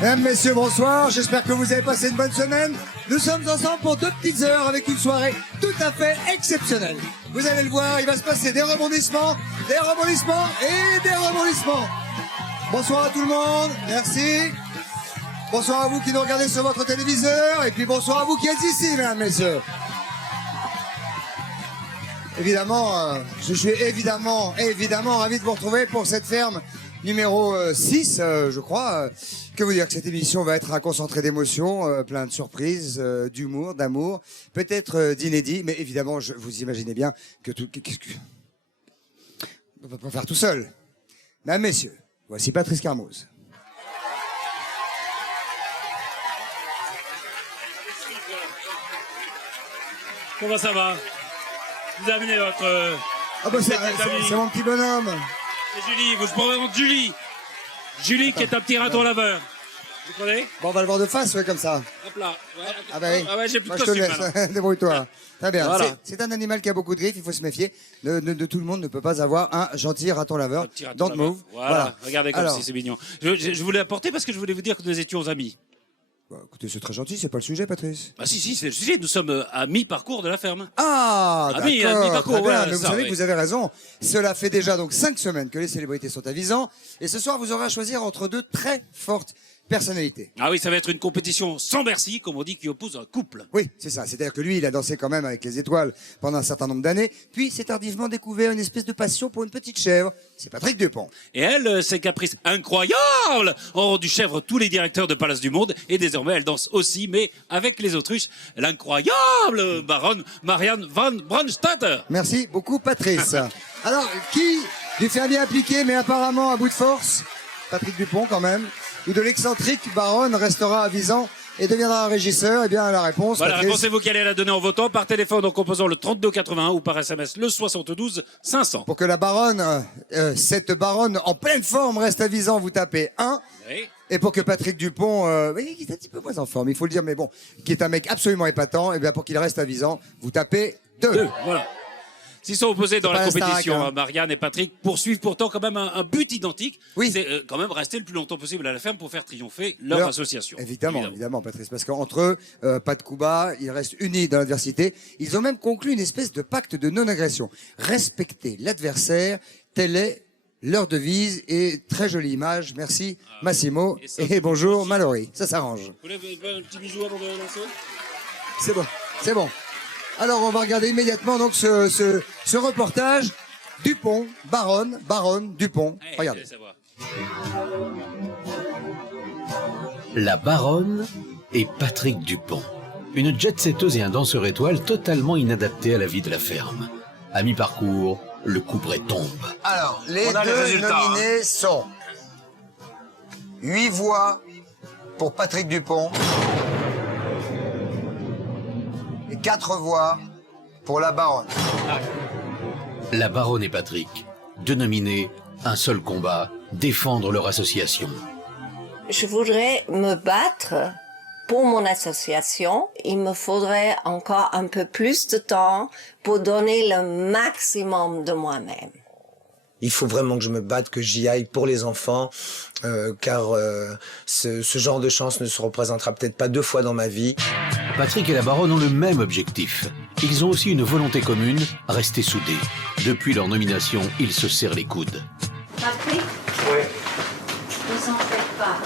Mesdames, messieurs, bonsoir. J'espère que vous avez passé une bonne semaine. Nous sommes ensemble pour 2 petites heures avec une soirée tout à fait exceptionnelle. Vous allez le voir, il va se passer des rebondissements et des rebondissements. Bonsoir à tout le monde. Merci. Bonsoir à vous qui nous regardez sur votre téléviseur. Et puis bonsoir à vous qui êtes ici, mesdames, messieurs. Évidemment, je suis évidemment ravi de vous retrouver pour cette ferme numéro 6, je crois. Que vous dire que cette émission va être un concentré d'émotions, plein de surprises, d'humour, d'amour, peut-être d'inédits, mais évidemment, vous imaginez bien que tout... On ne peut pas faire tout seul. Mesdames, messieurs, voici Patrice Carmoz. Comment ça va? Vous avez amené votre... Ah bah c'est mon petit bonhomme. C'est Julie, je vous présente Julie. Julie qui est un petit raton laveur. Vous connaissez? Bon, on va le voir de face, ouais, comme ça. Hop là. Ouais. Ah bah oui. Ah ouais, j'ai plus Moi, de je te costume laisse. Débrouille-toi. Très bien. Voilà. C'est un animal qui a beaucoup de griffes, il faut se méfier. De tout le monde ne peut pas avoir un gentil raton laveur. Un petit raton Don't laveur. move. Voilà. Regardez comme Alors, c'est mignon. Je voulais apporter parce que je voulais vous dire que nous étions amis. bah, écoutez, c'est très gentil, c'est pas le sujet, Patrice. Ah si, c'est le sujet. Nous sommes à mi-parcours de la ferme. Ah, Ah oui, d'accord, mi-parcours, très bien. voilà, Mais vous ça, savez oui. que vous avez raison. Cela fait déjà donc 5 semaines que les célébrités sont à Visan. Et ce soir, vous aurez à choisir entre 2 très fortes personnalités. Ah oui, ça va être une compétition sans merci, comme on dit, qui oppose un couple. Oui, c'est ça. C'est-à-dire que lui, il a dansé quand même avec les étoiles pendant un certain nombre d'années. Puis, s'est tardivement découvert une espèce de passion pour une petite chèvre. C'est Patrick Dupont. Et elle, ses caprices incroyables ont rendu chèvre tous les directeurs de Palace du Monde. Et désormais, elle danse aussi, mais avec les autruches, l'incroyable baronne Marianne van Brunstadter. Merci beaucoup, Patrice. Alors, qui du fermier impliqué, mais apparemment à bout de force, Patrick Dupont quand même, ou de l'excentrique baronne restera à Visan et deviendra un régisseur? Eh bien, la réponse, Voilà, la Patrice, réponse, c'est vous qui allez la donner en votant par téléphone en composant le 3281 ou par SMS le 72 500. pour que la baronne, cette baronne en pleine forme reste à Visan, vous tapez 1. Oui. Et pour que Patrick Dupont, oui, qui est un petit peu moins en forme, il faut le dire, mais bon, qui est un mec absolument épatant, et bien pour qu'il reste à Visan, vous tapez 2. Voilà. S'ils sont opposés dans pas la la Starac, compétition, hein. Marianne et Patrick poursuivent pourtant quand même un but identique. Oui. C'est quand même rester le plus longtemps possible à la ferme pour faire triompher leur association. Évidemment, Patrice, parce qu'entre eux, pas de coup bas, ils restent unis dans l'adversité. Ils ont même conclu une espèce de pacte de non-agression. Respecter l'adversaire, telle est leur devise, et très jolie image. Merci Massimo, et ça, et bonjour Mallory. Ça s'arrange. Vous voulez un petit bisou avant de lancer? C'est bon. Alors, on va regarder immédiatement donc ce reportage. Dupont, baronne, Dupont. Regardez. La baronne et Patrick Dupont. Une jet-setteuse et un danseur étoile totalement inadaptés à la vie de la ferme. À mi-parcours, le couperet tombe. Alors, les On a les deux résultats, nominés sont 8 voix pour Patrick Dupont et 4 voix pour la baronne. La baronne et Patrick, deux nominés, un seul combat, défendre leur association. Je voudrais me battre pour mon association. Il me faudrait encore un peu plus de temps pour donner le maximum de moi-même. Il faut vraiment que je me batte, que j'y aille pour les enfants, car ce genre de chance ne se représentera peut-être pas 2 fois dans ma vie. Patrick et la baronne ont le même objectif. Ils ont aussi une volonté commune, rester soudés. Depuis leur nomination, ils se serrent les coudes. Patrick, Oui. vous en faites pas.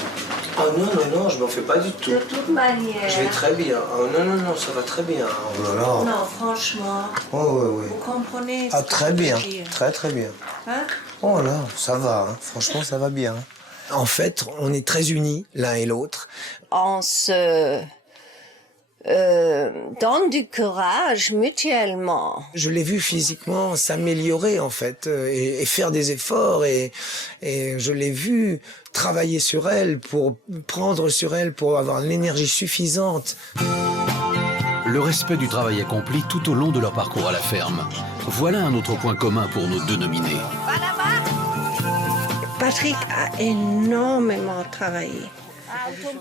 Oh non, je m'en fais pas du tout. De toute manière. Je vais très bien. Oh non, ça va très bien. Oh là là. Non, franchement. Oh oui. Vous comprenez ce Ah, que très je veux bien. dire. Très bien. Hein? Oh là, ça va. Hein. Franchement, ça va bien. En fait, on est très unis, l'un et l'autre. On se donne du courage mutuellement. Je l'ai vu physiquement s'améliorer, en fait, et faire des efforts. Et je l'ai vu travailler sur elle, pour prendre sur elle, pour avoir l'énergie suffisante. Le respect du travail accompli tout au long de leur parcours à la ferme. Voilà un autre point commun pour nos deux nominés. Patrick a énormément travaillé.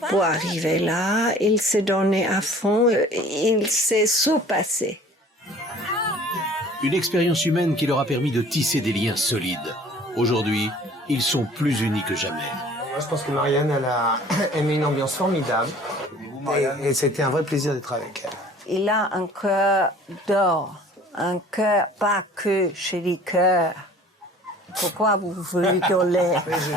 Pour arriver là, il s'est donné à fond, il s'est surpassé. Une expérience humaine qui leur a permis de tisser des liens solides. Aujourd'hui, ils sont plus unis que jamais. Moi, je pense que Marianne, elle a aimé une ambiance formidable. Et c'était un vrai plaisir d'être avec elle. Il a un cœur d'or. Un cœur, pas que chéri cœur. Pourquoi vous rigolez?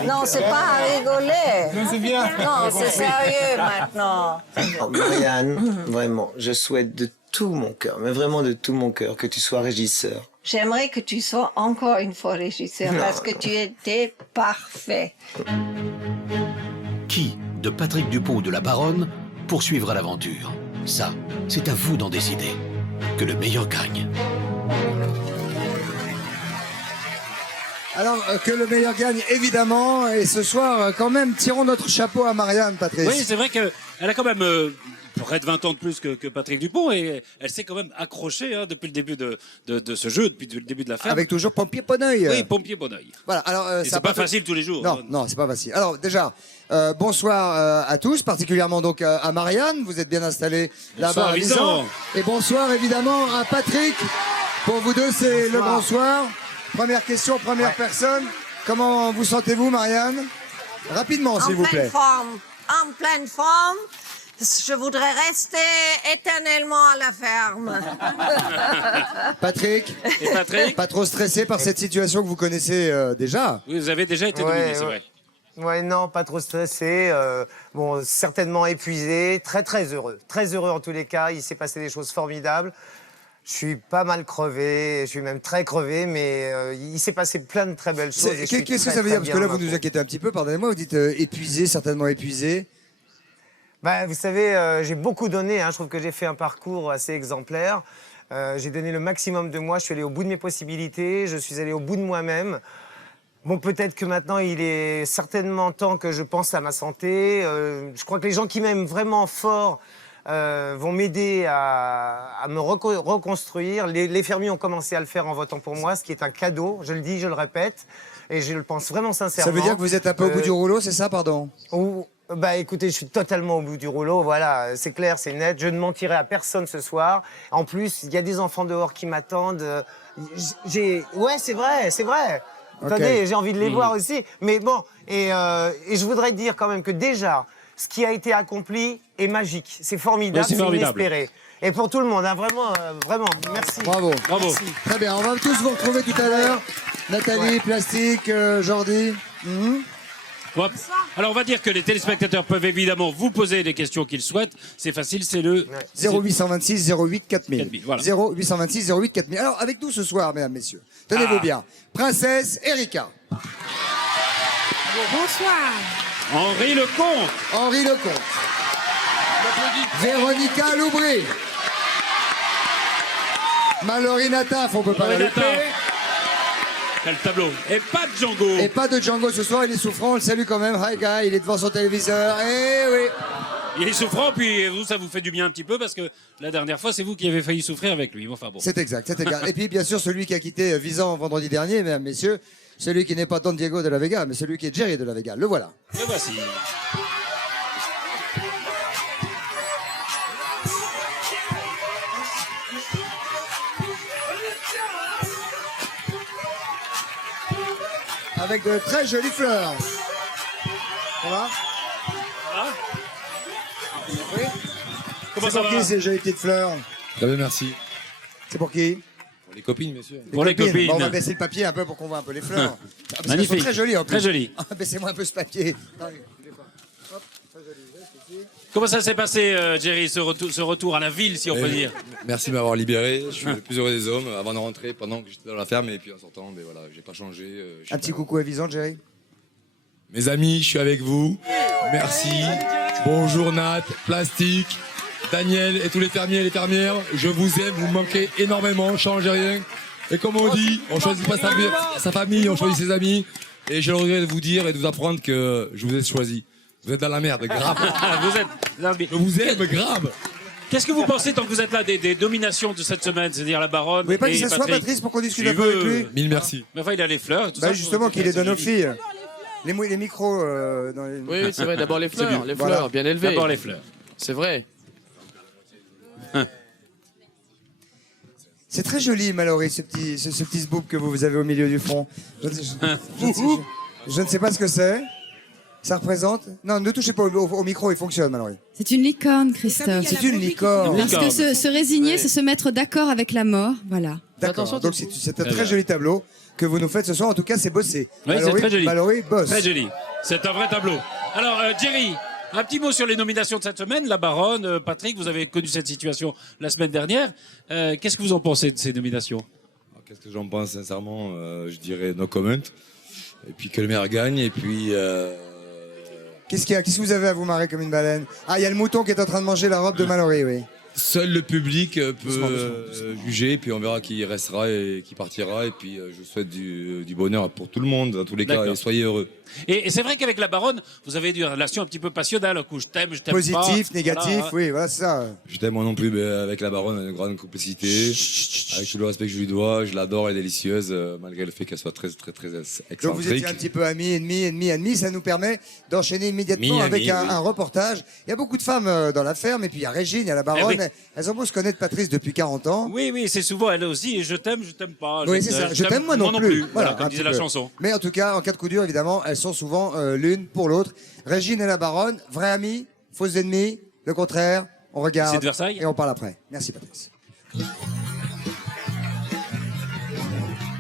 Non, c'est pas à rigoler. Non, c'est bien. Non, c'est sérieux maintenant. Oh, Marianne, vraiment, je souhaite de tout mon cœur, mais vraiment de tout mon cœur, que tu sois régisseur. J'aimerais que tu sois encore une fois régisseur parce que tu étais parfait. Qui, de Patrick Dupont ou de la Baronne, poursuivra l'aventure? Ça, c'est à vous d'en décider. Que le meilleur gagne. Alors, que le meilleur gagne, évidemment. Et ce soir, quand même, tirons notre chapeau à Marianne, Patrice. Oui, c'est vrai qu'elle a quand même près de 20 ans de plus que Patrick Dupont et elle s'est quand même accrochée depuis le début de ce jeu, depuis le début de la ferme. Avec toujours Pompier Poneuil. Oui, Pompier Bonneuil. Voilà, alors, Et c'est pas facile tous les jours. Non, non, c'est pas facile. Alors déjà, bonsoir à tous, particulièrement donc à Marianne. Vous êtes bien installés là-bas à Visan. Et bonsoir évidemment à Patrick. Pour vous deux, c'est le bonsoir. Première question, première personne. Comment vous sentez-vous, Marianne? Rapidement, s'il vous plaît. En pleine forme. Je voudrais rester éternellement à la ferme. Patrick, Et Patrick, pas trop stressé par cette situation que vous connaissez déjà? vous avez déjà été dominé, c'est vrai. Ouais, non, pas trop stressé. Bon, certainement épuisé, très heureux. Très heureux en tous les cas. Il s'est passé des choses formidables. Je suis pas mal crevé, je suis même très crevé, mais il s'est passé plein de très belles choses. Qu'est-ce que ça veut dire? Parce que là, vous nous inquiétez un petit peu, pardonnez-moi, vous dites épuisé, certainement épuisé. Bah, vous savez, j'ai beaucoup donné. Je trouve que j'ai fait un parcours assez exemplaire. J'ai donné le maximum de moi. Je suis allé au bout de mes possibilités. Je suis allé au bout de moi-même. Bon, peut-être que maintenant, il est certainement temps que je pense à ma santé. Je crois que les gens qui m'aiment vraiment fort vont m'aider à me reconstruire. Les fermiers ont commencé à le faire en votant pour moi, ce qui est un cadeau. Je le dis, je le répète. Et je le pense vraiment sincèrement. Ça veut dire que vous êtes un peu au bout du rouleau, c'est ça, pardon? Bah écoutez, je suis totalement au bout du rouleau, voilà, c'est clair, c'est net, je ne mentirai à personne ce soir. En plus, il y a des enfants dehors qui m'attendent. Ouais, c'est vrai, c'est vrai. Okay. Attendez, j'ai envie de les voir aussi. Mais bon, et je voudrais dire quand même que déjà, ce qui a été accompli est magique. C'est formidable, c'est formidable. inespéré. Et pour tout le monde, vraiment, vraiment, merci. Bravo. Bravo. Merci. Très bien, on va tous vous retrouver tout à l'heure. Nathalie, Plastique, Jordi. Alors on va dire que les téléspectateurs peuvent évidemment vous poser les questions qu'ils souhaitent. C'est facile, c'est le 0826 08 4000. 4000, voilà. 0826 08 4000. Alors avec nous ce soir, mesdames, messieurs, tenez-vous bien. Princesse Erika. Bonsoir. Henri Lecomte. Henri Lecomte. Véronica Loubry. Mallory Nataf, on peut pas la Nataf. louper. Quel tableau. Et pas de Django. Et pas de Django ce soir, il est souffrant, on le salue quand même. Hi guy, il est devant son téléviseur. Eh oui. Il est souffrant, puis vous, ça vous fait du bien un petit peu parce que la dernière fois, c'est vous qui avez failli souffrir avec lui. Enfin bon. C'est exact, c'est exact. Et puis bien sûr, celui qui a quitté Visan vendredi dernier, mesdames, messieurs, celui qui n'est pas Don Diego de la Vega, mais celui qui est Jerry de la Vega. Le voilà. Le voici. Avec de très jolies fleurs. Ça va? Oui. Comment C'est ça pour va qui ces jolies petites fleurs? Très bien, merci. C'est pour qui? Pour les copines, bien sûr. Pour les copines. Bon, on va baisser le papier un peu pour qu'on voit un peu les fleurs. Parce qu'elles Magnifique. sont très jolies en plus. Très jolies. Baissez-moi un peu ce papier. Attendez. Comment ça s'est passé, Jerry, ce retour à la ville, si on peut dire? Merci de m'avoir libéré. Je suis le plus heureux des hommes avant de rentrer, pendant que j'étais dans la ferme. Et puis en sortant, mais voilà, j'ai pas changé. Je suis Un petit pas- coucou à Visan, Jerry. Mes amis, je suis avec vous. Merci. Bonjour Nat, Plastique, Daniel et tous les fermiers et les fermières. Je vous aime, vous me manquez énormément, changez rien. Et comme on dit, on choisit pas sa famille, on choisit ses amis. Et j'ai le regret de vous dire et de vous apprendre que je vous ai choisi. Vous êtes dans la merde, grave. Je vous aime, grave. Qu'est-ce que vous pensez, tant que vous êtes là, des dominations de cette semaine, c'est-à-dire la Baronne? Vous voulez pas et qu'il s'assoie, Patrick Patrice, pour qu'on discute Tu un peu avec veux. lui? Mille merci. Mais enfin, il a les fleurs et tout Bah ça. justement, qu'il les donne aux filles. Les micros dans les... Oui, c'est vrai, d'abord les fleurs, bien. les Voilà. fleurs, bien élevées. D'abord les fleurs. C'est vrai. C'est très joli, Mallory, ce petit zboob que vous avez au milieu du front. Je ne sais pas ce que c'est. Ça représente... Non, ne touchez pas au micro, il fonctionne, Mallory. C'est une licorne, Christophe. C'est une licorne. Parce que se résigner, c'est se mettre d'accord avec la mort. Voilà. D'accord, donc c'est un très joli tableau que vous nous faites ce soir. En tout cas, c'est bossé. Oui, c'est très joli. Mallory bosse. Très joli. C'est un vrai tableau. Alors, Jerry, un petit mot sur les nominations de cette semaine. La Baronne, Patrick, vous avez connu cette situation la semaine dernière. Qu'est-ce que vous en pensez de ces nominations? Qu'est-ce que j'en pense sincèrement? Je dirais no comment. Et puis que le meilleur gagne. Et puis... Qu'est-ce qu'il y a? Qu'est-ce que vous avez à vous marrer comme une baleine? Ah, il y a le mouton qui est en train de manger la robe de Mallory, oui. Seul le public peut Doucement. juger, puis on verra qui restera et qui partira. Et puis je souhaite du bonheur pour tout le monde, dans tous les cas, et soyez heureux. Et c'est vrai qu'avec la Baronne, vous avez une relation un petit peu passionnelle, un coup je t'aime pas. Positif, négatif, Voilà. oui, voilà, c'est ça. Je t'aime moi non plus, mais avec la Baronne, on a une grande complicité. Avec tout le respect que je lui dois, je l'adore, elle est délicieuse, malgré le fait qu'elle soit très excentrique. Donc vous étiez un petit peu amis, ennemis. Ça nous permet d'enchaîner immédiatement avec un reportage. Il y a beaucoup de femmes dans la ferme, et puis il y a Régine, il y a la Baronne. Eh oui. Elles ont beau se connaître, Patrice, depuis 40 ans. Oui, c'est souvent elle aussi. Je t'aime pas. Oui, c'est ça. Je t'aime moi non plus. Voilà, un comme petit disait la peu. chanson. Mais en tout cas, en cas de coup dur, évidemment, elles sont souvent l'une pour l'autre. Régine et la Baronne, vrais amis, faux ennemis, le contraire. On regarde C'est de Versailles. et on parle après. Merci, Patrice.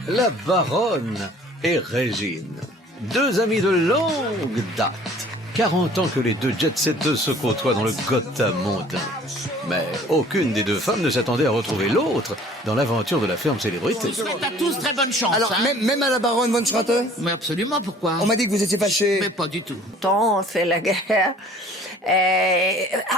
La Baronne et Régine. Deux amis de longue date. 40 ans que les deux jet-setteuses se côtoient dans le Gotham mondain. Mais aucune des deux femmes ne s'attendait à retrouver l'autre dans l'aventure de la ferme célébrité. Je souhaite à tous très bonne chance. Alors, hein. même à la Baronne von Schratte, Mais absolument, pourquoi? on m'a dit que vous étiez fâché. Mais pas du tout. Quand on fait la guerre,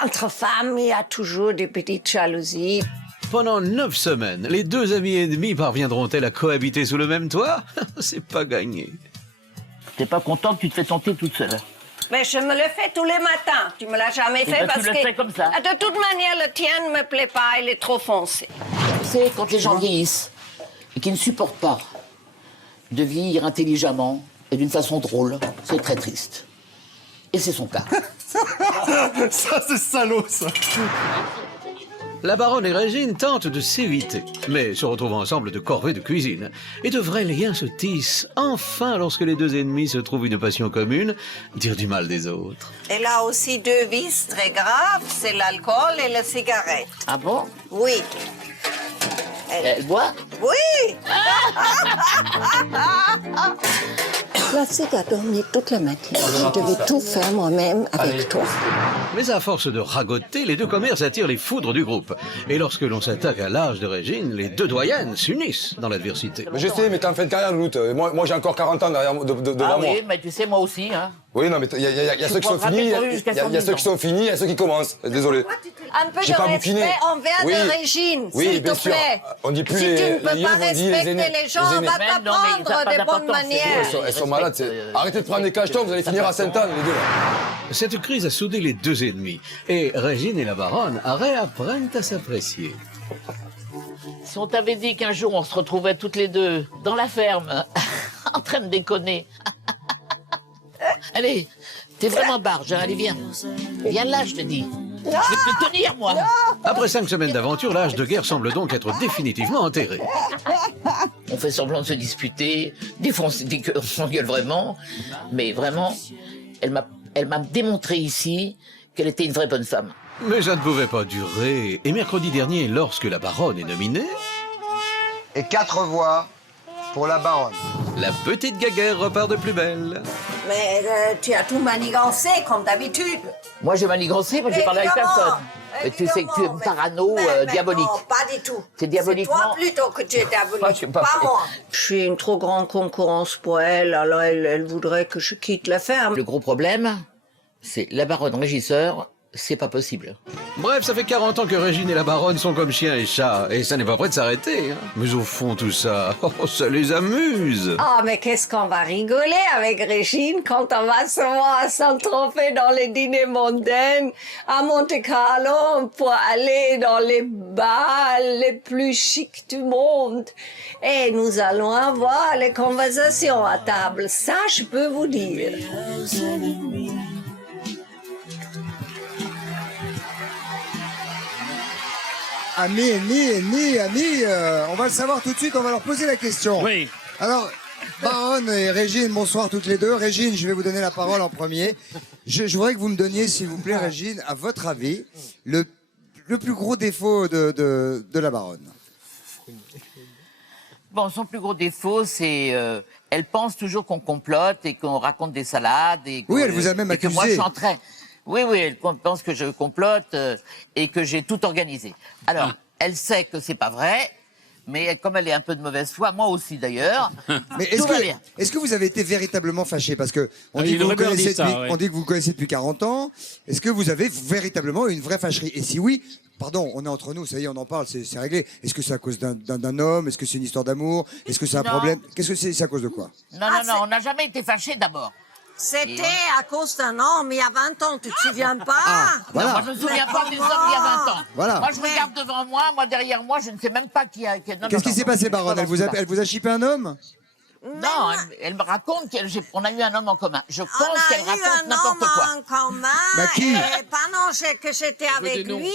entre femmes, il y a toujours des petites jalousies. Pendant 9 semaines, les deux amis ennemis parviendront-elles à cohabiter sous le même toit? C'est pas gagné. T'es pas content que tu te fais tenter toute seule? Mais je me le fais tous les matins. Tu me l'as jamais fait ben, tu parce le que fais comme ça. de toute manière le tien ne me plaît pas, il est trop foncé. Tu sais, quand les gens vieillissent et qu'ils ne supportent pas de vieillir intelligemment et d'une façon drôle, c'est très triste. Et c'est son cas. Ça, c'est salaud, ça. La Baronne et Régine tentent de s'éviter, mais se retrouvent ensemble de corvée de cuisine. Et de vrais liens se tissent enfin lorsque les deux ennemis se trouvent une passion commune, dire du mal des autres. Elle a aussi deux vices très graves, c'est l'alcool et la cigarette. Ah bon? Oui. Elle boit? Oui. Classique a dormi toute la matinée. Je devais tout faire moi-même avec toi. Mais à force de ragoter, les deux commères attirent les foudres du groupe. Et lorsque l'on s'attaque à l'âge de Régine, les deux doyennes s'unissent dans l'adversité. Mais je sais, mais t'es en fin de carrière, Louloute. Moi j'ai encore 40 ans devant Ah moi. oui, mais tu sais, moi aussi, hein. Oui, non, mais il y a ceux qui sont pourras finis, rappeler jusqu'à il y a 110 ceux qui sont finis et ceux qui commencent. Désolé. Un peu J'ai de pas respect bouquiné. envers Oui. de Régine, Oui, s'il bien te sûr. plaît. On dit plus si les tu ne peux yeux, pas on dit les respecter aînés. les gens, Les on aînés. va Mais non, mais ça a t'apprendre pas des bonnes d'importance, c'est manières. vrai. Elles sont malades. Arrêtez de prendre des cachetons, vous allez finir à Sainte-Anne, les deux là. Cette crise a soudé les deux ennemis, et Régine et la Baronne réapprennent à s'apprécier. Si on t'avait dit qu'un jour on se retrouvait toutes les deux dans la ferme, en train de déconner. Allez, t'es vraiment barge, hein, allez, viens. Viens là, je te dis. Je vais te tenir, moi. Après 5 semaines d'aventure, l'âge de guerre semble donc être définitivement enterré. On fait semblant de se disputer, des fois on s'engueule vraiment, mais vraiment, elle m'a démontré ici qu'elle était une vraie bonne femme. Mais ça ne pouvait pas durer, et mercredi dernier, lorsque la Baronne est nominée, Et 4 voix pour la Baronne. la petite guéguerre repart de plus belle. Mais tu as tout manigancé comme d'habitude. Moi, j'ai manigancé, mais j'ai parlé avec Évidemment, personne. Mais tu sais que tu es évidemment, parano mais diabolique. non, pas du tout. C'est diaboliquement- C'est toi plutôt que tu es Moi, je diabolique, suis pas, pas- moi. Je suis une trop grande concurrence pour elle, alors elle voudrait que je quitte la ferme. Le gros problème, c'est la baronne régisseur, c'est pas possible. Bref, ça fait 40 ans que Régine et la Baronne sont comme chien et chat, et ça n'est pas prêt de s'arrêter. Hein. Mais au fond, tout ça, ça les amuse. Ah, mais qu'est-ce qu'on va rigoler avec Régine quand on va se voir sans trophée dans les dîners mondains à Monte Carlo pour aller dans les bals les plus chics du monde. Et nous allons avoir les conversations à table, ça je peux vous dire. Amis, on va le savoir tout de suite, on va leur poser la question. Oui. Alors, Baronne et Régine, bonsoir toutes les deux. Régine, je vais vous donner la parole en premier. Je voudrais que vous me donniez, s'il vous plaît, Régine, à votre avis, le plus gros défaut de la Baronne. Bon, son plus gros défaut, c'est elle pense toujours qu'on complote et qu'on raconte des salades. Oui, elle vous a même et que moi, je accusé. suis en train. Oui, elle pense que je complote et que j'ai tout organisé. Alors, elle sait que c'est pas vrai, mais comme elle est un peu de mauvaise foi, moi aussi d'ailleurs, Mais tout va bien. est-ce que vous avez été véritablement fâché? Parce que on dit, il que vous rumeur connaissez dit ça, depuis, ouais. on dit que vous connaissez depuis 40 ans. Est-ce que vous avez véritablement une vraie fâcherie? Et si oui, pardon, on est entre nous, ça y est, on en parle, c'est réglé. Est-ce que c'est à cause d'un homme? Est-ce que c'est une histoire d'amour? Est-ce que c'est un Non. problème? Qu'est-ce que c'est à cause de quoi? Non, on n'a jamais été fâchés d'abord. C'était à cause d'un homme il y a 20 ans, tu te souviens pas? Voilà. Non, moi, je me souviens pas des hommes il y a 20 ans. Voilà. Moi, je regarde devant moi derrière moi, je ne sais même pas qui a... Qu'est-ce qui s'est passé, Baronne? Elle vous a chippé un homme? Non, elle me raconte qu'on a eu un homme en commun. Je pense qu'elle On a eu raconte un n'importe homme quoi. en commun. Bah, qui? Et pendant que j'étais avec lui,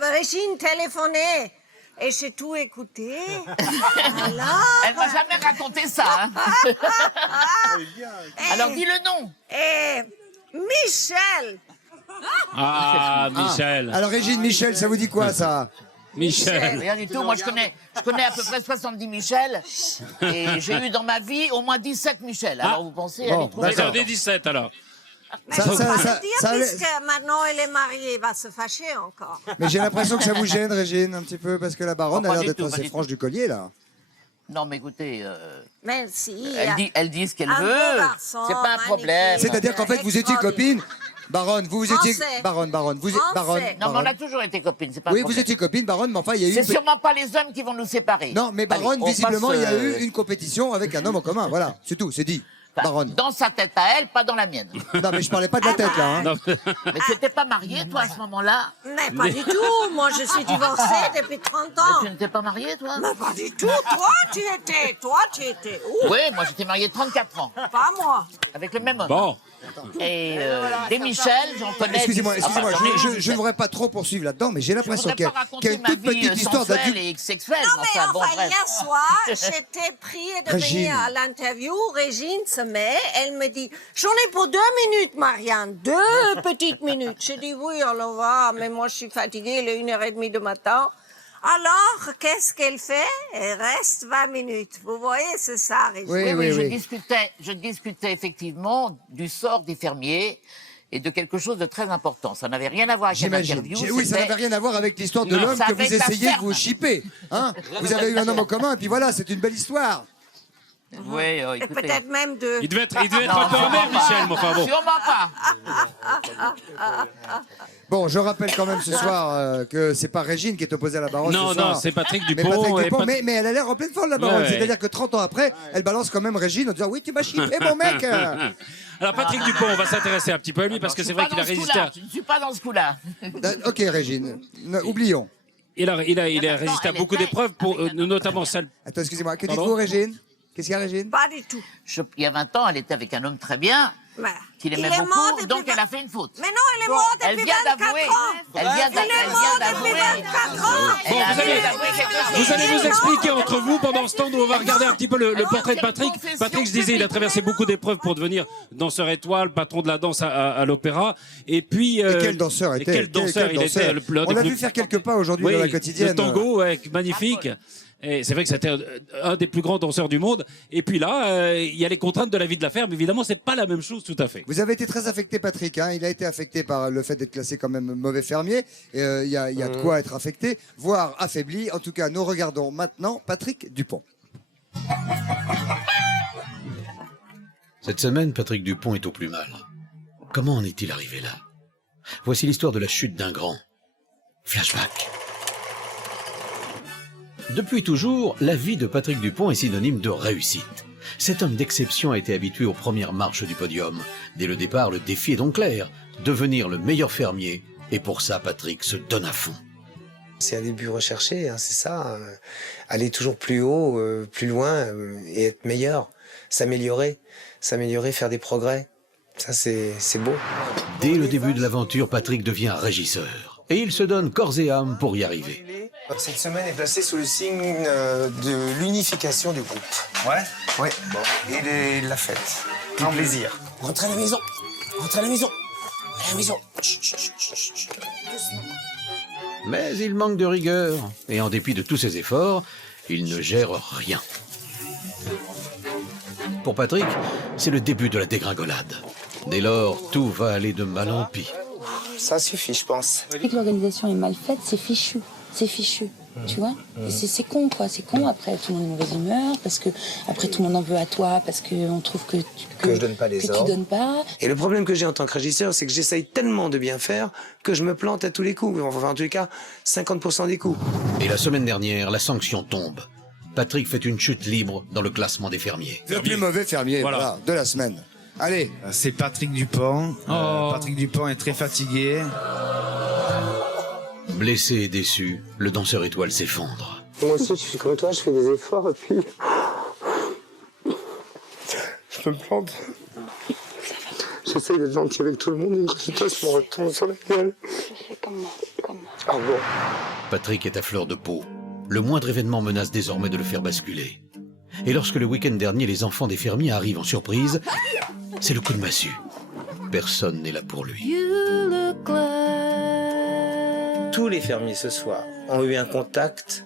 Régine téléphonait. Et j'ai tout écouté. Alors, Elle m'a jamais raconté ça. Hein. Alors dis le nom. et Michel. Ah, Michel. Alors, Régine, Michel, ça vous dit quoi, ça? Michel. Rien du tout. Moi, je connais à peu près 70 Michel. Et j'ai eu dans ma vie au moins 17 Michel. Alors vous pensez, elle est trop Bah, belle. j'en ai 17 alors. Mais Ça- je ça- peux pas ça- le dire, ça allait- puisque maintenant elle est mariée, il va se fâcher encore. Mais j'ai l'impression que ça vous gêne, Régine, un petit peu, parce que la Baronne Non, a pas l'air du d'être tout, pas assez du franche du collier, là. Non, mais écoutez, Mais si. elle dit ce qu'elle un beau veut. garçon, C'est pas un magnifique. problème. C'est-à-dire qu'en fait, vous étiez copine. Baronne, vous étiez. Français. Baronne, vous étiez. Français. Baronne. Non, mais on a Baronne. toujours été copines. C'est pas un Oui, vous problème. étiez copine, Baronne, mais enfin, il y a eu. C'est une- sûrement pas les hommes qui vont nous séparer. Non, mais Allez, Baronne, on visiblement, passe, il y a eu une compétition avec un homme en commun. Voilà, c'est tout, c'est dit. enfin, Baronne. dans sa tête à elle, pas dans la mienne. Non, mais je parlais pas de la tête, là. Hein. Non. Mais tu n'étais pas mariée, toi, à ce moment-là? Mais pas du tout. Moi, je suis divorcée depuis 30 ans. Tu n'étais pas mariée, toi? Mais pas du tout. Toi, tu étais où? Oui, moi, j'étais mariée 34 ans. Pas moi. Avec le même homme. Bon. Et des Michel, j'en connais. Excusez-moi, J'en ai eu je ne voudrais pas trop poursuivre là-dedans, mais j'ai Je l'impression voudrais qu'il y, pas a- qu'il y raconter a une ma toute vie petite histoire sensuelle d'adulte. et sexuelle. Non, mais Enfin, bon, enfin, bref. hier soir, j'étais priée de Régine. venir à l'interview. Régine se met, elle me dit, j'en ai pour 2 minutes, Marianne, 2 petites minutes. J'ai dit, oui, alors va, mais moi, je suis fatiguée, il est 1h30 du matin. Alors, qu'est-ce qu'elle fait? Elle reste 20 minutes. Vous voyez, c'est ça, Régine. Oui, Oui, oui, je oui. discutais effectivement du sort des fermiers et de quelque chose de très important. Ça n'avait rien à voir avec J'imagine. l'interview. Oui, ça c'était- n'avait rien à voir avec l'histoire de Non, l'homme ça que vous avait de la essayez de ferme. vous chipper. Hein, vous avez eu un homme en commun, et puis voilà, c'est une belle histoire. Oui, Et écoutez. peut-être même 2. Il devait être un peu sûrement amer, pas. Michel, mais enfin bon. Sûrement pas. Bon, je rappelle quand même ce soir que c'est pas Régine qui est opposée à la Baronne. Non, ce soir. non, c'est Patrick Mais Dupont. Patrick et Dupont, Pat- mais elle a l'air en pleine forme, la Baronne. Ouais. C'est-à-dire que 30 ans après, elle balance quand même Régine en disant oui, tu m'as chippé, mon mec. Alors Patrick Dupont, on va s'intéresser un petit peu à lui parce que c'est vrai qu'il a résisté. Je ne suis pas dans ce coup-là. Ok, Régine, oublions. Il a résisté à beaucoup d'épreuves, notamment celle. Attends, excusez-moi, que Pardon dites-vous, Régine? Qu'est-ce qu'il y a, Régine? Pas du tout. Il y a 20 ans, elle était avec un homme très bien, Ouais. qu'il Il aimait est mort beaucoup, depuis donc 20 elle a fait une faute. Mais non, elle est morte Elle depuis vient 24 d'avouer. ans. Elle vient Il est mort depuis 24 ans. Bon, vous allez vous expliquer entre vous pendant ce temps où on va regarder un petit peu le portrait de Patrick. Patrick, je disais, il a traversé beaucoup d'épreuves pour devenir danseur étoile, patron de la danse à l'opéra. Et puis. Et quel danseur et était quel danseur il était. On l'a vu faire quelques pas aujourd'hui Oui, dans la quotidienne. le tango, ouais, magnifique. Et c'est vrai que c'était un des plus grands danseurs du monde. Et puis là, il y a les contraintes de la vie de la ferme. Évidemment, c'est pas la même chose tout à fait. Vous avez été très affecté, Patrick. Hein. Il a été affecté par le fait d'être classé comme même mauvais fermier. Il y a de quoi être affecté, voire affaibli. En tout cas, nous regardons maintenant Patrick Dupont. Cette semaine, Patrick Dupont est au plus mal. Comment en est-il arrivé là? Voici l'histoire de la chute d'un grand. Flashback. Depuis toujours, la vie de Patrick Dupont est synonyme de réussite. Cet homme d'exception a été habitué aux premières marches du podium. Dès le départ, le défi est donc clair, devenir le meilleur fermier. Et pour ça, Patrick se donne à fond. C'est un début recherché, hein, c'est ça. Aller toujours plus haut, plus loin et être meilleur. S'améliorer, faire des progrès. Ça, c'est beau. Dès le début de l'aventure, Patrick devient régisseur. Et il se donne corps et âme pour y arriver. Cette semaine est placée sous le signe de l'unification du groupe. Ouais. Oui. Bon. Et de la fête. Grand plaisir. Rentrez à la maison. Rentrez à la maison. À la maison. Chut, chut, chut, chut, chut. Mais il manque de rigueur, et en dépit de tous ses efforts, il ne gère rien. Pour Patrick, c'est le début de la dégringolade. Dès lors, tout va aller de mal en pis. Ça suffit, je pense. Dès que l'organisation est mal faite, c'est fichu. C'est fichu. Tu vois, c'est con, quoi. C'est con. Après, tout le monde est de mauvaise humeur, parce que après, tout le monde en veut à toi, parce qu'on trouve que je donne pas les ordres. tu donnes pas. Et le problème que j'ai en tant que régisseur, c'est que j'essaye tellement de bien faire que je me plante à tous les coups. Enfin, en tous les cas, 50% des coups. Et la semaine dernière, la sanction tombe. Patrick fait une chute libre dans le classement des fermiers. Le plus mauvais fermier voilà, de la semaine. Allez. C'est Patrick Dupont. Patrick Dupont est très fatigué. Blessé et déçu, le danseur étoile s'effondre. Moi aussi, je suis comme toi, je fais des efforts et puis... Je me plante. J'essaye d'être gentil avec tout le monde et une résultat, je me retombe sur la gueule. Comme moi. Ah bon. Patrick est à fleur de peau. Le moindre événement menace désormais de le faire basculer. Et lorsque le week-end dernier, les enfants des fermiers arrivent en surprise, c'est le coup de massue. Personne n'est là pour lui. Tous les fermiers ce soir ont eu un contact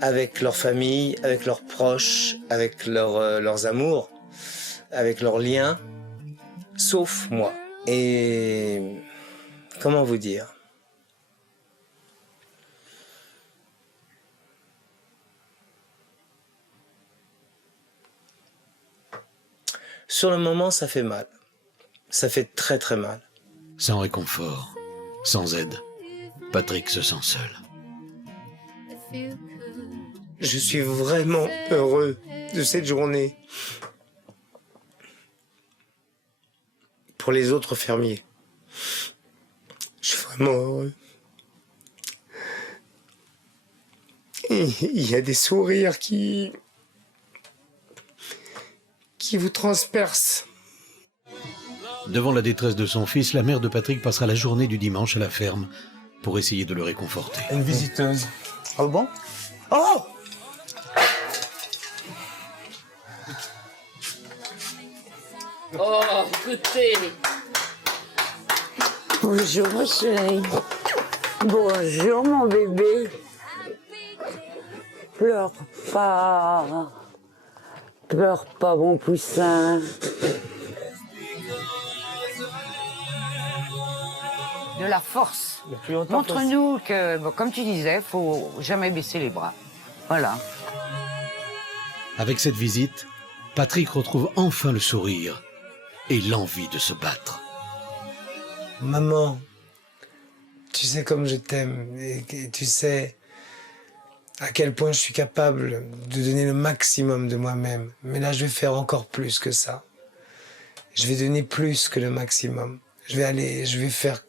avec leur famille, avec leurs proches, avec leurs amours, avec leurs liens, sauf moi. Et comment vous dire ? Sur le moment, ça fait mal. Ça fait très très mal. Sans réconfort, sans aide, Patrick se sent seul. Je suis vraiment heureux de cette journée. Pour les autres fermiers. Je suis vraiment heureux. Et il y a des sourires qui vous transpercent. Devant la détresse de son fils, la mère de Patrick passera la journée du dimanche à la ferme pour essayer de le réconforter. Une visiteuse. Ah bon? Oh! Oh, écoutez. Bonjour, ma chérie. Bonjour, mon bébé. Pleure pas. Pleure pas, mon poussin. De la force. Montre-nous que, bon, comme tu disais, faut jamais baisser les bras. Voilà. Avec cette visite, Patrick retrouve enfin le sourire et l'envie de se battre. Maman, tu sais comme je t'aime et tu sais à quel point je suis capable de donner le maximum de moi-même. Mais là, je vais faire encore plus que ça. Je vais donner plus que le maximum. Je vais faire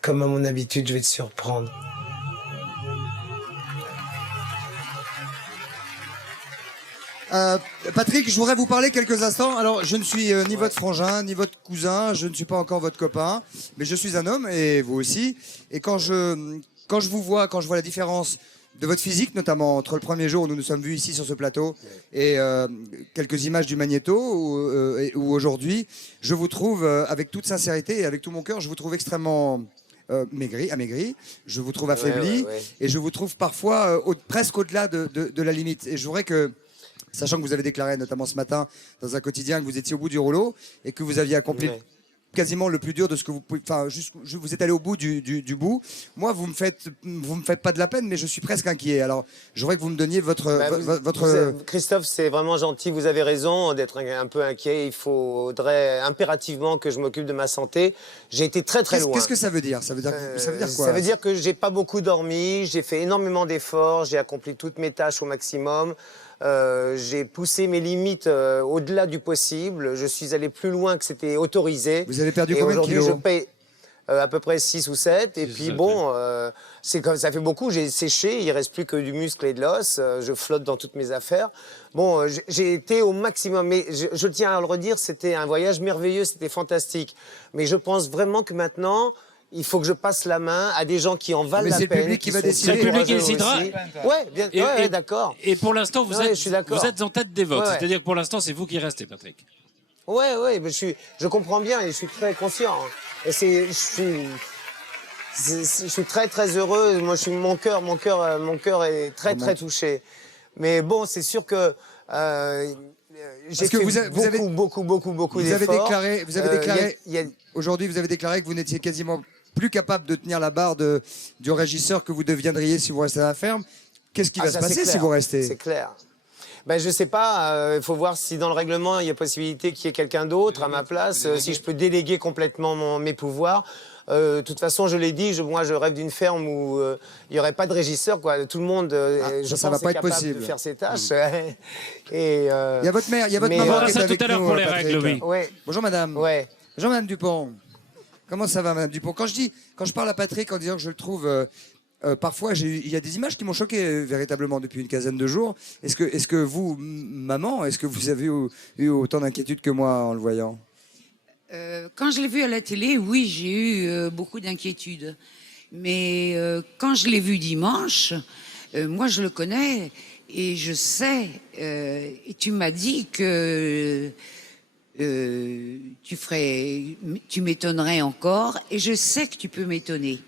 comme à mon habitude, je vais te surprendre. Patrick, je voudrais vous parler quelques instants. Alors, je ne suis ni votre frangin, ni votre cousin, je ne suis pas encore votre copain, mais je suis un homme, et vous aussi. Et quand je vous vois, quand je vois la différence de votre physique, notamment entre le premier jour où nous nous sommes vus ici sur ce plateau et quelques images du Magnéto, ou aujourd'hui, je vous trouve, avec toute sincérité et avec tout mon cœur, je vous trouve extrêmement amaigri, je vous trouve affaibli, et je vous trouve parfois presque au-delà de la limite. Et je voudrais que, sachant que vous avez déclaré notamment ce matin dans un quotidien que vous étiez au bout du rouleau et que vous aviez accompli quasiment le plus dur de ce que vous pouvez, enfin, vous êtes allé au bout du bout. Moi, vous me faites pas de la peine, mais je suis presque inquiet. Alors, je voudrais que vous me donniez votre... Christophe, c'est vraiment gentil, vous avez raison d'être un peu inquiet. Il faudrait impérativement que je m'occupe de ma santé. J'ai été très loin. Qu'est-ce que ça veut dire ? Ça veut dire quoi ? Ça veut dire que j'ai pas beaucoup dormi, j'ai fait énormément d'efforts, j'ai accompli toutes mes tâches au maximum. J'ai poussé mes limites au-delà du possible. Je suis allé plus loin que c'était autorisé. Vous avez perdu combien de kilos ? Aujourd'hui, je paye à peu près 6 ou 7. Et puis bon, ça fait beaucoup. J'ai séché, il reste plus que du muscle et de l'os. Je flotte dans toutes mes affaires. Bon, j'ai été au maximum. Mais je tiens à le redire, c'était un voyage merveilleux, c'était fantastique. Mais je pense vraiment que maintenant, il faut que je passe la main à des gens qui en valent Mais la c'est le peine. public qui va sont décider. C'est le public qui courageux décidera. aussi. Ouais, bien, ouais, d'accord. Et pour l'instant, vous, Ouais, je suis d'accord. vous êtes en tête des votes. Ouais, ouais. C'est-à-dire que pour l'instant, c'est vous qui restez, Patrick. Ouais, mais je comprends bien et je suis très conscient. Et je suis très très heureux. Moi, mon cœur est très très touché. Mais bon, c'est sûr que j'ai fait beaucoup Vous d'efforts. avez déclaré, il y a- aujourd'hui, vous avez déclaré que vous n'étiez quasiment plus capable de tenir la barre du régisseur que vous deviendriez si vous restez à la ferme. Qu'est-ce qui va se ça, c'est passer si clair. vous restez? C'est clair. Ben, je sais pas, il faut voir si dans le règlement, il y a possibilité qu'il y ait quelqu'un d'autre à ma place, si je peux déléguer complètement mes pouvoirs. De toute façon, je l'ai dit, moi je rêve d'une ferme où il n'y aurait pas de régisseur, quoi. Tout le monde, je ça pense, va pas est être capable possible. de faire ses tâches. Et, Il y a votre mère, il y a votre mais, maman on qui verra est ça avec tout à l'heure nous, pour les Patrick. règles, oui. Ouais. Bonjour madame. Ouais. Bonjour madame Dupont. Comment ça va madame Dupont? Quand je parle à Patrick en disant que je le trouve parfois, il y a des images qui m'ont choqué véritablement depuis une quinzaine de jours. Est-ce que vous, maman, est-ce que vous avez eu autant d'inquiétude que moi en le voyant? Quand je l'ai vu à la télé, oui, j'ai eu beaucoup d'inquiétudes. Mais quand je l'ai vu dimanche, moi je le connais et je sais, et tu m'as dit que tu m'étonnerais encore, et je sais que tu peux m'étonner.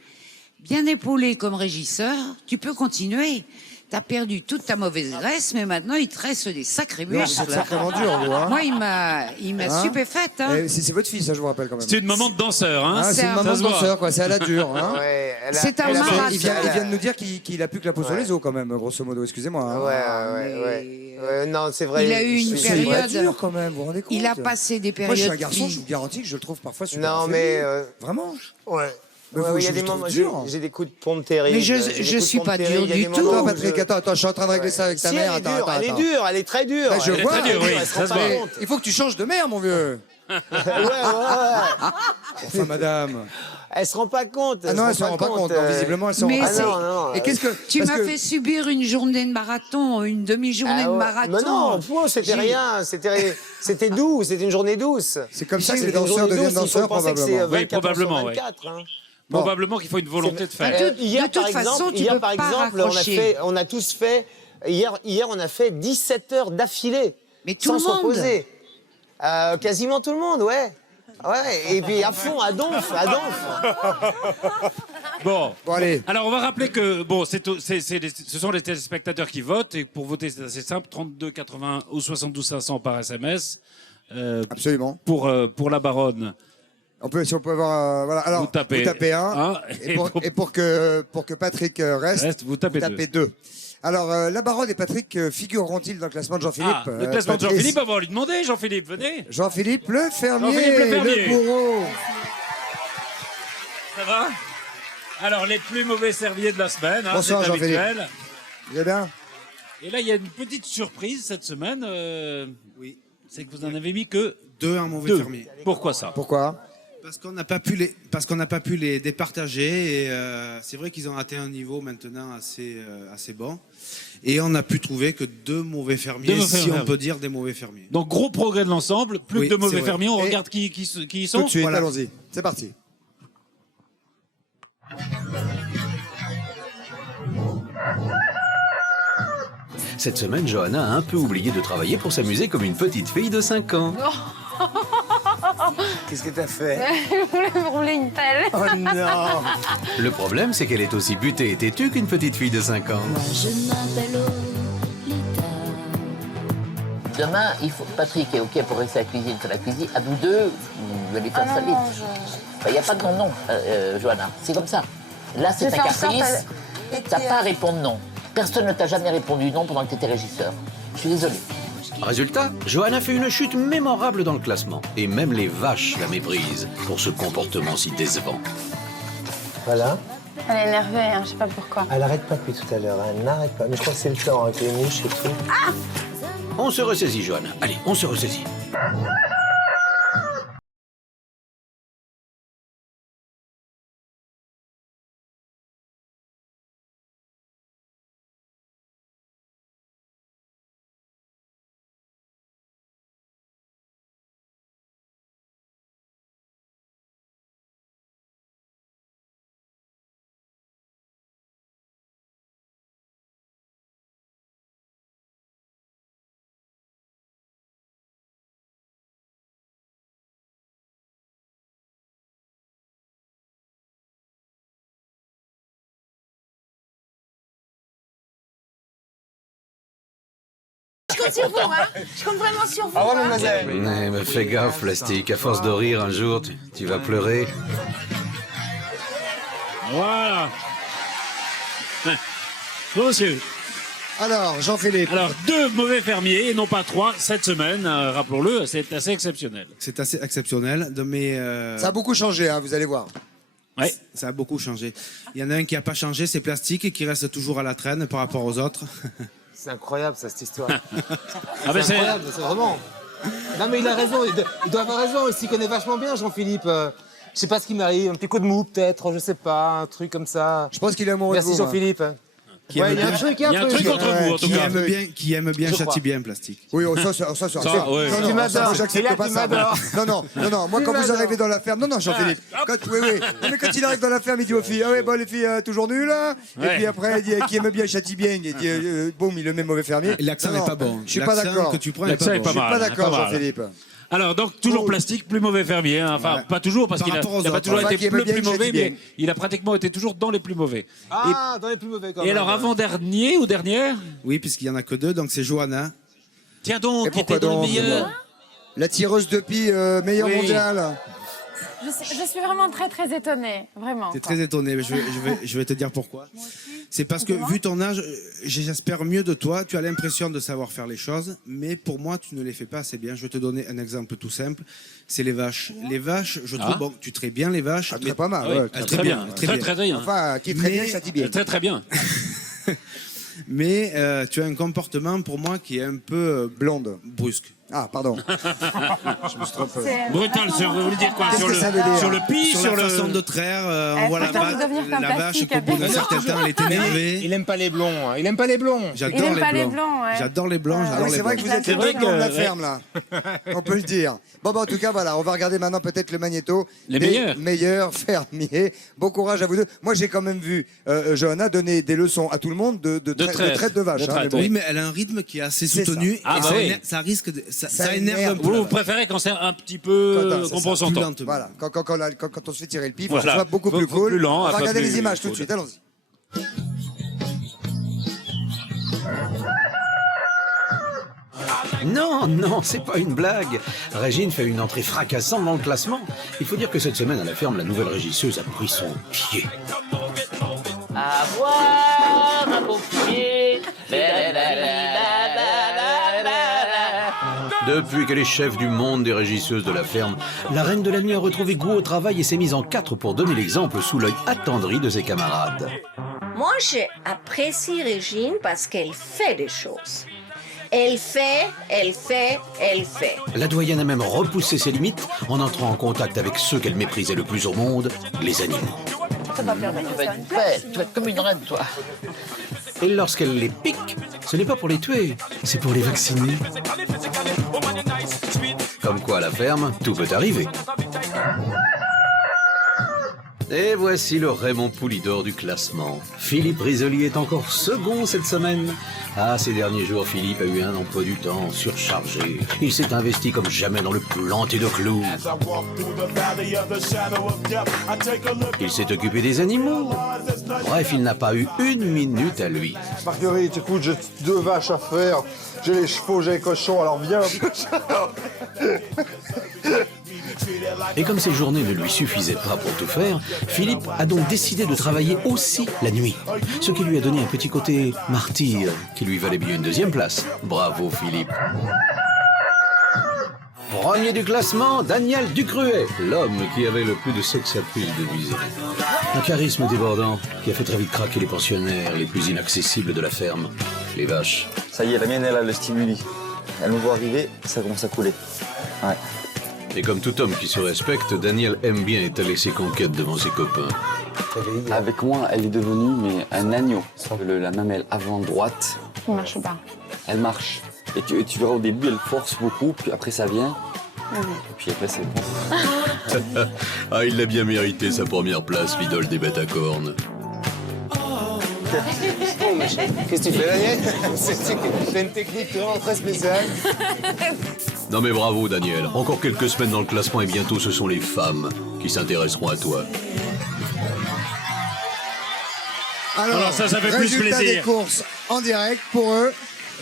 Bien épaulé comme régisseur, tu peux continuer. T'as perdu toute ta mauvaise graisse, mais maintenant il te reste des sacrés Non, muscles. c'est sacrément dur, vous. Hein. Moi, il m'a Hein stupéfaite. Hein. C'est votre fils, ça, je vous rappelle quand même. C'est une maman de danseur, hein. Ah, c'est une un- maman ça de se voit. danseur, quoi. C'est à la dure. Hein. Ouais, C'est un elle a fait- marathon. Il vient de nous dire qu'il a plus que la peau sur les os, quand même, grosso modo. Excusez-moi. Hein. Ouais. Non, c'est vrai. Il a eu une C'est une période. dur, quand même. Vous vous rendez compte? Il a passé des Moi, je suis périodes. un garçon, je vous garantis que je le trouve parfois super. Non, affaibli. mais Vraiment. ouais. Mais Ouais, vous, il y a je des vous trouve moments, dur. j'ai des coups de pompe terribles. Mais J'ai des coups je de suis pompe pas terribles. dur Il y a du des tout. moments Non, où Patrick, attends, je suis en train de régler ça avec ta Si, mère. elle est dure, elle est dure, elle est très dure. Là, je Elle est vois. très dure, oui, elle se ça rend se pas voit. compte. Il faut que tu changes de mère, mon vieux. Ouais. Enfin, madame. Elle se rend pas compte. Ah non, elle se rend pas compte. Non, visiblement, elle se rend Mais pas c'est- compte. non. Et qu'est-ce que Tu parce m'as que- fait subir une journée de marathon, une demi-journée de marathon. Mais non, c'était J'ai- rien. C'était doux, c'était une journée douce. C'est comme ça que C'était les une danseurs journée deviennent douce, il faut danseurs, penser que c'est probablement. 24 Oui, probablement, sur ouais. 24, hein. Probablement qu'il faut une volonté de faire. Hier, de toute par façon, exemple, tu hier, peux par pas exemple, raccrocher. on a tous fait. Hier, on a fait 17 heures d'affilée. Mais tout sans le se monde. reposer. Quasiment tout le monde, ouais. Ouais, et puis à fond, à donf. Bon, allez. Alors on va rappeler que bon, ce sont les téléspectateurs qui votent et pour voter c'est assez simple, 32 80 ou 72 500 par SMS. Absolument. Pour la baronne. Si on peut avoir, voilà. Alors, Vous tapez un. un, Et pour que Patrick reste, vous tapez deux. Alors, la baronne et Patrick figureront-ils dans le classement de Jean-Philippe? Ah, le classement de Patrice. Jean-Philippe, on va lui demander. Jean-Philippe, venez. Jean-Philippe le fermier, Jean-Philippe le fermier. le bourreau. Ça va? Alors les plus mauvais serviers de la semaine, hein, Bonsoir, c'est Jean-Philippe. habituel. Vous allez bien? Et là, il y a une petite surprise cette semaine. Oui. C'est que vous en avez mis que Un mauvais deux. fermier. Pourquoi ça? Pourquoi? Parce qu'on n'a pas pu les départager et c'est vrai qu'ils ont atteint un niveau maintenant assez bon. Et on a pu trouver que deux mauvais fermiers, Deux mauvais si fermiers. on peut dire des mauvais fermiers. Donc gros progrès de l'ensemble, plus Oui, que de mauvais c'est vrai. fermiers. On Et regarde qui ils sont. Tout de suite, Voilà. allons-y. C'est parti. Cette semaine, Johanna a un peu oublié de travailler pour s'amuser comme une petite fille de 5 ans. Qu'est-ce que t'as fait? Je voulais me rouler une pelle. Oh non! Le problème, c'est qu'elle est aussi butée et têtue qu'une petite fille de 5 ans. Je m'appelle Demain, Patrick est OK pour rester à la cuisine, faire la cuisine. À vous deux, vous allez faire ça vite. Il n'y a pas de non, Johanna. C'est comme ça. Là, c'est Je un vais faire en sorte caprice. qu'elle- Tu n'as pas à répondre non. Personne ne t'a jamais répondu non pendant que tu étais régisseur. Je suis désolé. Résultat, Johanna fait une chute mémorable dans le classement. Et même les vaches la méprisent pour ce comportement si décevant. Voilà. Elle est énervée, hein, je sais pas pourquoi. Elle arrête pas depuis tout à l'heure, elle n'arrête pas. Mais je crois que c'est le temps avec les mouches et tout. On se ressaisit, Johanna. Allez, on se ressaisit. Je compte sur vous, hein. Je compte vraiment sur vous. Au revoir, hein. mademoiselle. Mais fais gaffe, Plastique. À force de rire, un jour, tu vas pleurer. Voilà. Bon, monsieur. Alors, Jean-Philippe. Alors, 2 mauvais fermiers, et non pas 3, cette semaine, rappelons-le, c'est assez exceptionnel. C'est assez exceptionnel, mais Ça a beaucoup changé, hein, vous allez voir. Ouais. ça a beaucoup changé. Il y en a un qui n'a pas changé, c'est Plastique, et qui reste toujours à la traîne par rapport aux autres. C'est incroyable, ça, cette histoire. Ah ben C'est incroyable, c'est vraiment. Non, mais il a raison, il doit avoir raison. Il s'y connaît vachement bien, Jean-Philippe. Je sais pas ce qui m'arrive, un petit coup de mou, peut-être, je sais pas, un truc comme ça. Je pense qu'il est amoureux de Merci, vous. moi. Jean-Philippe. Qui Ouais, aime il y a un bien- truc, Il y a un truc entre vous, en tout cas. qui aime bien Je châtie crois. bien, Plastique. Oui, oh, ça, c'est Ça, ouais. Non, Tu non, m'adores. ça, j'accepte Et là, pas tu ça. m'adores. Non, moi, Tu quand vous m'adores. arrivez dans la ferme, non, Jean-Philippe. Oui. Non, mais quand il arrive dans la ferme, il dit aux filles, ah ouais, bon, les filles, toujours nulles. Hein. Et Ouais. puis après, il dit, qui aime bien, châtie bien. Il dit, boum, il le met mauvais fermier. Et l'accent Non, n'est pas bon. Je suis pas L'accent d'accord. que tu prends L'accent est bon. pas Je suis mal, pas d'accord, pas mal. Jean-Philippe. Alors, donc, toujours Plastique, plus mauvais fermier. Hein. Enfin, Voilà. pas toujours, parce Par qu'il a, rapport aux il a pas autres. toujours Enfin, qui été aime le bien, plus il châtie mauvais, bien. mais il a pratiquement été toujours dans les plus mauvais. Ah, dans les plus mauvais quand Et même. alors, avant-dernier ou dernière Oui, puisqu'il y en a que 2, donc c'est Johanna. Tiens Et donc, qui pourquoi était dans le donc meilleur. La tireuse de pie meilleure Oui. mondiale. Je suis vraiment très étonnée, vraiment. T'es très étonné, mais je vais te dire pourquoi. C'est parce que, vu ton âge, j'espère mieux de toi. Tu as l'impression de savoir faire les choses, mais pour moi, tu ne les fais pas assez bien. Je vais te donner un exemple tout simple. C'est les vaches. Les vaches, je trouve, Ah. bon, tu traites bien les vaches. Ah, mais très pas mal. Oui, ouais, très bien. Très bien. Enfin, qui est très bien, Mais- châtie bien. Très bien. Mais tu as un comportement, pour moi, qui est un peu Blonde. brusque. Ah, pardon. Je me suis trompé. Brutal, vous voulez dire quoi? Qu'est-ce Sur que ça veut dire le pis, Sur la façon de traire, on voit la, pourtant, vous devenir comme la vache Plastique qu'au bout d'un avec- certain temps, elle est énervée. Il aime pas les blonds. Il aime pas les blonds. J'adore Il aime les pas les blancs. blancs, ouais. J'adore les blancs, Ah j'adore oui, les c'est vrai que blancs. vous êtes C'est les vrai deux blancs de la que- ferme, là. On peut le dire. Bon, bah, en tout cas, voilà, on va regarder maintenant peut-être le magnéto. Les des meilleurs. meilleurs fermiers. Bon courage à vous deux. Moi, j'ai quand même vu Johanna donner des leçons à tout le monde de traite de vache. De hein, traite, mais bon. Oui, mais elle a un rythme qui est assez C'est soutenu. ça. Ah, et bah ça, oui. ça risque de, Ça ça énerve un peu. Vous préférez quand c'est un petit peu Quand, c'est qu'on ça, prend son plus temps. lentement. Voilà, quand on se fait tirer le pif, Voilà. faut que ce soit beaucoup Faut- plus faut cool. plus lent, On un va peu regarder plus les images tout de cool. suite, allons-y. Non, c'est pas une blague. Régine fait une entrée fracassante dans le classement. Il faut dire que cette semaine à la ferme, la nouvelle régisseuse a pris son pied. Avoir un beau pied. Depuis qu'elle est chef du monde des régisseuses de la ferme, la reine de la nuit a retrouvé goût au travail et s'est mise en 4 pour donner l'exemple sous l'œil attendri de ses camarades. Moi, j'apprécie Régine parce qu'elle fait des choses. Elle fait. La doyenne a même repoussé ses limites en entrant en contact avec ceux qu'elle méprisait le plus au monde, les animaux. Tu vas être belle, tu vas être comme une reine, toi. Et lorsqu'elle les pique, ce n'est pas pour les tuer, c'est pour les vacciner. Comme quoi à la ferme, tout peut arriver. Et voici le Raymond Poulidor du classement. Philippe Risoli est encore second cette semaine. Ah, ces derniers jours, Philippe a eu un emploi du temps surchargé. Il s'est investi comme jamais dans le planter de clous. Il s'est occupé des animaux. Bref, il n'a pas eu une minute à lui. Marguerite, écoute, j'ai 2 vaches à faire. J'ai les chevaux, j'ai les cochons, alors viens. Et comme ces journées ne lui suffisaient pas pour tout faire, Philippe a donc décidé de travailler aussi la nuit. Ce qui lui a donné un petit côté martyr qui lui valait bien une 2e place. Bravo Philippe. Premier du classement, Daniel Ducruet, l'homme qui avait le plus de sex appeal de visée. Un charisme débordant qui a fait très vite craquer les pensionnaires les plus inaccessibles de la ferme, les vaches. Ça y est, la mienne, elle a le stimuli. Elle me voit arriver, ça commence à couler. Ouais. Et comme tout homme qui se respecte, Daniel aime bien étaler ses conquêtes devant ses copains. Avec moi, elle est devenue mais un agneau. La mamelle avant droite, Ça marche pas. elle marche. Et tu verras au début, elle force beaucoup, puis après ça vient. Et puis après c'est bon. Ah, il l'a bien mérité sa première place, l'idole des bêtes à cornes. Qu'est-ce que tu fais, Daniel? C'est une technique vraiment très spéciale. Non mais bravo Daniel, encore quelques semaines dans le classement et bientôt ce sont les femmes qui s'intéresseront à toi. Alors, ça fait plus résultat plaisir. des courses en direct pour eux.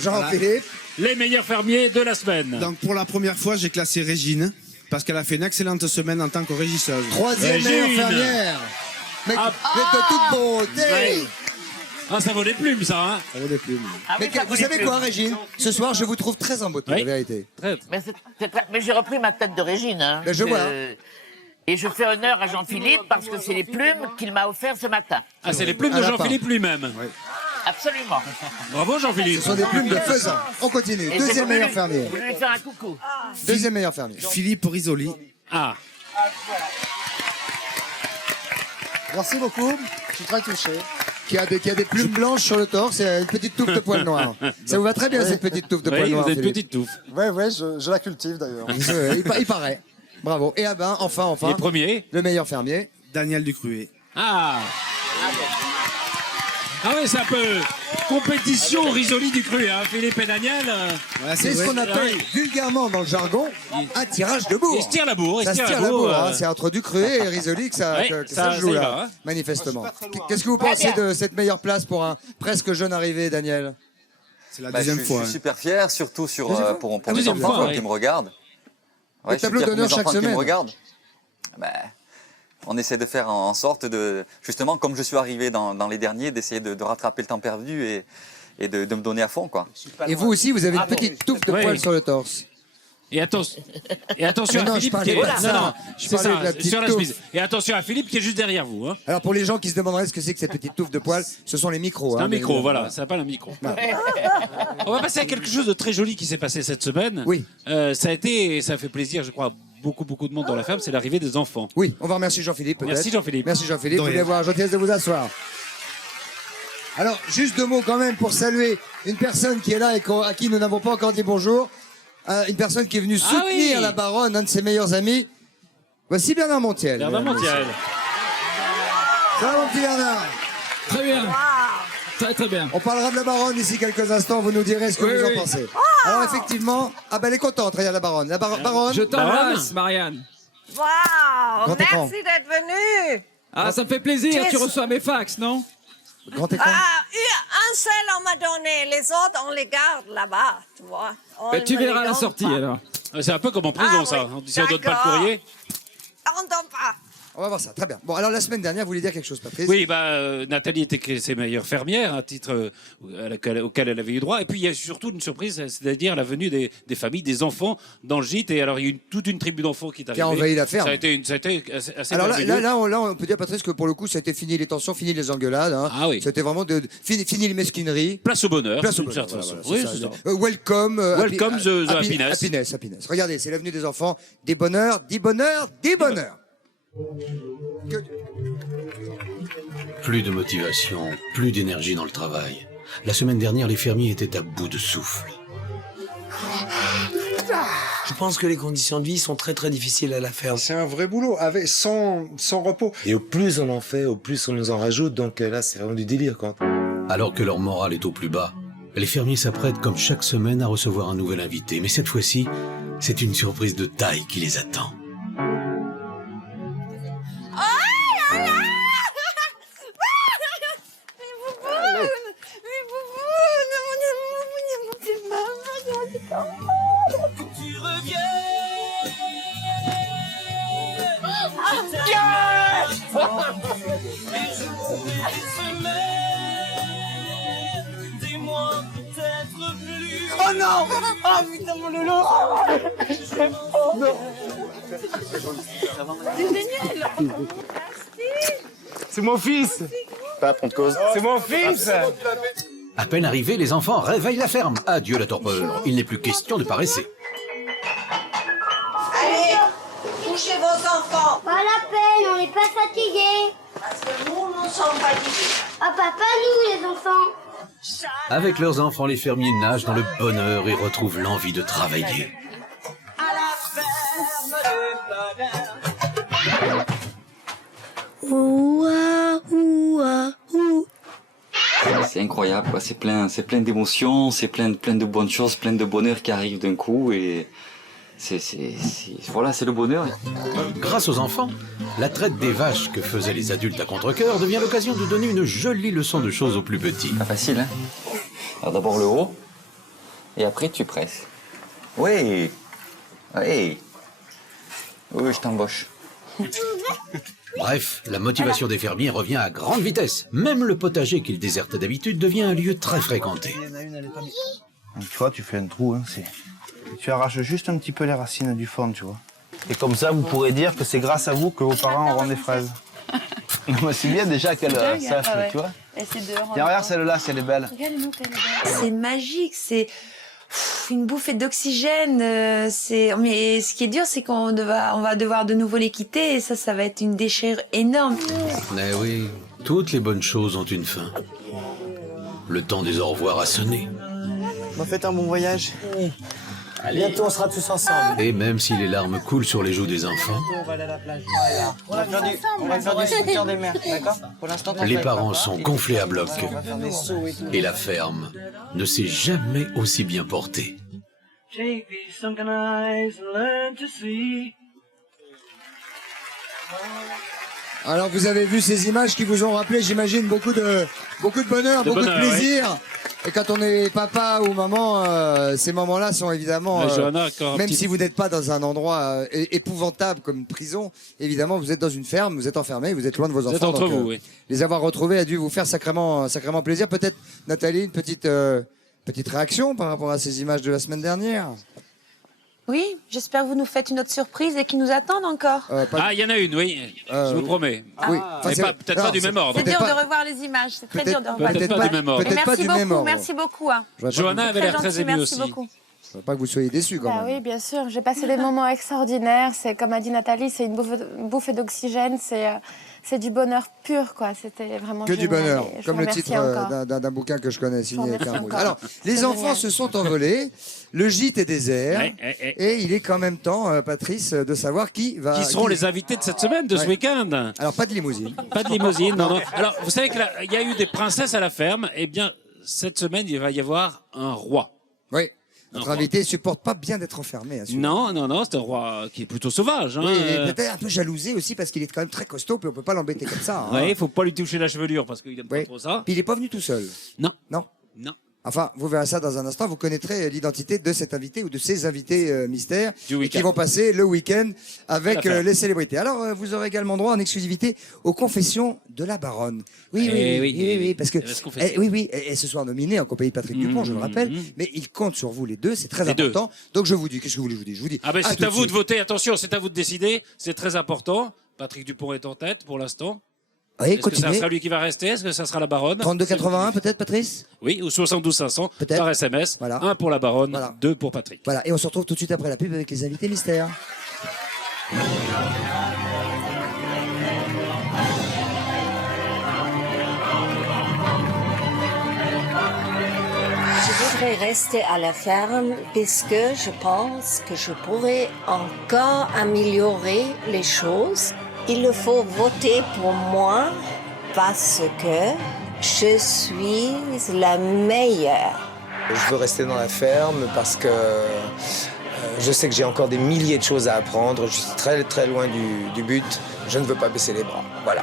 Jean-Philippe. les meilleurs fermiers de la semaine. Donc pour la première fois, j'ai classé Régine, parce qu'elle a fait une excellente semaine en tant que régisseuse. Troisième meilleure fermière. Mais de toute beauté. Ouais. Ah, ça vaut des plumes, ça, hein. Ça vaut des plumes. Mais vous savez quoi, Régine? Ce soir, je vous trouve très en beauté, la vérité. Mais j'ai repris ma tête de Régine. Hein. Je vois. Et je fais honneur à Jean-Philippe parce que c'est les plumes qu'il m'a offert ce matin. Ah, c'est les plumes de Jean-Philippe lui-même. Oui. Absolument. Bravo, Jean-Philippe. Ce sont des plumes de faisan. On continue. Et Deuxième meilleur fermier. Vous lui faire un coucou. Deuxième meilleur fermier. Philippe Risoli. Ah. Merci beaucoup. Je suis très touché. Qui a des plumes blanches sur le torse et une petite touffe de poils noirs. Ça vous va très bien, cette petite touffe de poils noirs. Vous avez une petite touffe. Ouais, je la cultive d'ailleurs. Il paraît. Bravo. Et enfin. Les premiers. Le meilleur fermier. Daniel Ducruet. Ah. Ah ouais, c'est un peu compétition Risoli du cru, hein, Philippe et Daniel. Ouais, c'est ce qu'on appelle vulgairement dans le jargon un tirage de bourre. Il se tire la bourre. Ça se tire la bourre. Hein. C'est entre Ducruet et Risoli que ça se joue là, hein. Manifestement. Qu'est-ce que vous pensez de cette meilleure place pour un presque jeune arrivé, Daniel? C'est la deuxième fois. Je suis super fier, surtout pour mes deuxième enfants fois, qui me regardent. Le tableau d'honneur chaque semaine. Qui me regardent. On essaie de faire en sorte de, justement, comme je suis arrivé dans les derniers, d'essayer de rattraper le temps perdu et de me donner à fond, quoi. Et vous aussi, vous avez une petite touffe de poils sur le torse. Et attention à Philippe qui est... Je parlais de la petite sur la touffe. chemise. Et attention à Philippe qui est juste derrière vous. Hein. Alors pour les gens qui se demanderaient ce que c'est que cette petite touffe de poils, ce sont les micros. C'est un micro, voilà, ça s'appelle un micro. On va passer à quelque chose de très joli qui s'est passé cette semaine. Oui. Ça a fait plaisir, je crois, à beaucoup de monde dans la ferme, c'est l'arrivée des enfants. Oui, on va remercier Jean-Philippe. Merci Jean-Philippe. Merci Jean-Philippe, vous voulez avoir la gentillesse de vous asseoir. Alors, juste deux mots quand même pour saluer une personne qui est là et à qui nous n'avons pas encore dit bonjour. Une personne qui est venue soutenir la baronne, un de ses meilleurs amis. Voici Bernard Montiel. Bernard Montiel. Ça va mon petit Bernard? Très bien. Très bien. On parlera de la baronne d'ici quelques instants, vous nous direz ce que vous en pensez. Alors effectivement, elle est contente, regarde la baronne. La baronne. Je t'embrasse, Marianne. Waouh, Grand écran. merci d'être venu. Ah, ça me fait plaisir, tu reçois mes fax, non? Grand écran. Un seul on m'a donné, les autres on les garde là-bas, tu vois. Ben, tu verras à la sortie alors. C'est un peu comme en prison ça, si on donne pas le courrier. On ne donne pas. On va voir ça, très bien. Bon, alors la semaine dernière, vous voulez dire quelque chose, Patrice? Oui, Nathalie était ses meilleures fermières, un titre auquel elle avait eu droit. Et puis il y a surtout une surprise, c'est-à-dire la venue des familles, des enfants dans le gîte. Et alors il y a eu toute une tribu d'enfants qui est arrivée. Qui a envahi la ferme. Ça a été assez alors merveilleux. là, on peut dire, Patrice, que pour le coup, ça a été fini les tensions, fini les engueulades. Hein. Ah oui. C'était vraiment fini les mesquineries. Place au bonheur. Place au d'une bonheur. certaine Voilà, façon. c'est Oui, ça. c'est ça. Welcome. The happiness. Happiness. Regardez, c'est l'avenue des enfants. Des bonheurs, des bonheurs, des bonheurs. Plus de motivation, plus d'énergie dans le travail. La semaine dernière, les fermiers étaient à bout de souffle. Je pense que les conditions de vie sont très difficiles à la ferme. C'est un vrai boulot, sans repos. Et au plus on en fait, au plus on nous en rajoute, donc là c'est vraiment du délire quand. Alors que leur morale est au plus bas, les fermiers s'apprêtent comme chaque semaine à recevoir un nouvel invité. Mais cette fois-ci, c'est une surprise de taille qui les attend. Tu reviens. Les jours et les semaines, des mois peut-être plus. Oh non! Oh putain mon loulou! Non! C'est génial! C'est mon fils! Pas à prendre cause. C'est mon fils! À peine arrivés, les enfants réveillent la ferme. Adieu la torpeur. Il n'est plus question de paresser. Allez, couchez vos enfants. Pas la peine, on n'est pas fatigués. Parce que nous sommes fatigués. Ah papa, nous les enfants. Avec leurs enfants, les fermiers nagent dans le bonheur et retrouvent l'envie de travailler. Ouah, ouah, ouah. C'est incroyable, quoi. C'est plein d'émotions, c'est plein de bonnes choses, plein de bonheur qui arrivent d'un coup et voilà, c'est le bonheur. Grâce aux enfants, la traite des vaches que faisaient les adultes à contre-cœur devient l'occasion de donner une jolie leçon de choses aux plus petits. Pas facile, hein. Alors d'abord le haut, Et après, tu presses. Oui. Oui. Oui, je t'embauche. Bref, la motivation des fermiers revient à grande vitesse. Même le potager qu'ils désertent d'habitude devient un lieu très fréquenté. Donc, tu vois, tu fais un trou, hein, tu arraches juste un petit peu les racines du fond, tu vois. Et comme ça, vous pourrez dire que c'est grâce à vous que vos parents auront des fraises. C'est bien déjà qu'elle sache, tu vois. Tiens, regarde celle-là, si elle est belle. C'est magique, c'est une bouffée d'oxygène. Mais ce qui est dur, c'est qu'on va devoir de nouveau les quitter et ça va être une déchirure énorme. Mais oui, toutes les bonnes choses ont une fin. Le temps des au revoir a sonné. Faites un bon voyage. Bientôt, on sera tous ensemble. Et même si les larmes coulent sur les joues des enfants, On va aller à la plage. On va faire du scooter des mers, d'accord? Pour l'instant, les parents sont gonflés à bloc. On va faire des sauts et tout. Et la ferme ne s'est jamais aussi bien portée. Take these sunken eyes and learn to see. Alors vous avez vu ces images qui vous ont rappelé, j'imagine, beaucoup de bonheur, beaucoup de plaisir. Et quand on est papa ou maman, ces moments-là sont évidemment, même si vous n'êtes pas dans un endroit épouvantable comme une prison, évidemment vous êtes dans une ferme, vous êtes enfermé, vous êtes loin de vos enfants. Vous êtes entre vous, oui. Les avoir retrouvés a dû vous faire sacrément plaisir. Peut-être, Nathalie, une petite réaction par rapport à ces images de la semaine dernière. Oui, j'espère que vous nous faites une autre surprise et qu'ils nous attendent encore. Il y en a une, oui. Je vous promets. Oui. Mais peut-être pas du même ordre. C'est dur de revoir les images, c'est très dur de revoir les Peut-être pas du même ordre. Merci beaucoup. Hein. Johanna avait l'air très émue aussi. Merci beaucoup. Je ne veux pas que vous soyez déçus quand même. Oui, bien sûr. J'ai passé des moments extraordinaires. C'est comme a dit Nathalie, c'est une bouffée d'oxygène. C'est du bonheur pur, quoi. C'était vraiment que génial. du bonheur, Et je comme vous le titre remercie d'un bouquin que je connais, signé Pierre Mouille. encore. Alors, les enfants se sont envolés, le gîte est désert, et il est quand même temps, Patrice, de savoir qui seront les invités de cette semaine, de ce week-end. Alors, pas de limousine. Pas de limousine, non. Alors, vous savez qu'il y a eu des princesses à la ferme. Eh bien, cette semaine, il va y avoir un roi. Oui. Notre invité ne supporte pas bien d'être enfermé. Non, c'est un roi qui est plutôt sauvage. Hein. Oui, il est peut-être un peu jalousé aussi parce qu'il est quand même très costaud, puis on ne peut pas l'embêter comme ça. Oui, il ne faut pas lui toucher la chevelure parce qu'il n'aime pas trop ça. Puis il n'est pas venu tout seul. Non. Non. Enfin, vous verrez ça dans un instant. Vous connaîtrez l'identité de cet invité ou de ces invités mystères qui vont passer le week-end avec les célébrités. Alors, vous aurez également droit en exclusivité aux confessions de la baronne. Oui, parce que elle se soit nominée en compagnie de Patrick Dupont, je le rappelle, mais il compte sur vous les deux, c'est très important. Donc je vous dis, qu'est-ce que vous voulez que je vous dise? Ah ben c'est à vous de voter. Attention, c'est à vous de décider. C'est très important. Patrick Dupont est en tête pour l'instant. Oui, est-ce que ça sera lui qui va rester? Est-ce que ça sera la baronne? 32,81 peut-être, Patrice? Oui, ou 72 500 par SMS. Voilà. 1 pour la baronne, 2 pour Patrick. Voilà, et on se retrouve tout de suite après la pub avec les invités mystères. Je voudrais rester à la ferme puisque je pense que je pourrais encore améliorer les choses. Il faut voter pour moi parce que je suis la meilleure. Je veux rester dans la ferme parce que je sais que j'ai encore des milliers de choses à apprendre. Je suis très très loin du but. Je ne veux pas baisser les bras. Voilà.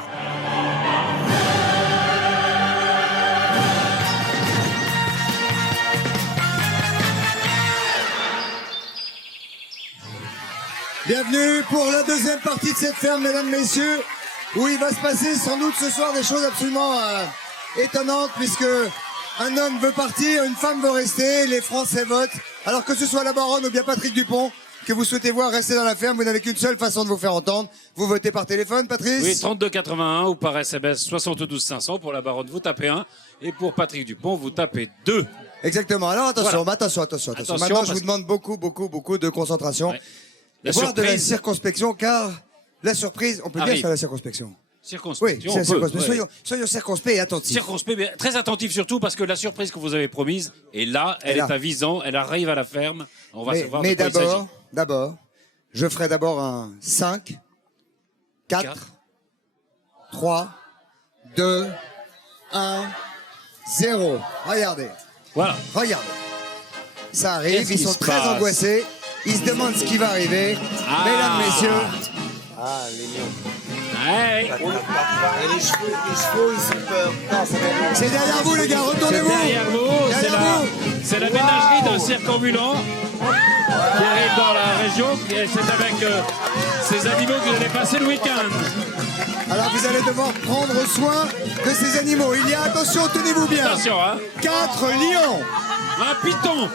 Bienvenue pour la deuxième partie de cette ferme, mesdames, messieurs, où il va se passer sans doute ce soir des choses absolument étonnantes, puisque un homme veut partir, une femme veut rester, les Français votent. Alors que ce soit la baronne ou bien Patrick Dupont, que vous souhaitez voir rester dans la ferme, vous n'avez qu'une seule façon de vous faire entendre. Vous votez par téléphone, Patrice? Oui, 32,81 ou par SMS 72 500. Pour la baronne, vous tapez 1. Et pour Patrick Dupont, vous tapez 2. Exactement. Alors attention, voilà. attention. Maintenant, je vous demande beaucoup de concentration. Ouais. Voire de la circonspection, car la surprise, on peut dire sur la circonspection. Circonspection, oui, on peut, soyons circonspects et attentifs. Circonspect, mais très attentifs surtout parce que la surprise que vous avez promise est là, elle est avisante, elle arrive à la ferme. On va savoir de quoi il s'agit. D'abord, je ferai d'abord un 5, 4, 3, 2, 1, 0. Regardez. Voilà. Regardez. Ça arrive, ils sont très angoissés. Ils se demandent ce qui va arriver. Mesdames, messieurs. Ah, les lions. Ouais. Et les chevaux, ils sont peur. C'est derrière vous, les gars, retournez-vous. Derrière vous, c'est la ménagerie d'un cirque ambulant qui arrive dans la région. Et c'est avec ces animaux que vous allez passer le week-end. Alors vous allez devoir prendre soin de ces animaux. Il y a, attention, tenez-vous bien. Attention, hein. 4 lions. Un python.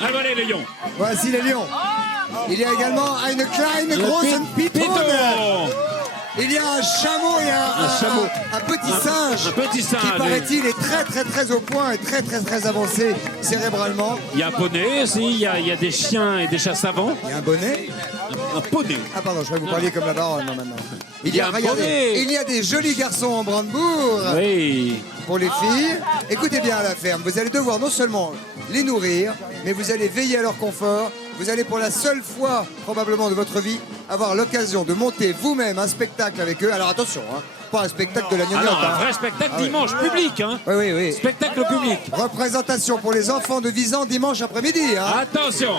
Ah, voilà les lions. Voici les lions. Il y a également une kleine großen Python. Il y a un chameau et un petit singe. Un petit singe. Qui, paraît-il, est très au point et très avancé cérébralement. Il y a un poney aussi, il y a des chiens et des chats savants. Il y a un bonnet. Un poney. Ah pardon, je vais vous parler comme la baronne maintenant. Il y a un poney. Il y a des jolis garçons en Brandebourg. Oui. Pour les filles. Écoutez bien à la ferme, vous allez devoir non seulement les nourrir, mais vous allez veiller à leur confort. Vous allez pour la seule fois probablement de votre vie avoir l'occasion de monter vous-même un spectacle avec eux. Alors attention, hein, pas un spectacle de la gnognotte. Ah non, un vrai spectacle dimanche, public. Hein. Oui. Spectacle public. Représentation pour les enfants de Visan dimanche après-midi. Hein. Attention.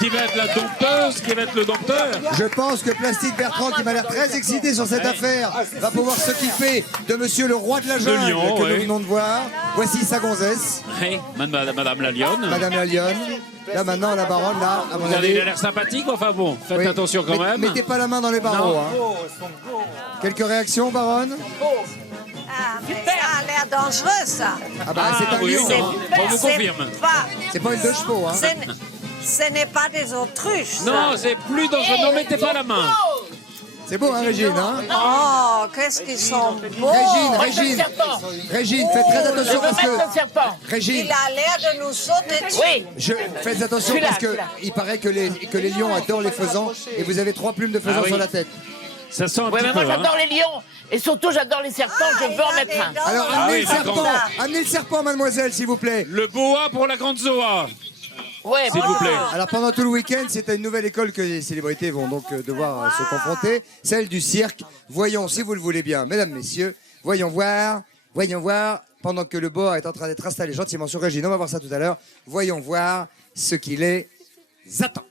Qui va être la dompteuse, qui va être le dompteur? Je pense que Plastique Bertrand, qui m'a l'air très excité sur cette affaire, va pouvoir se kiffer de monsieur le roi de la jungle Lion, que nous venons de voir. Voici sa gonzesse. Oui, Madame la Lionne. Madame la Lionne. Là maintenant, la baronne, là, à mon Regardez, avis... il a l'air sympathique, enfin bon, faites Oui. attention quand même. Mettez pas la main dans les barreaux. Hein. Quelques réactions, baronne? Ah, mais ça a l'air dangereux, ça. Ah bah c'est un oui, lion. non, on vous confirme. C'est pas une deux chevaux. Hein. Ce n'est pas des autruches, ça. Non, c'est plus dangereux, n'en mettez pas la main. C'est beau, hein, Régine, hein? Oh, qu'est-ce qu'ils sont beaux. Régine, faites très attention parce que... Régine, Il a l'air de nous sauter dessus. faites attention parce que il paraît que les lions adorent les faisans et vous avez 3 plumes de faisan sur la tête. Ça sent un Ouais, petit mais peu. moi j'adore les lions et surtout j'adore les serpents, je veux en mettre un. Alors amenez le serpent, mademoiselle, s'il vous plaît. Le boa pour la grande zoa. Ouais, s'il vous plaît. Alors pendant tout le week-end, c'est à une nouvelle école que les célébrités vont donc devoir se confronter, celle du cirque. Voyons, si vous le voulez bien, mesdames, messieurs, voyons voir, pendant que le boa est en train d'être installé gentiment sur Régine, on va voir ça tout à l'heure, voyons voir ce qu'il les attend.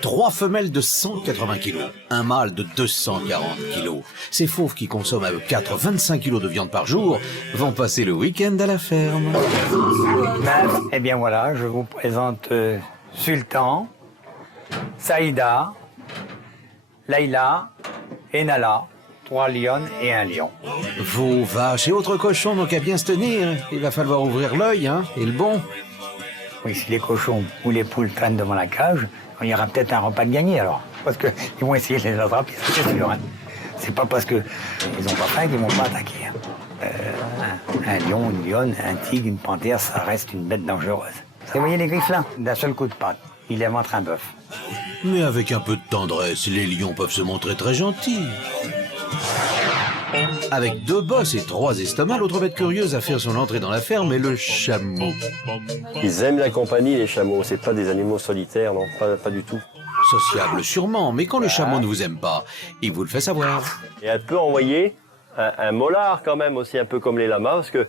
3 femelles de 180 kilos, un mâle de 240 kilos. Ces fauves qui consomment à eux 4 25 kilos de viande par jour vont passer le week-end à la ferme. Eh bien voilà, je vous présente Sultan, Saïda, Laïla et Nala, 3 lionnes et 1 lion. Vos vaches et autres cochons n'ont qu'à bien se tenir. Il va falloir ouvrir l'œil, hein, et le bon. Oui, si les cochons ou les poules traînent devant la cage, il y aura peut-être un repas de gagné alors. Parce qu'ils vont essayer de les attraper, c'est sûr. Hein. C'est pas parce qu'ils n'ont pas faim qu'ils vont pas attaquer. Hein. Un lion, une lionne, un tigre, une panthère, ça reste une bête dangereuse. Vous voyez les grifflins, d'un seul coup de patte, il éventre un bœuf. Mais avec un peu de tendresse, les lions peuvent se montrer très gentils. Avec 2 bosses et 3 estomacs, l'autre bête curieuse à faire son entrée dans la ferme est le chameau. Ils aiment la compagnie, les chameaux. C'est pas des animaux solitaires, non, pas du tout. Sociable sûrement, mais quand le chameau ne vous aime pas, il vous le fait savoir. Et elle peut envoyer un molar quand même aussi, un peu comme les lamas, parce que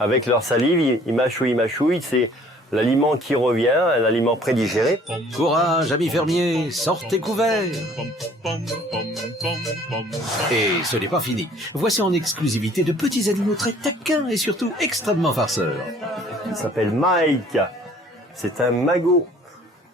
avec leur salive, ils mâchouillent, c'est l'aliment qui revient, un aliment prédigéré. Courage, amis fermiers, sortez couverts. Et ce n'est pas fini. Voici en exclusivité de petits animaux très taquins et surtout extrêmement farceurs. Il s'appelle Mike. C'est un magot.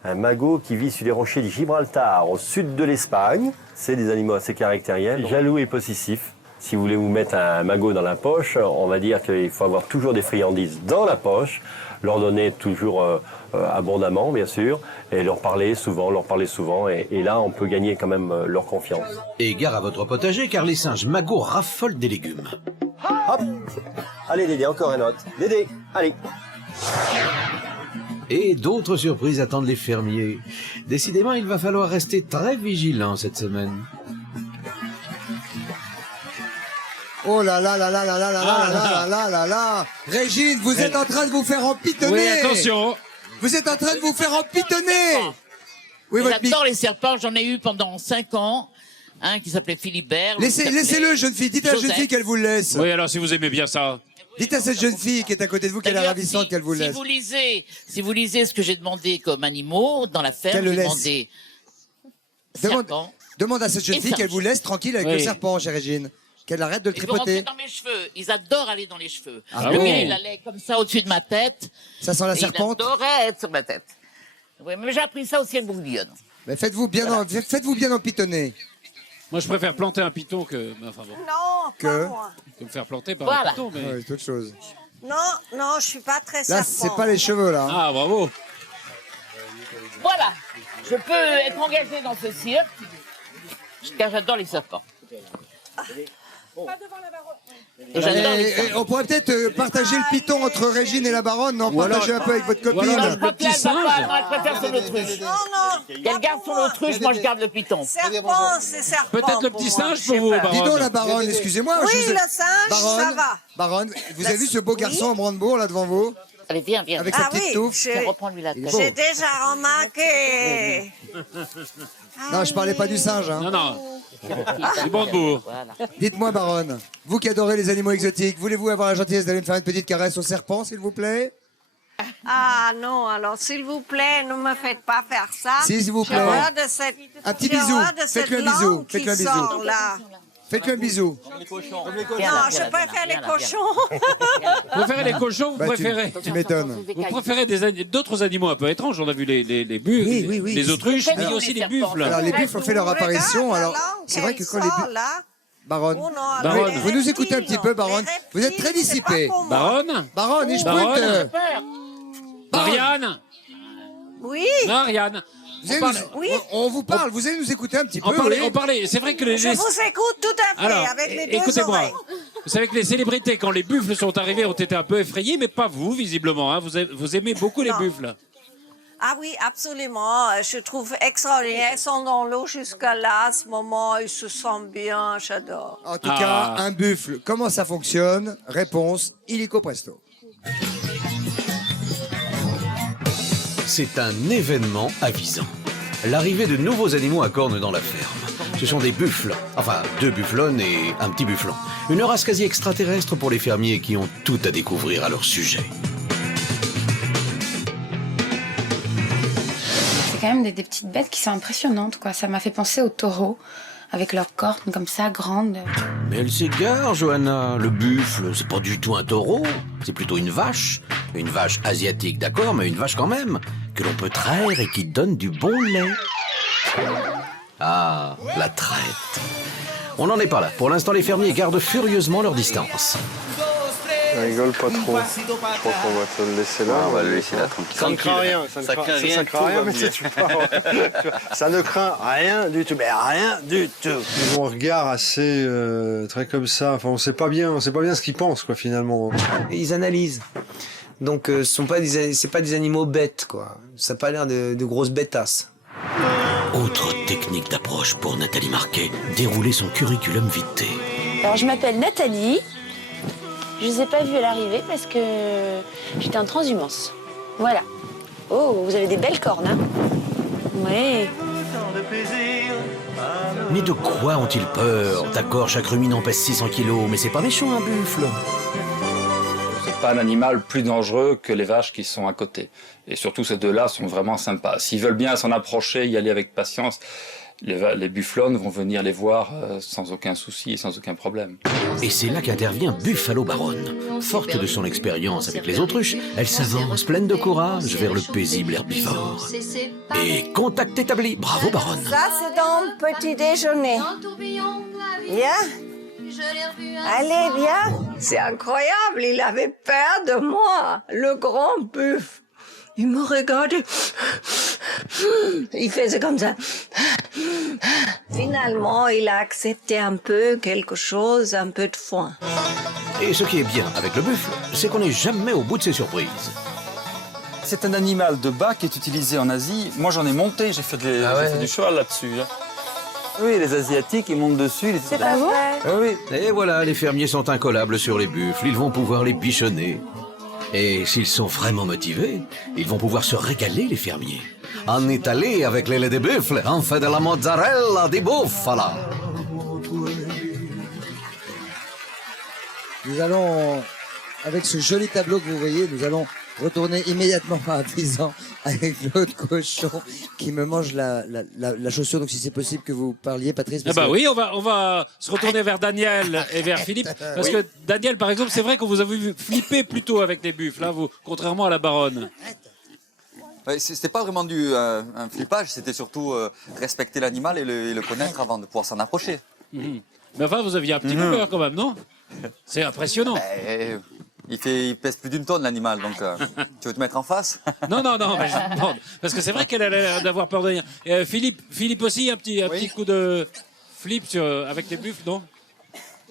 Un magot qui vit sur les rochers de Gibraltar, au sud de l'Espagne. C'est des animaux assez caractériels, jaloux et possessifs. Si vous voulez vous mettre un magot dans la poche, on va dire qu'il faut avoir toujours des friandises dans la poche, leur donner toujours abondamment, bien sûr, et leur parler souvent, et là, on peut gagner quand même leur confiance. Et gare à votre potager, car les singes magots raffolent des légumes. Hop! Allez, Dédé, encore un autre. Dédé, allez! Et d'autres surprises attendent les fermiers. Décidément, il va falloir rester très vigilant cette semaine. Oh là là là là là là là là là là là là. Régine, vous êtes en train de vous faire empitonner. Oui, attention. Vous êtes en train de vous faire empitonner. Oui, J'adore les serpents, j'en ai eu pendant 5 ans. Un qui s'appelait Philibert. Laissez-le, jeune fille. Dites à la jeune fille qu'elle vous le laisse. Oui, alors si vous aimez bien ça. Dites à cette jeune fille qui est à côté de vous qu'elle est D'ailleurs, ravissante, qu'elle vous Si laisse. vous lisez ce que j'ai demandé comme animaux dans la ferme, Qu'elle le j'ai laisse. demandé Demande à cette jeune Et fille qu'elle singe. vous laisse tranquille avec Oui. le serpent, chère Régine. Qu'elle arrête de le Il veut rentrer tripoter. dans mes cheveux. Ils adorent aller dans les cheveux. Ah le bon mien, il allait comme ça au-dessus de ma tête. Ça sent la Et serpente. Il adorait être sur ma tête. Oui, mais j'ai appris ça au ciel bourguignon. Mais faites-vous bien, faites-vous bien empitonner. Moi, je préfère planter un python que. Enfin bon. Non, Que pas moi. Que me faire planter par Voilà. un python. Mais... Ouais, c'est autre chose. Non, non, je suis pas très Là, serpent. c'est pas les cheveux, là. hein. Ah, bravo. Voilà. Je peux être engagée dans ce cirque, car j'adore les serpents. Et j'adore les serpents. Et on pourrait peut-être partager le python entre Régine et la baronne, non? Ou alors- Partager un peu avec votre ou alors copine. le Je crois petit qu'elle va pas, singe. non, elle préfère son autruche. Non, non. Elle garde son autruche, moi je garde le python. Serpent, c'est serpent. Peut-être le pour petit moi. singe pour vous, Dis donc, baronne. la baronne, excusez-moi. Oui, je vous ai- le singe, Baronne, ça va. Baronne, vous avez vu ce beau garçon en brandebourg, là, devant vous? Allez, viens, viens. Avec sa Ah petite oui, touffe. j'ai Reprends-lui la tête. j'ai déjà remarqué. Non, je parlais pas du singe. Hein. Non, non. Du Brandebourg. Voilà. Dites-moi, baronne, vous qui adorez les animaux exotiques, voulez-vous avoir la gentillesse d'aller me faire une petite caresse au serpent, s'il vous plaît? Ah non, alors s'il vous plaît, ne me faites pas faire ça. Si, s'il vous plaît. J'ai horreur de cette, Un petit j'ai bisou. horreur de cette Faites-lui un bisou. langue Faites-lui qui un bisou. sort, là. Faites-lui un bisou. Viens là, Non, viens je là, préfère viens les là, cochons. Vous préférez les cochons, vous Bah, préférez. tu m'étonnes. Vous préférez d'autres animaux un peu étranges. On a vu les buffles, Oui, oui, oui. les autruches, mais il y a Alors, aussi les les buffles. Alors, les buffles ont fait leur Regarde apparition. la Alors, langue c'est vrai que qu'elle quand les sort, buffles... là. Baronne, Oh non, Baronne, alors, les vous nous écoutez un reptiles, petit peu, baronne. les Vous êtes très reptiles, c'est pas dissipé. pour moi. Baronne, Baronne, ich Baronne. brute. Marianne, Oui, Marianne. Vous allez parle- nous- Oui. on vous parle, vous allez nous écouter un petit peu. On parlait, oui. on parlait. C'est vrai que les. je vous écoute tout à fait, Alors, avec les deux écoutez-moi. oreilles. Vous savez que les célébrités, quand les buffles sont arrivés, ont été un peu effrayés, mais pas vous, visiblement. Hein. Vous aimez beaucoup les Non. buffles. Ah oui, absolument. Je trouve extraordinaire. Ils sont dans l'eau jusqu'à là, à ce moment. Ils se sentent bien. J'adore. En tout cas, Ah. un buffle, comment ça fonctionne? Réponse, illico presto. C'est un événement avisant. L'arrivée de nouveaux animaux à cornes dans la ferme. Ce sont des buffles, enfin 2 bufflonnes et un petit bufflon. Une race quasi extraterrestre pour les fermiers qui ont tout à découvrir à leur sujet. C'est quand même des petites bêtes qui sont impressionnantes, quoi. Ça m'a fait penser aux taureaux, avec leurs cornes comme ça, grandes. Mais elle s'égare, Johanna. Le buffle, c'est pas du tout un taureau. C'est plutôt une vache. Une vache asiatique, d'accord, mais une vache quand même. Que l'on peut traire et qui donne du bon lait. Ah, la traite. On n'en est pas là. Pour l'instant, les fermiers gardent furieusement leur distance. Rigole pas trop. Je crois qu'on va te le laisser là. On va le laisser là tranquille. Ça ne craint rien. Ça ne craint rien, mais tu vois, ça ne craint rien du tout. Mais rien du tout. Ils ont un regard assez très comme ça. Enfin, on sait pas bien ce qu'ils pensent, quoi, finalement. Ils analysent. Donc, c'est pas des animaux bêtes, quoi. Ça n'a pas l'air de grosses bêtasses. Autre technique d'approche pour Nathalie Marquet, dérouler son curriculum vitae. Alors, je m'appelle Nathalie. Je ne vous ai pas vu à l'arrivée parce que j'étais en transhumance. Voilà. Oh, vous avez des belles cornes, hein? Oui. Mais de quoi ont-ils peur? D'accord, chaque ruminant pèse 600 kilos, mais c'est pas méchant un buffle. C'est pas un animal plus dangereux que les vaches qui sont à côté. Et surtout, ces deux-là sont vraiment sympas. S'ils veulent bien s'en approcher, y aller avec patience, les bufflonnes vont venir les voir sans aucun souci et sans aucun problème. Et c'est là qu'intervient Buffalo Baronne. Forte de son expérience avec les autruches, elle s'avance pleine de courage vers le paisible herbivore. Et contact établi. Bravo Baronne. Ça, c'est dans le petit déjeuner. Viens. Allez, viens. C'est incroyable, il avait peur de moi, le grand buffle. Il me regardait. Il faisait comme ça. Finalement, il a accepté un peu quelque chose, un peu de foin. Et ce qui est bien avec le buffle, c'est qu'on n'est jamais au bout de ses surprises. C'est un animal de bas qui est utilisé en Asie. Moi, j'en ai monté, j'ai fait du cheval là-dessus. Hein. Oui, les Asiatiques, ils montent dessus. C'est pas vrai. Ah oui. Et voilà, les fermiers sont incollables sur les buffles, ils vont pouvoir les bichonner. Et s'ils sont vraiment motivés, ils vont pouvoir se régaler, les fermiers. En Italie, avec les laits de buffle, on fait de la mozzarella di bufala. Nous allons avec ce joli tableau que vous voyez, nous allons retourner immédiatement à Visan avec l'autre cochon qui me mange la chaussure. Donc si c'est possible que vous parliez, Patrice. Ah bah oui, on va se retourner vers Daniel et vers Philippe. Parce que Daniel, par exemple, c'est vrai qu'on vous a vu flipper plutôt avec les buffles, là, vous, contrairement à la baronne. Ouais, c'était pas vraiment un flippage, c'était surtout respecter l'animal et le connaître avant de pouvoir s'en approcher. Mais enfin, vous aviez un petit peu peur quand même, non? C'est impressionnant. Il pèse plus d'une tonne l'animal, donc tu veux te mettre en face? Non, mais je demande. Parce que c'est vrai qu'elle a l'air d'avoir peur de rien. Philippe aussi, un petit coup de flip avec les buffles, non?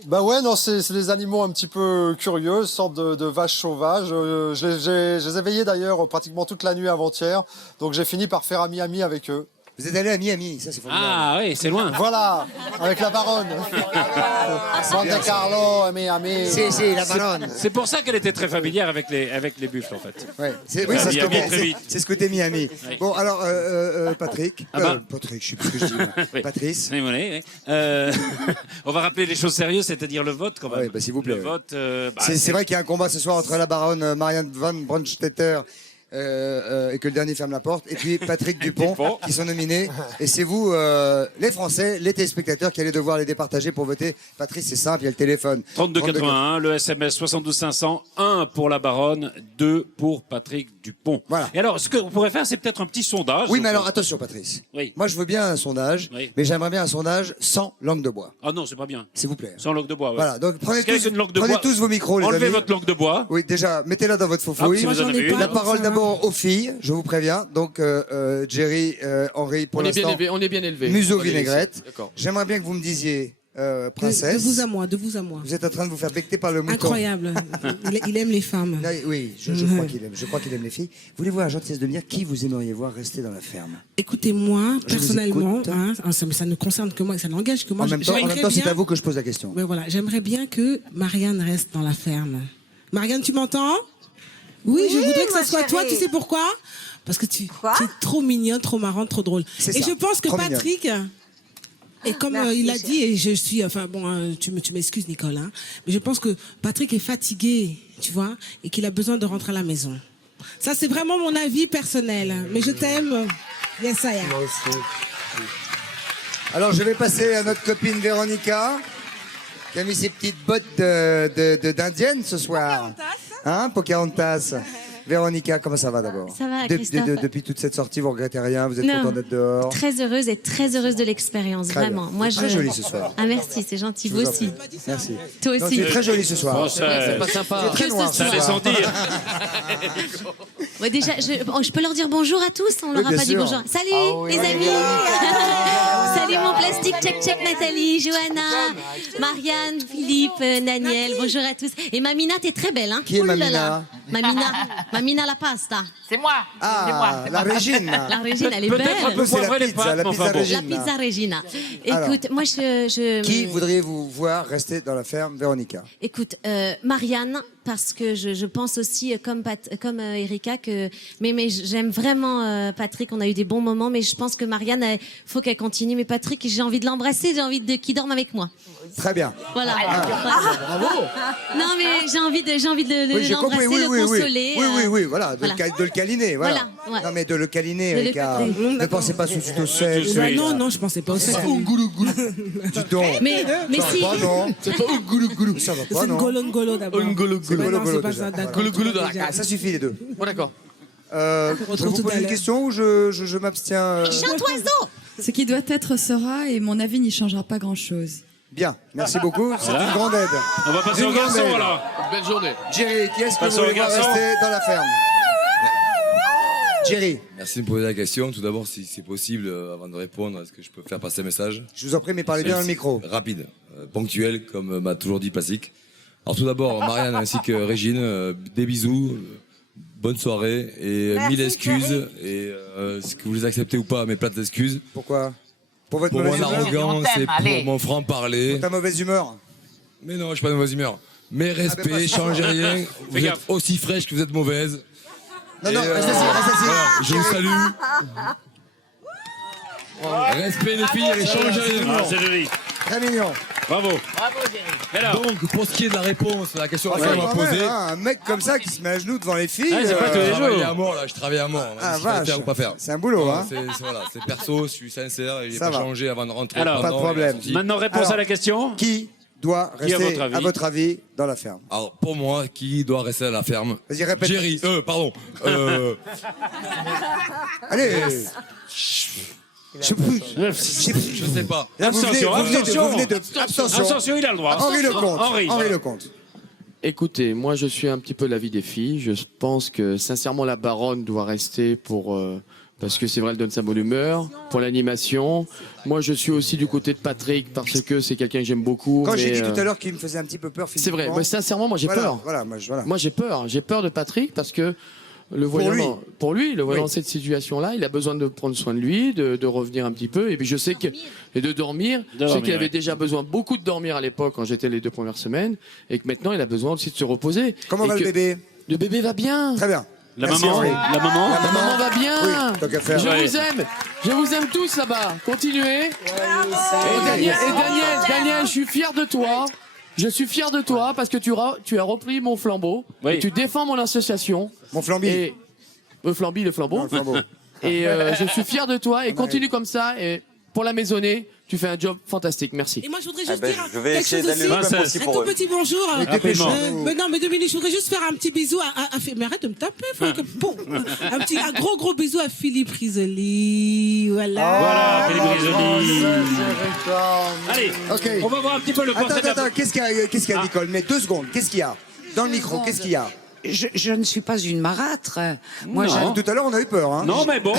Bah ouais, non, c'est des animaux un petit peu curieux, sorte de vaches sauvages. Je les ai veillés d'ailleurs pratiquement toute la nuit avant-hier, donc j'ai fini par faire ami-ami avec eux. Vous êtes allé à Miami, ça c'est formidable. Ah oui, c'est loin. Voilà, avec la baronne. Monte Carlo, Miami. Si, la baronne. C'est pour ça qu'elle était très familière avec les buffles, en fait. Ouais, Oui, c'est ce côté Miami. Oui. Bon, alors, Patrick. Patrick, je sais plus ce que je dis. Moi. Oui. Patrice. Oui. On va rappeler les choses sérieuses, c'est-à-dire le vote, quand même. Oui, bah, s'il vous plaît. Le vote. C'est vrai qu'il y a un combat ce soir entre la baronne Marianne Van Brandstetter et que le dernier ferme la porte, et puis Patrick Dupont, qui sont nominés. Et c'est vous, les Français, les téléspectateurs, qui allez devoir les départager pour voter. Patrice, c'est simple, il y a le téléphone. 3281, le SMS 72 500, 1 pour la baronne, 2 pour Patrick Dupont. Voilà. Et alors, ce qu'on pourrait faire, c'est peut-être un petit sondage. Oui, mais alors attention, Patrice. Oui. Moi, je veux bien un sondage, mais j'aimerais bien un sondage sans langue de bois. Ah non, c'est pas bien. S'il vous plaît. Sans langue de bois, ouais. Voilà, donc prenez Prenez tous vos micros, les Enlevez amis. votre langue de bois. Oui, déjà, mettez-la dans votre faux-fouille. si vous en avez une. La parole d'abord aux filles, je vous préviens. Donc, Jerry, Henri, pour l'instant. On est bien élevé. Museau On va les vinaigrette. laisser. D'accord. J'aimerais bien que vous me disiez, princesse. De vous à moi, de vous à moi. Vous êtes en train de vous faire becter par le mouton. Incroyable. Il aime les femmes. Là, oui, je crois qu'il aime les filles. Voulez-vous la gentillesse de me dire qui vous aimeriez voir rester dans la ferme? Écoutez, moi, Je vous personnellement, écoute. ça ne concerne que moi, ça n'engage que moi. En même temps, c'est à vous que je pose la question. Ben voilà, j'aimerais bien que Marianne reste dans la ferme. Marianne, tu m'entends? Oui, je voudrais que ce soit toi. Tu sais pourquoi? Parce que tu es trop mignonne, trop marrante, trop drôle. Et je pense que Patrick... Et comme il a dit, et je suis, enfin bon, tu m'excuses Nicole, hein, mais je pense que Patrick est fatigué, tu vois, et qu'il a besoin de rentrer à la maison. Ça, c'est vraiment mon avis personnel. Mais je t'aime. Yes, I am. Moi aussi. Alors, je vais passer à notre copine Véronica, qui a mis ses petites bottes d'indienne ce soir. Hein, Pocahontas. Véronica, comment ça va d'abord? Ça va, Christophe. Depuis toute cette sortie, vous regrettez rien? Vous êtes Non. content d'être dehors? Très heureuse et très heureuse de l'expérience, Très vraiment. bien. Moi, Très jolie ce soir. Ah merci, c'est gentil. Je Vous vous en aussi. prie. Merci. Toi Non, aussi. tu es très jolie ce soir. Bon, c'est pas sympa. Tu es très Que noir ce ce Ça laisse soir. en dire. Ouais, déjà, je peux leur dire bonjour à tous. On Oui, leur a bien pas dit sûr. bonjour. Salut, Ah oui, les oui, amis. Véronica. Salut mon plastique. Check Nathalie, Johanna, Marianne, Philippe, Daniel. Bonjour à tous. Et Mamina, t'es très belle, hein? Qui est Ouh là là. Mamina? Mamina la pasta. C'est moi. Ah, la Régine. La Régine, elle est belle. Peut-être un peu C'est la poivré les pizza, pâtes, la mais pizza enfin bon. Régine. La pizza Regina. Alors, Écoute, moi je Qui voudriez-vous voir rester dans la ferme, Véronica? Écoute, Marianne, parce que je pense aussi, comme Erika, que mais j'aime vraiment Patrick. On a eu des bons moments, mais je pense que Marianne, il faut qu'elle continue. Mais Patrick, j'ai envie de l'embrasser, j'ai envie qu'il dorme avec moi. Très bien. Voilà. Bravo. Non, mais j'ai envie de Oui, j'ai compris. l'embrasser, Oui, le oui, consoler. oui, voilà, de le câliner, voilà. Voilà, ouais. Non, mais de le câliner, De le Erika. câliner. Ne pensez pas tout de suite au sexe. Bah non, non, je pensais pas au sexe. Dis donc. Mais Ça si. va pas, non? C'est pas Ungulu. Ça va pas, C'est non? Ngolo d'abord. Ngolo, C'est pas- non, Ngolo, c'est pas déjà. ça, d'accord. Ah, ça suffit, les deux. Bon, d'accord. Je retrouve vous tout pose à une l'heure. question ou je m'abstiens Chante oiseau. Ce qui doit être sera, et mon avis n'y changera pas grand-chose. Bien, merci beaucoup. C'est Voilà. une grande aide. On va passer Une au grande garçon, aide. alors. Belle journée. Jerry, qui est-ce que Passons vous au voulez voir garçon. rester dans la ferme? Jerry, Merci de me poser la question. Tout d'abord, si c'est possible, avant de répondre, est-ce que je peux faire passer un message? je vous en prie, mais parlez bien dans le micro. Rapide, ponctuel, comme m'a toujours dit Plastique. Alors tout d'abord, Marianne ainsi que Régine, des bisous, bonne soirée et Merci, mille excuses. Jerry. Et est-ce que vous les acceptez ou pas, mes plates excuses? Pourquoi? Pour votre Pour mauvaise mon humeur? arrogance On t'aime, et pour allez. mon franc-parler. Pour ta mauvaise humeur? Mais non, je suis pas de mauvaise humeur. Mais respect, pas ça. changez rien. Vous êtes gaffe. aussi fraîche que vous êtes mauvaise. Non, non, Et, reste assis, reste assis. voilà, je vous salue. Respect les filles et changez rien. Ah, c'est joli. Très mignon. Bravo. Bravo, Jerry. Donc, pour ce qui est de la réponse à la question que Enfin, tu m'as quand même, posée. hein, un mec comme ça qui se met à genoux devant les filles. Ah, c'est pas tous les Je jours. travaille à mort, là, je travaille à mort. Ah, Si je fallait vache. faire ou pas faire. C'est un boulot, hein. Voilà, c'est perso, je suis sincère et j'ai Ça pas va. changé avant de rentrer. Alors, Pas de pendant et problème. à la sortie. Maintenant, réponse Alors, à la question. Qui doit Qui, à rester, votre avis dans la ferme? Alors, pour moi, qui doit rester à la ferme? Vas-y, répète. Jerry, pardon. Allez. Je sais plus. Je sais pas. Là, vous venez de... Abstention, il a le droit. Henri Lecomte. Henri, Henri voilà. Lecomte. Écoutez, moi je suis un petit peu l'avis des filles. Je pense que sincèrement la baronne doit rester pour parce que c'est vrai, elle donne sa bonne humeur, pour l'animation. Moi je suis aussi du côté de Patrick parce que c'est quelqu'un que j'aime beaucoup. Quand j'ai mais, dit tout à l'heure qu'il me faisait un petit peu peur c'est vrai, physiquement. mais sincèrement moi j'ai Voilà, peur. Voilà. Moi j'ai peur de Patrick parce que le voyant le voyant dans cette situation-là, il a besoin de prendre soin de lui, de revenir un petit peu, et puis je sais que et de dormir. Je sais qu'il avait déjà besoin beaucoup de dormir à l'époque quand j'étais les 2 premières semaines, et que maintenant il a besoin aussi de se reposer. Comment va le bébé? Le bébé va bien. Très bien. La Merci, maman, Henri. la maman. La maman va bien. Oui, tant qu'à faire. Je vous aime tous là-bas. Continuez. Et Daniel, je suis fier de toi. Je suis fier de toi parce que tu as repris mon flambeau. Oui. Et tu défends mon association. Mon flambi. Et le flambeau. Non, le flambeau. Et je suis fier de toi et continue comme ça. Et pour la maisonnée, tu fais un job fantastique. Merci. Et moi, je voudrais juste ben, dire je vais quelque essayer chose d'aller aussi. au même aussi Un pour tout eux. petit bonjour. Dépêchez-vous. Mais non, mais Dominique, je voudrais juste faire un petit bisou à mais arrête de me taper. Un gros bisou à Philippe Risoli. Voilà. Voilà, Philippe Risoli. Allez, Ok. on va voir un petit peu le portrait de la... Attends, qu'est-ce qu'il y a, Nicole? Mais 2 secondes, qu'est-ce qu'il y a? Dans le micro, qu'est-ce qu'il y a? Je ne suis pas une marâtre. Moi, Tout à l'heure, on a eu peur. Hein. Non, mais bon.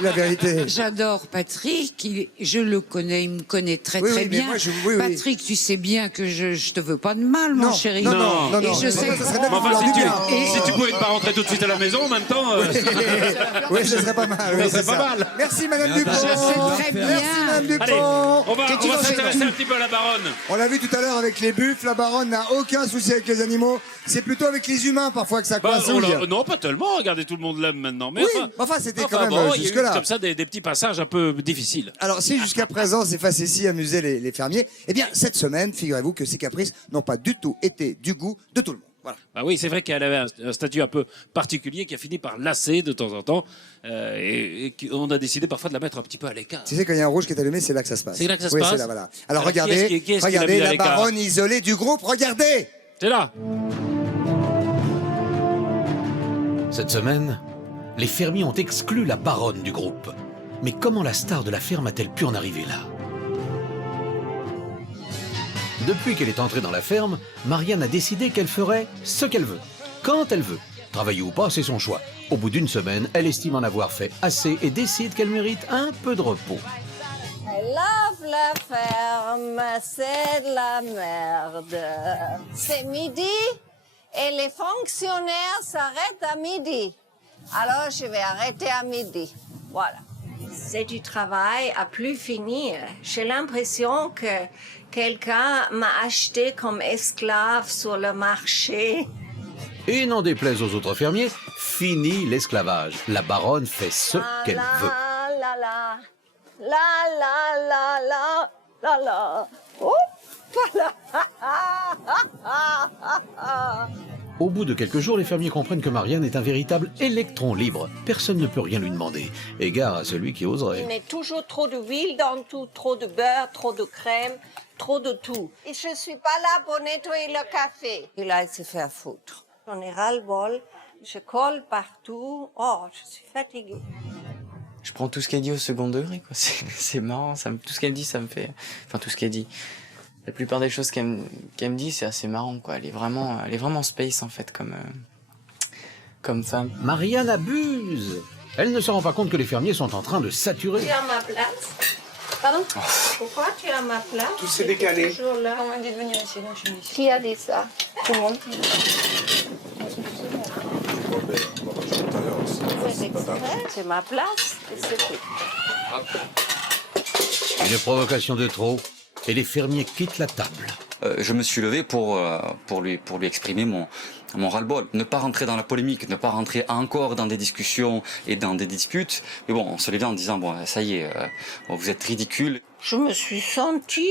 La vérité. j'adore Patrick. Je le connais, il me connaît très Oui, très oui, mais bien. moi, oui. Patrick, tu sais bien que je te veux pas de mal, mon chéri. Non. Et je sais Ça serait bien Mais de enfin, vouloir du bien. si tu pouvais pas rentrer tout de suite à la maison en même temps... Oui, ça serait pas mal. Ça oui, serait c'est pas ça. mal. Merci, Madame Dupont. C'est très bien. Merci, Madame Allez, Dupont. on va s'intéresser un petit peu à la baronne. On l'a vu tout à l'heure avec les buffles, la baronne n'a aucun souci avec les animaux. C'est plutôt avec les humains parfois que ça coince. Non, pas tellement. Regardez, tout le monde l'aime maintenant. Mais Oui, enfin, c'était quand même bon, il y a eu jusque-là. comme ça des petits passages un peu difficiles. Alors, si jusqu'à présent, ces facéties amusaient les fermiers, eh bien, cette semaine, figurez-vous que ces caprices n'ont pas du tout été du goût de tout le monde. Voilà. Ah oui, c'est vrai qu'elle avait un statut un peu particulier qui a fini par lasser de temps en temps. Et on a décidé parfois de la mettre un petit peu à l'écart. Tu sais, quand il y a un rouge qui est allumé, c'est là que ça se passe. C'est là que ça se Oui, passe. c'est là, voilà. Alors, qui regardez, est-ce qui l'a regardez mis à la l'écart baronne isolée du groupe, regardez. C'est là. Cette semaine, les fermiers ont exclu la baronne du groupe. Mais comment la star de la ferme a-t-elle pu en arriver là? Depuis qu'elle est entrée dans la ferme, Marianne a décidé qu'elle ferait ce qu'elle veut, quand elle veut. Travailler ou pas, c'est son choix. Au bout d'une semaine, elle estime en avoir fait assez et décide qu'elle mérite un peu de repos. I love la ferme, c'est de la merde. C'est midi et les fonctionnaires s'arrêtent à midi. Alors je vais arrêter à midi. Voilà. C'est du travail à plus finir. J'ai l'impression que quelqu'un m'a acheté comme esclave sur le marché. Et n'en déplaise aux autres fermiers, fini l'esclavage. La baronne fait ce qu'elle veut. La la la la la la la la. Oh, voilà. Au bout de quelques jours, les fermiers comprennent que Marianne est un véritable électron libre. Personne ne peut rien lui demander. Égard à celui qui oserait. Il met toujours trop d'huile dans tout, trop de beurre, trop de crème, trop de tout. Et je suis pas là pour nettoyer le café. Et là, il se fait foutre. J'en ai ras-le-bol, je colle partout. Oh, je suis fatiguée. Je prends tout ce qu'elle dit au second degré, quoi. C'est marrant, tout ce qu'elle dit, ça me fait... Enfin, tout ce qu'elle dit. La plupart des choses qu'elle me dit, c'est assez marrant, quoi. Elle est vraiment space, en fait, comme femme. Marianne abuse. Elle ne se rend pas compte que les fermiers sont en train de saturer. Tu as ma place. Pardon? Pourquoi tu as ma place? Tout s'est décalé. Toujours là. On m'a dit de venir ici, donc je suis ici. Qui a dit ça? Tout le monde. C'est ma place et c'est tout. Une provocation de trop, et les fermiers quittent la table. Je me suis levé pour lui exprimer mon ras-le-bol. Ne pas rentrer dans la polémique, ne pas rentrer encore dans des discussions et dans des disputes. Mais bon, on se levait en disant, bon, ça y est, vous êtes ridicule. Je me suis sentie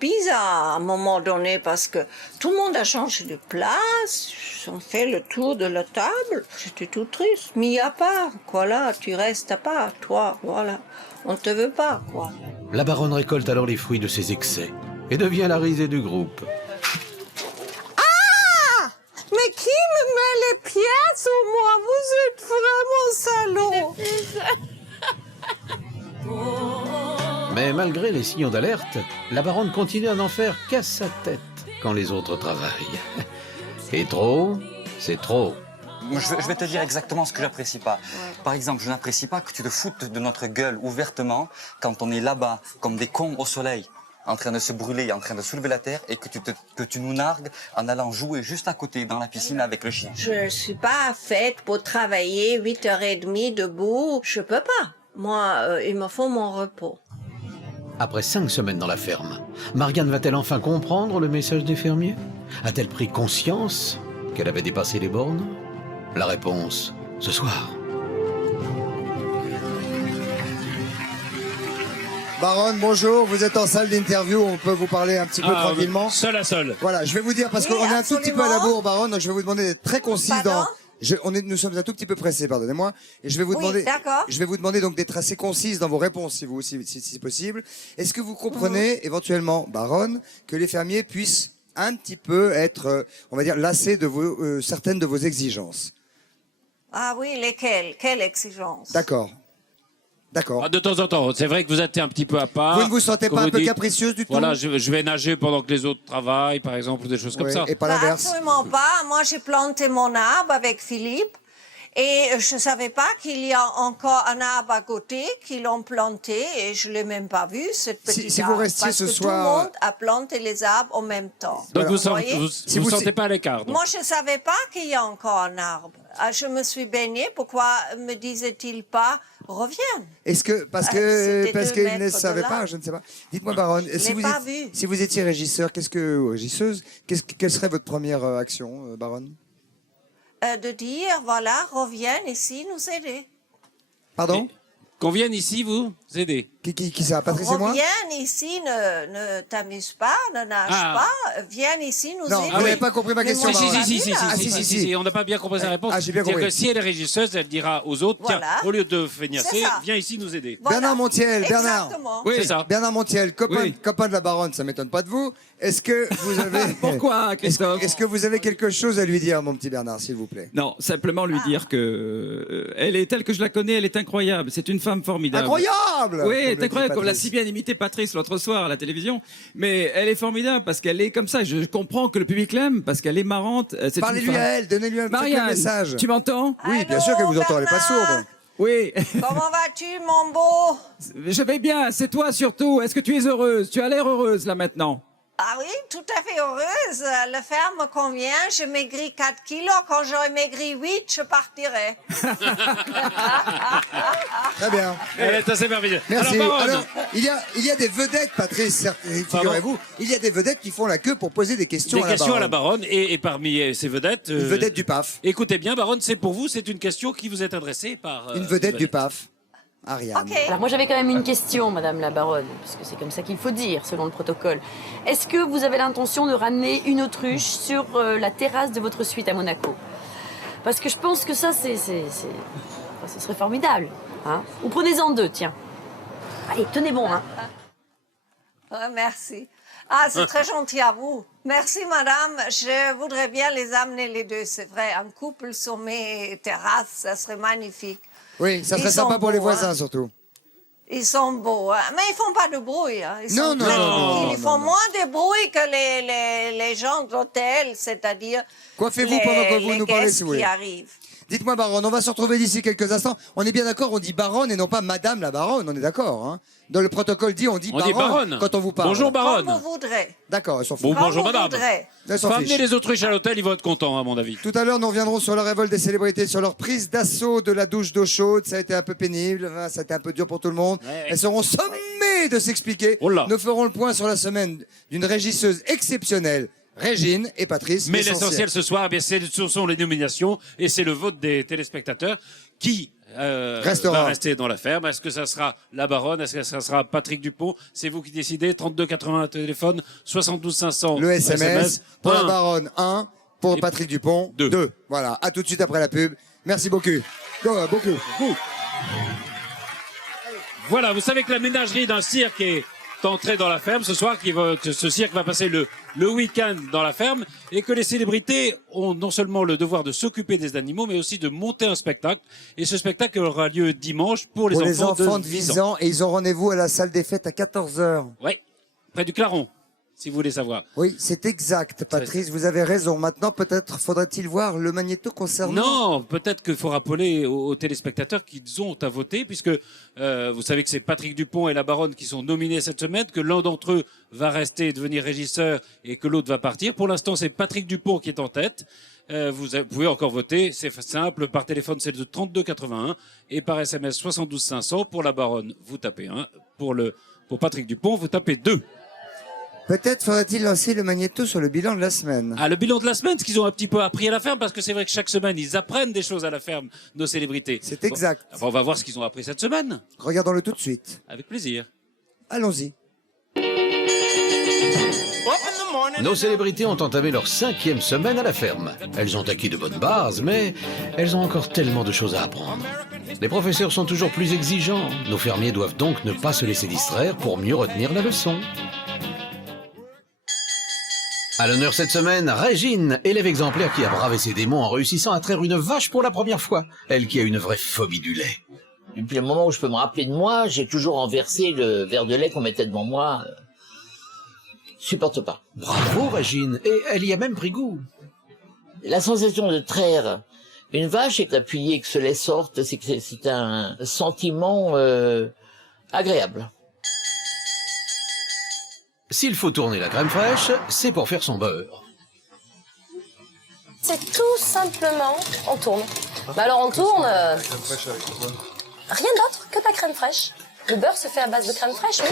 bizarre à un moment donné parce que tout le monde a changé de place, ils ont fait le tour de la table. J'étais tout triste, mis à part. Quoi là, tu restes à part, toi, voilà. On te veut pas, quoi. La baronne récolte alors les fruits de ses excès et devient la risée du groupe. Ah! Mais qui me met les pieds sur moi? Vous êtes vraiment salaud. Mais malgré les signaux d'alerte, la baronne continue à n'en faire qu'à sa tête quand les autres travaillent. Et trop, c'est trop. Je vais te dire exactement ce que j'apprécie pas. Par exemple, je n'apprécie pas que tu te foutes de notre gueule ouvertement quand on est là-bas, comme des cons au soleil, en train de se brûler, en train de soulever la terre, et que tu nous nargues en allant jouer juste à côté, dans la piscine avec le chien. Je ne suis pas faite pour travailler 8h30 debout. Je peux pas. Moi, il me faut mon repos. Après 5 semaines dans la ferme, Marianne va-t-elle enfin comprendre le message des fermiers? A-t-elle pris conscience qu'elle avait dépassé les bornes? La réponse, ce soir. Baronne, bonjour, vous êtes en salle d'interview, on peut vous parler un petit peu tranquillement. Seul à seul. Voilà, je vais vous dire, parce Oui, qu'on est un tout petit peu à la absolument. bourre, Baronne, donc je vais vous demander d'être très concise dans... Nous sommes un tout petit peu pressés, pardonnez-moi, et je vais vous demander, d'accord. je vais vous demander donc d'être assez concise dans vos réponses, si c'est possible. Est-ce que vous comprenez éventuellement, Baronne, que les fermiers puissent un petit peu être, on va dire, lassés de certaines de vos exigences? Ah oui, lesquelles? Quelle exigence? D'accord. D'accord. De temps en temps, c'est vrai que vous êtes un petit peu à part. Vous ne vous sentez Comme pas un vous peu dites, capricieuse du tout? Voilà, je vais nager pendant que les autres travaillent, par exemple, ou des choses comme ça. Et pas Bah, l'inverse. absolument pas. Moi, j'ai planté mon arbre avec Philippe. Et je ne savais pas qu'il y a encore un arbre à côté qu'ils l'ont planté et je ne l'ai même pas vu, cette petite si vous arbre, restiez parce ce que soir- tout le monde a planté les arbres en même temps. Donc vous voyez? ne vous sentez pas à l'écart. donc. Moi, je ne savais pas qu'il y a encore un arbre. Ah, je me suis baignée. Pourquoi me disait-il pas reviens? Est-ce que C'était parce 2 qu'il ne mètres de savait là. pas, je ne sais pas. Dites-moi, Baronne, Je l'ai pas vu. si vous étiez régisseur, ou régisseuse, quelle serait votre première action, Baronne? De dire voilà, reviens ici nous aider. Pardon? Qu'on vienne ici vous aider. Qui ça, Patrice et moi? Reviens ici, ne t'amuse pas, ne nage Ah. pas, viens ici nous Non, aider. vous n'avez pas compris ma Mais question, moi, Si, Baronne. si, si, Ah, si, on n'a pas bien compris sa réponse. Ah, j'ai bien C'est-à-dire compris. que si elle est régisseuse, elle dira aux autres, Voilà. tiens, au lieu de venir, C'est ça. viens ici nous aider. Voilà. Bernard Montiel, Bernard. Exactement. C'est ça. Bernard Montiel, copain, Oui. copain de la Baronne, ça m'étonne pas de vous. Est-ce que vous avez... Pourquoi, Christophe Est-ce que vous avez quelque chose à lui dire, mon petit Bernard, s'il vous plaît? Non, simplement lui dire que elle est telle que je la connais, elle est incroyable. C'est une femme formidable. Incroyable! Oui, elle Comme est le dit incroyable. Comme l'a Patrice. si bien imité Patrice l'autre soir à la télévision. Mais elle est formidable parce qu'elle est comme ça. Je comprends que le public l'aime parce qu'elle est marrante. C'est une Parlez-lui femme- à elle, donnez-lui un petit Marianne, message. tu m'entends? Oui, bien sûr que vous entendez, elle n'est pas sourde. Oui. Comment vas-tu, mon beau? Je vais bien. C'est toi surtout. Est-ce que tu es heureuse? Tu as l'air heureuse là maintenant. Ah oui, tout à fait heureuse. Le fer me convient. Je maigris 4 kilos. Quand j'aurai maigri 8, je partirai. Très bien. Elle est assez merveilleuse. Merci. Alors, Baronne, Alors, il y a des vedettes, Patrice, certes, figurez-vous, il y a des vedettes qui font la queue pour poser des questions, des questions à la Baronne et parmi ces vedettes. Une vedette du PAF. Écoutez bien, Baronne, c'est pour vous, c'est une question qui vous est adressée par. Une vedette du PAF. Ariane. Alors moi j'avais quand même une question, Madame la Baronne, parce que c'est comme ça qu'il faut dire, selon le protocole. Est-ce que vous avez l'intention de ramener une autruche sur la terrasse de votre suite à Monaco? Parce que je pense que ça, ce serait formidable. Hein, ou prenez-en 2, tiens. Allez, tenez bon, hein. Merci. Ah, c'est très gentil à vous. Merci, madame. Je voudrais bien les amener les deux, c'est vrai. Un couple sur mes terrasses, ça serait magnifique. Oui, ça serait Ils sont sympa pour les beaux, voisins, hein. surtout. Ils sont beaux, hein. Mais ils font pas de bruit. Hein. Ils Non, sont non, très non, tranquilles. non, Ils non, font non. moins de bruit que les gens de l'hôtel, c'est-à-dire Coiffez-vous pendant que vous les nous parlez, guests si vous voulez. qui arrivent. Dites-moi, Baronne, on va se retrouver d'ici quelques instants. On est bien d'accord, on dit Baronne et non pas Madame la Baronne, on est d'accord, hein? Dans le protocole dit, on dit Baronne quand on vous parle. Bonjour, Baronne. Comme vous voudrez. D'accord, elles s'en Bon, fichent. bonjour, madame. Elles s'en Faut fichent. amener les autruches à l'hôtel, ils vont être contents, à mon avis. Tout à l'heure, nous reviendrons sur la révolte des célébrités, sur leur prise d'assaut de la douche d'eau chaude. Ça a été un peu pénible, hein, ça a été un peu dur pour tout le monde. Ouais. Elles seront sommées de s'expliquer. Oh là. Nous ferons le point sur la semaine d'une régisseuse exceptionnelle, Régine et Patrice. Mais l'essentiel ce soir, eh bien, ce sont les nominations et c'est le vote des téléspectateurs qui va rester dans la ferme. Est-ce que ça sera la Baronne? Est-ce que ça sera Patrick Dupont? C'est vous qui décidez. 32 80 téléphone, 72 500 le SMS. Pour la Baronne, 1. Pour Patrick Dupont, 2. Voilà, à tout de suite après la pub. Merci beaucoup. Beaucoup. Voilà, vous savez que la ménagerie d'un cirque est entrée dans la ferme ce soir, que ce cirque va passer le week-end dans la ferme et que les célébrités ont non seulement le devoir de s'occuper des animaux, mais aussi de monter un spectacle. Et ce spectacle aura lieu dimanche pour les enfants de 10 ans. Et ils ont rendez-vous à la salle des fêtes à 14h. Oui, près du Claron, si vous voulez savoir. Oui, c'est exact, Patrice, vous avez raison. Maintenant, peut-être faudrait-il voir le magnéto concernant... Non, peut-être qu'il faut rappeler aux téléspectateurs qu'ils ont à voter, puisque vous savez que c'est Patrick Dupont et la Baronne qui sont nominés cette semaine, que l'un d'entre eux va rester et devenir régisseur et que l'autre va partir. Pour l'instant, c'est Patrick Dupont qui est en tête. Vous pouvez encore voter, c'est simple, par téléphone c'est de 32 81 et par SMS 72 500. Pour la Baronne, vous tapez 1. Pour Patrick Dupont, vous tapez 2. Peut-être faudrait-il lancer le magnéto sur le bilan de la semaine. Ah, le bilan de la semaine, ce qu'ils ont un petit peu appris à la ferme, parce que c'est vrai que chaque semaine, ils apprennent des choses à la ferme, nos célébrités. C'est exact. Bon, on va voir ce qu'ils ont appris cette semaine. Regardons-le tout de suite. Avec plaisir. Allons-y. Nos célébrités ont entamé leur 5e semaine à la ferme. Elles ont acquis de bonnes bases, mais elles ont encore tellement de choses à apprendre. Les professeurs sont toujours plus exigeants. Nos fermiers doivent donc ne pas se laisser distraire pour mieux retenir la leçon. À l'honneur cette semaine, Régine, élève exemplaire qui a bravé ses démons en réussissant à traire une vache pour la première fois. Elle qui a une vraie phobie du lait. Depuis le moment où je peux me rappeler de moi, j'ai toujours renversé le verre de lait qu'on mettait devant moi. Supporte pas. Bravo Régine, et elle y a même pris goût. La sensation de traire une vache et d'appuyer que ce lait sorte, c'est un sentiment agréable. S'il faut tourner la crème fraîche, c'est pour faire son beurre. C'est tout simplement, on tourne. Bah alors on tourne, rien d'autre que de la crème fraîche. Le beurre se fait à base de crème fraîche, oui.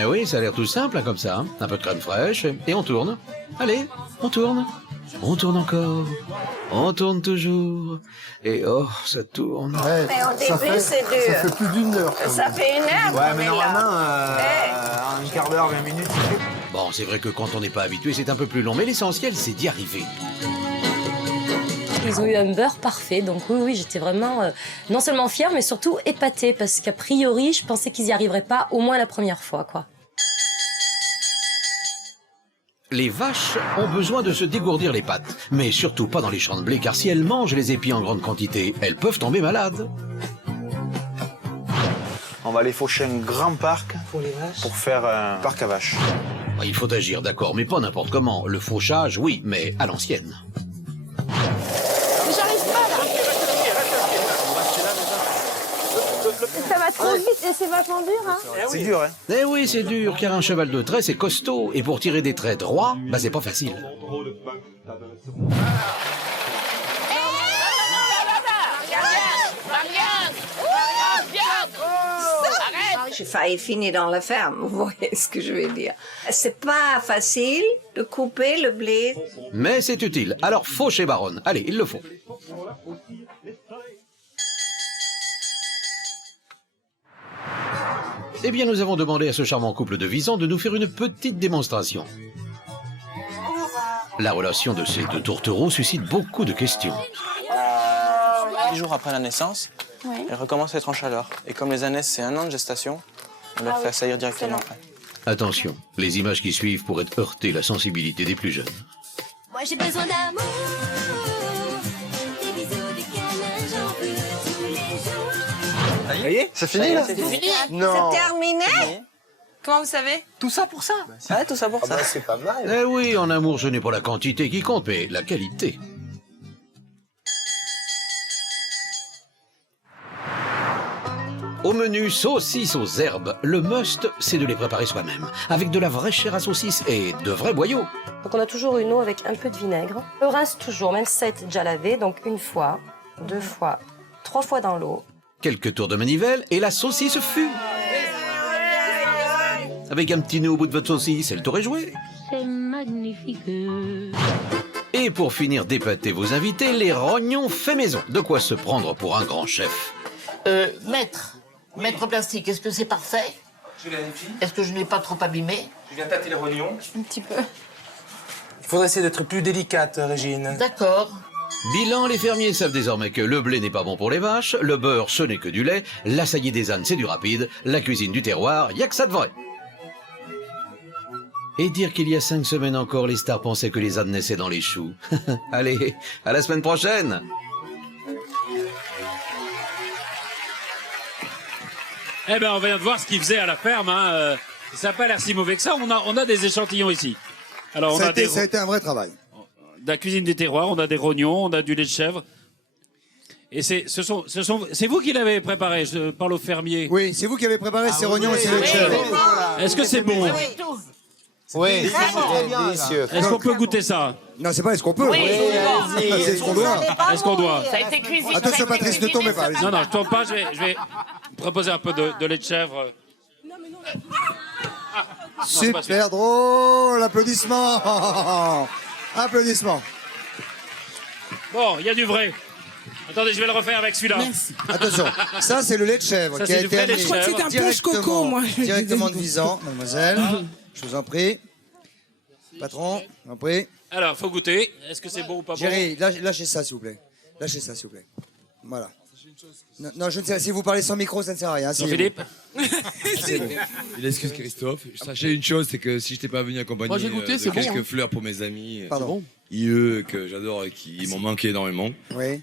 Eh oui, ça a l'air tout simple hein, comme ça. Hein. Un peu de crème fraîche, et on tourne. Allez, on tourne. On tourne encore. On tourne toujours. Et oh, ça tourne. Mais au début, c'est dur. Ça fait plus d'une heure. Ça fait une heure Ouais, qu'on mais est normalement, là. un quart d'heure, 20 minutes. Bon, c'est vrai que quand on n'est pas habitué, c'est un peu plus long, mais l'essentiel, c'est d'y arriver. Ils ont eu un beurre parfait, donc oui, j'étais vraiment non seulement fière, mais surtout épatée, parce qu'a priori, je pensais qu'ils y arriveraient pas au moins la première fois, quoi. Les vaches ont besoin de se dégourdir les pattes, mais surtout pas dans les champs de blé, car si elles mangent les épis en grande quantité, elles peuvent tomber malades. On va aller faucher un grand parc pour faire un parc à vaches. Il faut agir, d'accord, mais pas n'importe comment. Le fauchage, oui, mais à l'ancienne. Mais j'arrive pas, là. Ça va trop vite et c'est vachement dur, hein. C'est dur, hein. Eh oui, c'est dur, car un cheval de trait, c'est costaud, et pour tirer des traits droits, bah c'est pas facile. J'ai failli finir dans la ferme, vous voyez ce que je veux dire. C'est pas facile de couper le blé. Mais c'est utile, alors fauchez Baronne. Allez, il le faut. Eh bien, nous avons demandé à ce charmant couple de visants de nous faire une petite démonstration. La relation de ces deux tourtereaux suscite beaucoup de questions. 10 jours après la naissance, elle recommence à être en chaleur. Et comme les ânesses, c'est 1 an de gestation, on leur fait assaillir directement après. Attention, les images qui suivent pourraient heurter la sensibilité des plus jeunes. Moi j'ai besoin d'amour, des bisous, des câlins, j'en veux tous les jours. Ça y est, c'est fini là. C'est fini. Non. C'est terminé. Comment vous savez? Tout ça pour ça. Ouais, tout ça pour ça. Bah, c'est pas mal. Eh oui, en amour, ce n'est pas la quantité qui compte, mais la qualité. Au menu saucisses aux herbes, le must, c'est de les préparer soi-même, avec de la vraie chair à saucisse et de vrais boyaux. Donc on a toujours une eau avec un peu de vinaigre. On le rince toujours, même si ça a été déjà lavé, donc 1 fois, 2 fois, 3 fois dans l'eau. Quelques tours de manivelle et la saucisse fume. Avec un petit nœud au bout de votre saucisse, et le tour est joué. C'est magnifique. Et pour finir d'épater vos invités, les rognons faits maison. De quoi se prendre pour un grand chef. Maître plastique, est-ce que c'est parfait? Je vérifie. Est-ce que je n'ai pas trop abîmé? Je viens tâter les rognons. Un petit peu. Il faudrait essayer d'être plus délicate, Régine. D'accord. Bilan, les fermiers savent désormais que le blé n'est pas bon pour les vaches, le beurre ce n'est que du lait, la saillie des ânes c'est du rapide, la cuisine du terroir, y a que ça de vrai. Et dire qu'il y a 5 semaines encore, les stars pensaient que les ânes naissaient dans les choux. Allez, à la semaine prochaine. Eh ben, on vient de voir ce qu'ils faisaient à la ferme. Hein. Ça n'a pas l'air si mauvais que ça. On a des échantillons ici. Alors, Ça a été un vrai travail. De la cuisine du terroir, on a des rognons, on a du lait de chèvre. Et c'est vous qui l'avez préparé, je parle aux fermiers. Oui, c'est vous qui avez préparé ces rognons et ces laits de chèvre. Est-ce que c'est bon? Oui, c'est délicieux. Est-ce qu'on peut goûter ça? Non, c'est pas est-ce qu'on peut. Oui, c'est ce qu'on doit. Est-ce qu'on doit? Ça a été cuisiné. Attention, Patrice, ne tombez pas. allez-y. Non, non, je tombe pas, je vais proposer un peu de lait de chèvre. Super drôle, applaudissements. Applaudissements. Bon, il y a du vrai. Attendez, je vais le refaire avec celui-là. Attention, ça c'est le lait de chèvre Ça, qui a c'est du été vrai lait de amené chèvre. Je crois que c'était un punch coco, moi. Directement de Visan, mademoiselle. Je vous en prie. Patron, je vous en prie. Alors, faut goûter. Est-ce que c'est bon ou pas bon? Jerry, lâchez ça s'il vous plaît. Lâchez ça s'il vous plaît. Voilà. Non, non, je ne sais pas, si vous parlez sans micro, ça ne sert à rien. Jean-Philippe. Il excuse Christophe. Sachez une chose, c'est que si je n'étais pas venu accompagner Moi, j'ai goûté, de c'est bon, quelques hein. fleurs pour mes amis, Pardon. IE, que j'adore et qui m'ont manqué énormément. Oui.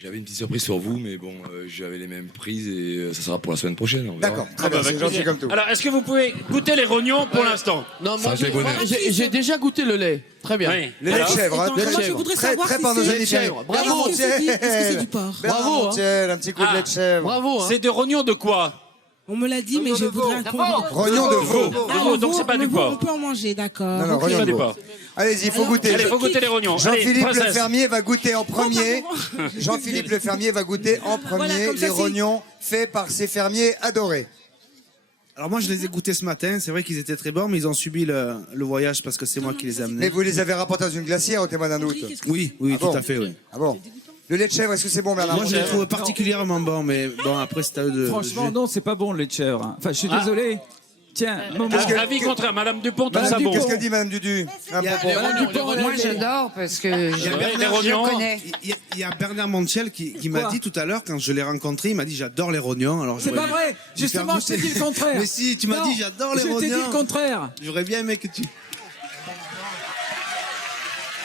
J'avais une petite surprise sur vous, mais bon, j'avais les mêmes prises et ça sera pour la semaine prochaine. on verra. D'accord, très bien, c'est gentil comme tout. Alors, est-ce que vous pouvez goûter les rognons pour l'instant? Non, Ça, moi, je les connais. j'ai déjà goûté le lait. Très bien. Oui. Le lait de chèvre, hein, Lait de très, chèvre. voudrais très, savoir très si par nos c'est- amis fermiers. Bravo. Est-ce que c'est du porc? Bernard Bravo, hein. Montiel, un petit coup de lait de chèvre. Bravo. Hein. C'est des rognons de quoi? On me l'a dit, mais je voudrais un Rognon de veau. Donc c'est pas du On porc. peut en manger, d'accord. Non, non, Ok. rognon Pas de du veau. porc. Allez-y, il faut goûter. Allez, faut goûter les rognons. Jean-Philippe Allez, le princesse. fermier va goûter en premier. Jean-Philippe le fermier va goûter en premier Voilà, comme ça, les c'est- rognons faits par ses fermiers adorés. Alors moi je les ai goûtés ce matin, c'est vrai qu'ils étaient très bons, mais ils ont subi le voyage parce que c'est moi qui les ai Mais amenés. vous les avez rapportés dans une glacière au témoin d'un doute. Oui, oui, Ah tout bon à fait, oui. Ah bon? Le lait de chèvre, est-ce que c'est bon, Bernard Moi je les Montiel trouve particulièrement bons, mais bon après c'est à eux de... Franchement, de- non, c'est pas bon le lait de chèvre. hein. Enfin, je suis désolé. Tiens, non, Qu'est-ce que- Avis contraire, Madame Dupont, tout Madame ça bon. Qu'est-ce qu'elle dit, Madame Dudu? Un propos. Moi, j'adore parce que Ouais, les je rognons. connais. Il y a Bernard Montiel qui m'a Quoi dit tout à l'heure, quand je l'ai rencontré, il m'a dit j'adore les rognons. Alors c'est j'aurais- pas vrai. j'ai fait Justement, je t'ai goûter. dit le contraire. Mais si, tu m'as Non, dit j'adore les rognons. Je t'ai dit le contraire. J'aurais bien aimé que tu...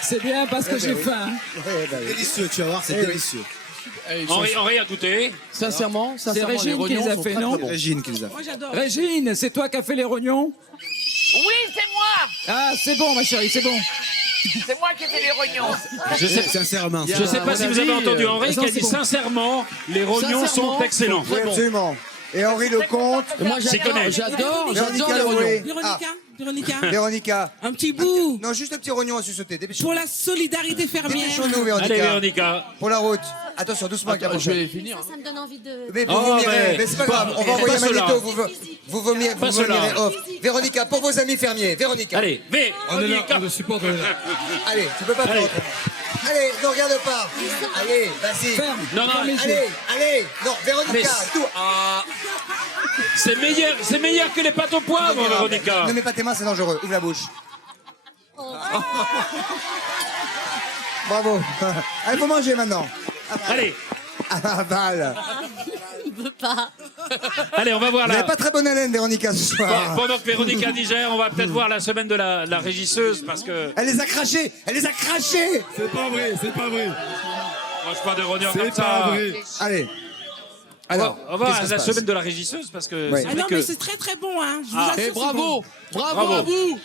C'est bien parce que j'ai faim. hein. Ouais, bah oui. Délicieux, tu vas voir, c'est Eh oui. délicieux. Henri a goûté. Sincèrement, C'est les Régine qui rognons les a sont fait, très, non très bons. Régine qui les a fait. Moi, j'adore. Régine, c'est toi qui as fait les rognons? Oui, c'est moi. Ah, c'est bon, ma chérie, c'est bon. C'est moi qui ai fait les rognons. Je sais, Sincèrement. je sais pas si vous avez entendu Henri qui a dit sincèrement, les rognons sont excellents. Oui, absolument. Et Henri Lecomte. Moi S'y connaît. j'adore Véronica les rognons. Loé. Véronica, Véronica, Véronica. un petit bout Non, juste un petit rognon à sucer. Dépêchons-nous. pour la solidarité fermière. Dépêchons-nous, Véronica. Allez, Véronica. Pour la route. Attention, doucement avec la Attends, je vais prochaine. finir. Ça me donne envie de... Mais vous Oh, vomirez, mais c'est pas grave, on va envoyer un pas cela. magnéto, vous vomirez Pas cela. off. Véronica, pour vos amis fermiers, Véronica. Allez, Véronica. On le supporte. Allez, tu peux pas faire autrement. Allez, ne regarde pas. Allez, vas-y. Ferme. Non, non, Ferme les yeux. Allez, allez. Non, Véronica, Mais- tout. Ah. C'est meilleur que les pâtes au poivre, Véronica. Ne mets pas tes mains, c'est dangereux. Ouvre la bouche. Bravo. Allez, faut manger maintenant. Allez, Aval. Il veut pas. allez, on va voir Vous n'avez là. pas très bonne haleine, Véronica, ce soir. Pendant que Véronica digère, on va peut-être voir la semaine de la régisseuse parce que Elle les a crachés. Elle les a crachés. C'est pas vrai, c'est pas vrai. moi je parle de rognons comme C'est pas ça. vrai. Allez. On va Alors, voir qu'est-ce qui se la passe semaine de la régisseuse parce que Ouais. c'est Ah vrai non, que mais c'est très très bon, hein. Je vous Ah. assure, Et c'est bravo, bon. bravo à vous.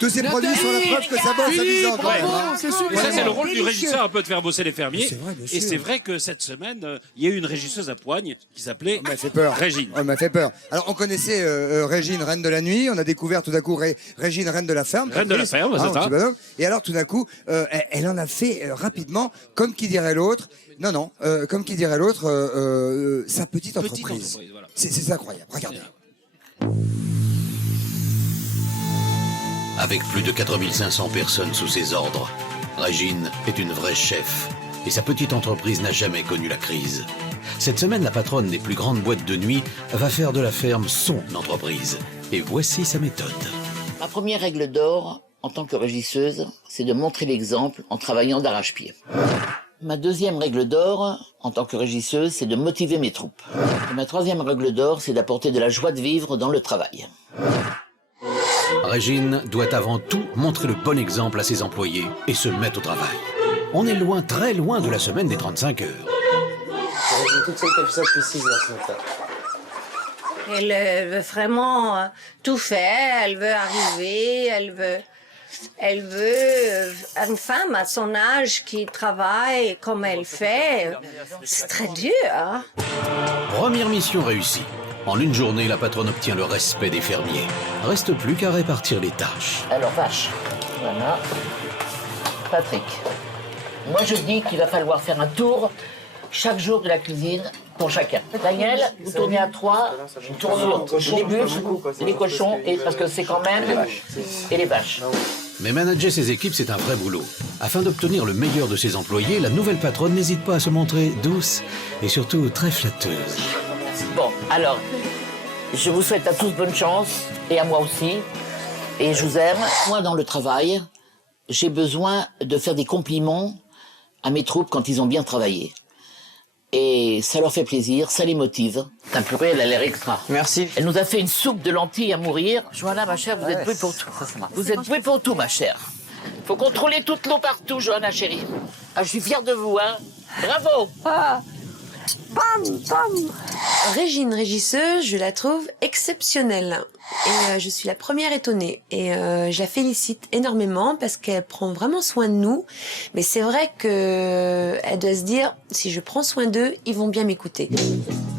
Tous ces produits sont la preuve que ça bosse à Philippe, 10 ans quand même. bravo, hein. c'est et super. ça c'est le rôle du Délicieux. régisseur un peu de faire bosser les fermiers. C'est vrai, bien Et sûr. c'est vrai que cette semaine, il y a eu une régisseuse à Poigne qui s'appelait On m'a fait peur. Régine. On m'a fait peur. Alors, on connaissait Régine, reine de la nuit. On a découvert tout d'un coup Régine, reine de la ferme. Reine de la Patrice. ferme, c'est un ça. petit bonhomme. Et alors, tout d'un coup, elle en a fait rapidement, comme qui dirait l'autre. Non, comme qui dirait l'autre, sa petite entreprise. voilà. C'est incroyable. Regardez. Avec plus de 4500 personnes sous ses ordres, Régine est une vraie chef. Et sa petite entreprise n'a jamais connu la crise. Cette semaine, la patronne des plus grandes boîtes de nuit va faire de la ferme son entreprise. Et voici sa méthode. Ma première règle d'or, en tant que régisseuse, c'est de montrer l'exemple en travaillant d'arrache-pied. Ma deuxième règle d'or, en tant que régisseuse, c'est de motiver mes troupes. Et ma troisième règle d'or, c'est d'apporter de la joie de vivre dans le travail. Régine doit avant tout montrer le bon exemple à ses employés et se mettre au travail. On est loin, très loin de la semaine des 35 heures. Elle est toute seule comme ça depuis 6 heures ce matin. Elle veut vraiment tout faire, elle veut arriver, elle veut une femme à son âge qui travaille comme elle fait. C'est très dur. Hein? Première mission réussie. En une journée, la patronne obtient le respect des fermiers. Reste plus qu'à répartir les tâches. Alors, vache, voilà. Patrick, moi je dis qu'il va falloir faire un tour chaque jour de la cuisine pour chacun. Daniel, vous tournez à 3, je tourne les bûches, les cochons, et, parce que c'est quand même... Et les vaches. Mais manager ses équipes, c'est un vrai boulot. Afin d'obtenir le meilleur de ses employés, la nouvelle patronne n'hésite pas à se montrer douce et surtout très flatteuse. Bon, alors, je vous souhaite à tous bonne chance, et à moi aussi, et je vous aime. Moi, dans le travail, j'ai besoin de faire des compliments à mes troupes quand ils ont bien travaillé. Et ça leur fait plaisir, ça les motive. Ta purée, elle a l'air extra. Merci. Elle nous a fait une soupe de lentilles à mourir. Johanna, ma chère, vous êtes douée pour tout. Vous êtes douée pour tout, ma chère. Faut contrôler toute l'eau partout, Johanna, chérie. Ah, je suis fière de vous, hein. Bravo. Pam, pam. Régine, régisseuse, je la trouve exceptionnelle. Et je suis la première étonnée. Et je la félicite énormément parce qu'elle prend vraiment soin de nous. Mais c'est vrai qu'elle doit se dire, si je prends soin d'eux, ils vont bien m'écouter.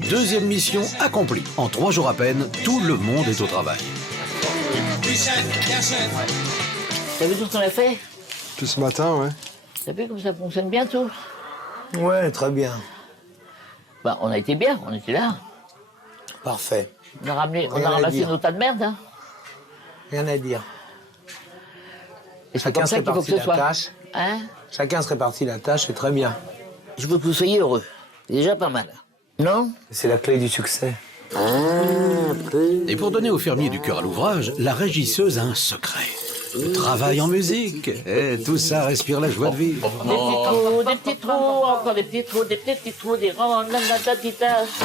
Deuxième mission accomplie. En 3 jours à peine, tout le monde est au travail. T'as vu tout ce qu'on a fait? Depuis ce matin, ouais. T'as vu comme ça fonctionne bien, tout? Ouais, très bien. Bah, on a été bien, on était là. Parfait. On a ramassé nos tas de merde, hein. Rien à dire. Et c'est comme ça qu'il faut que ce soit. Hein? Chacun se répartit la tâche, c'est très bien. Je veux que vous soyez heureux. C'est déjà pas mal. Non? C'est la clé du succès. Et pour donner aux fermiers du cœur à l'ouvrage, la régisseuse a un secret. Le travail en musique. Et tout ça respire la joie de vivre. Des petits trous, encore des petits trous, des ronds,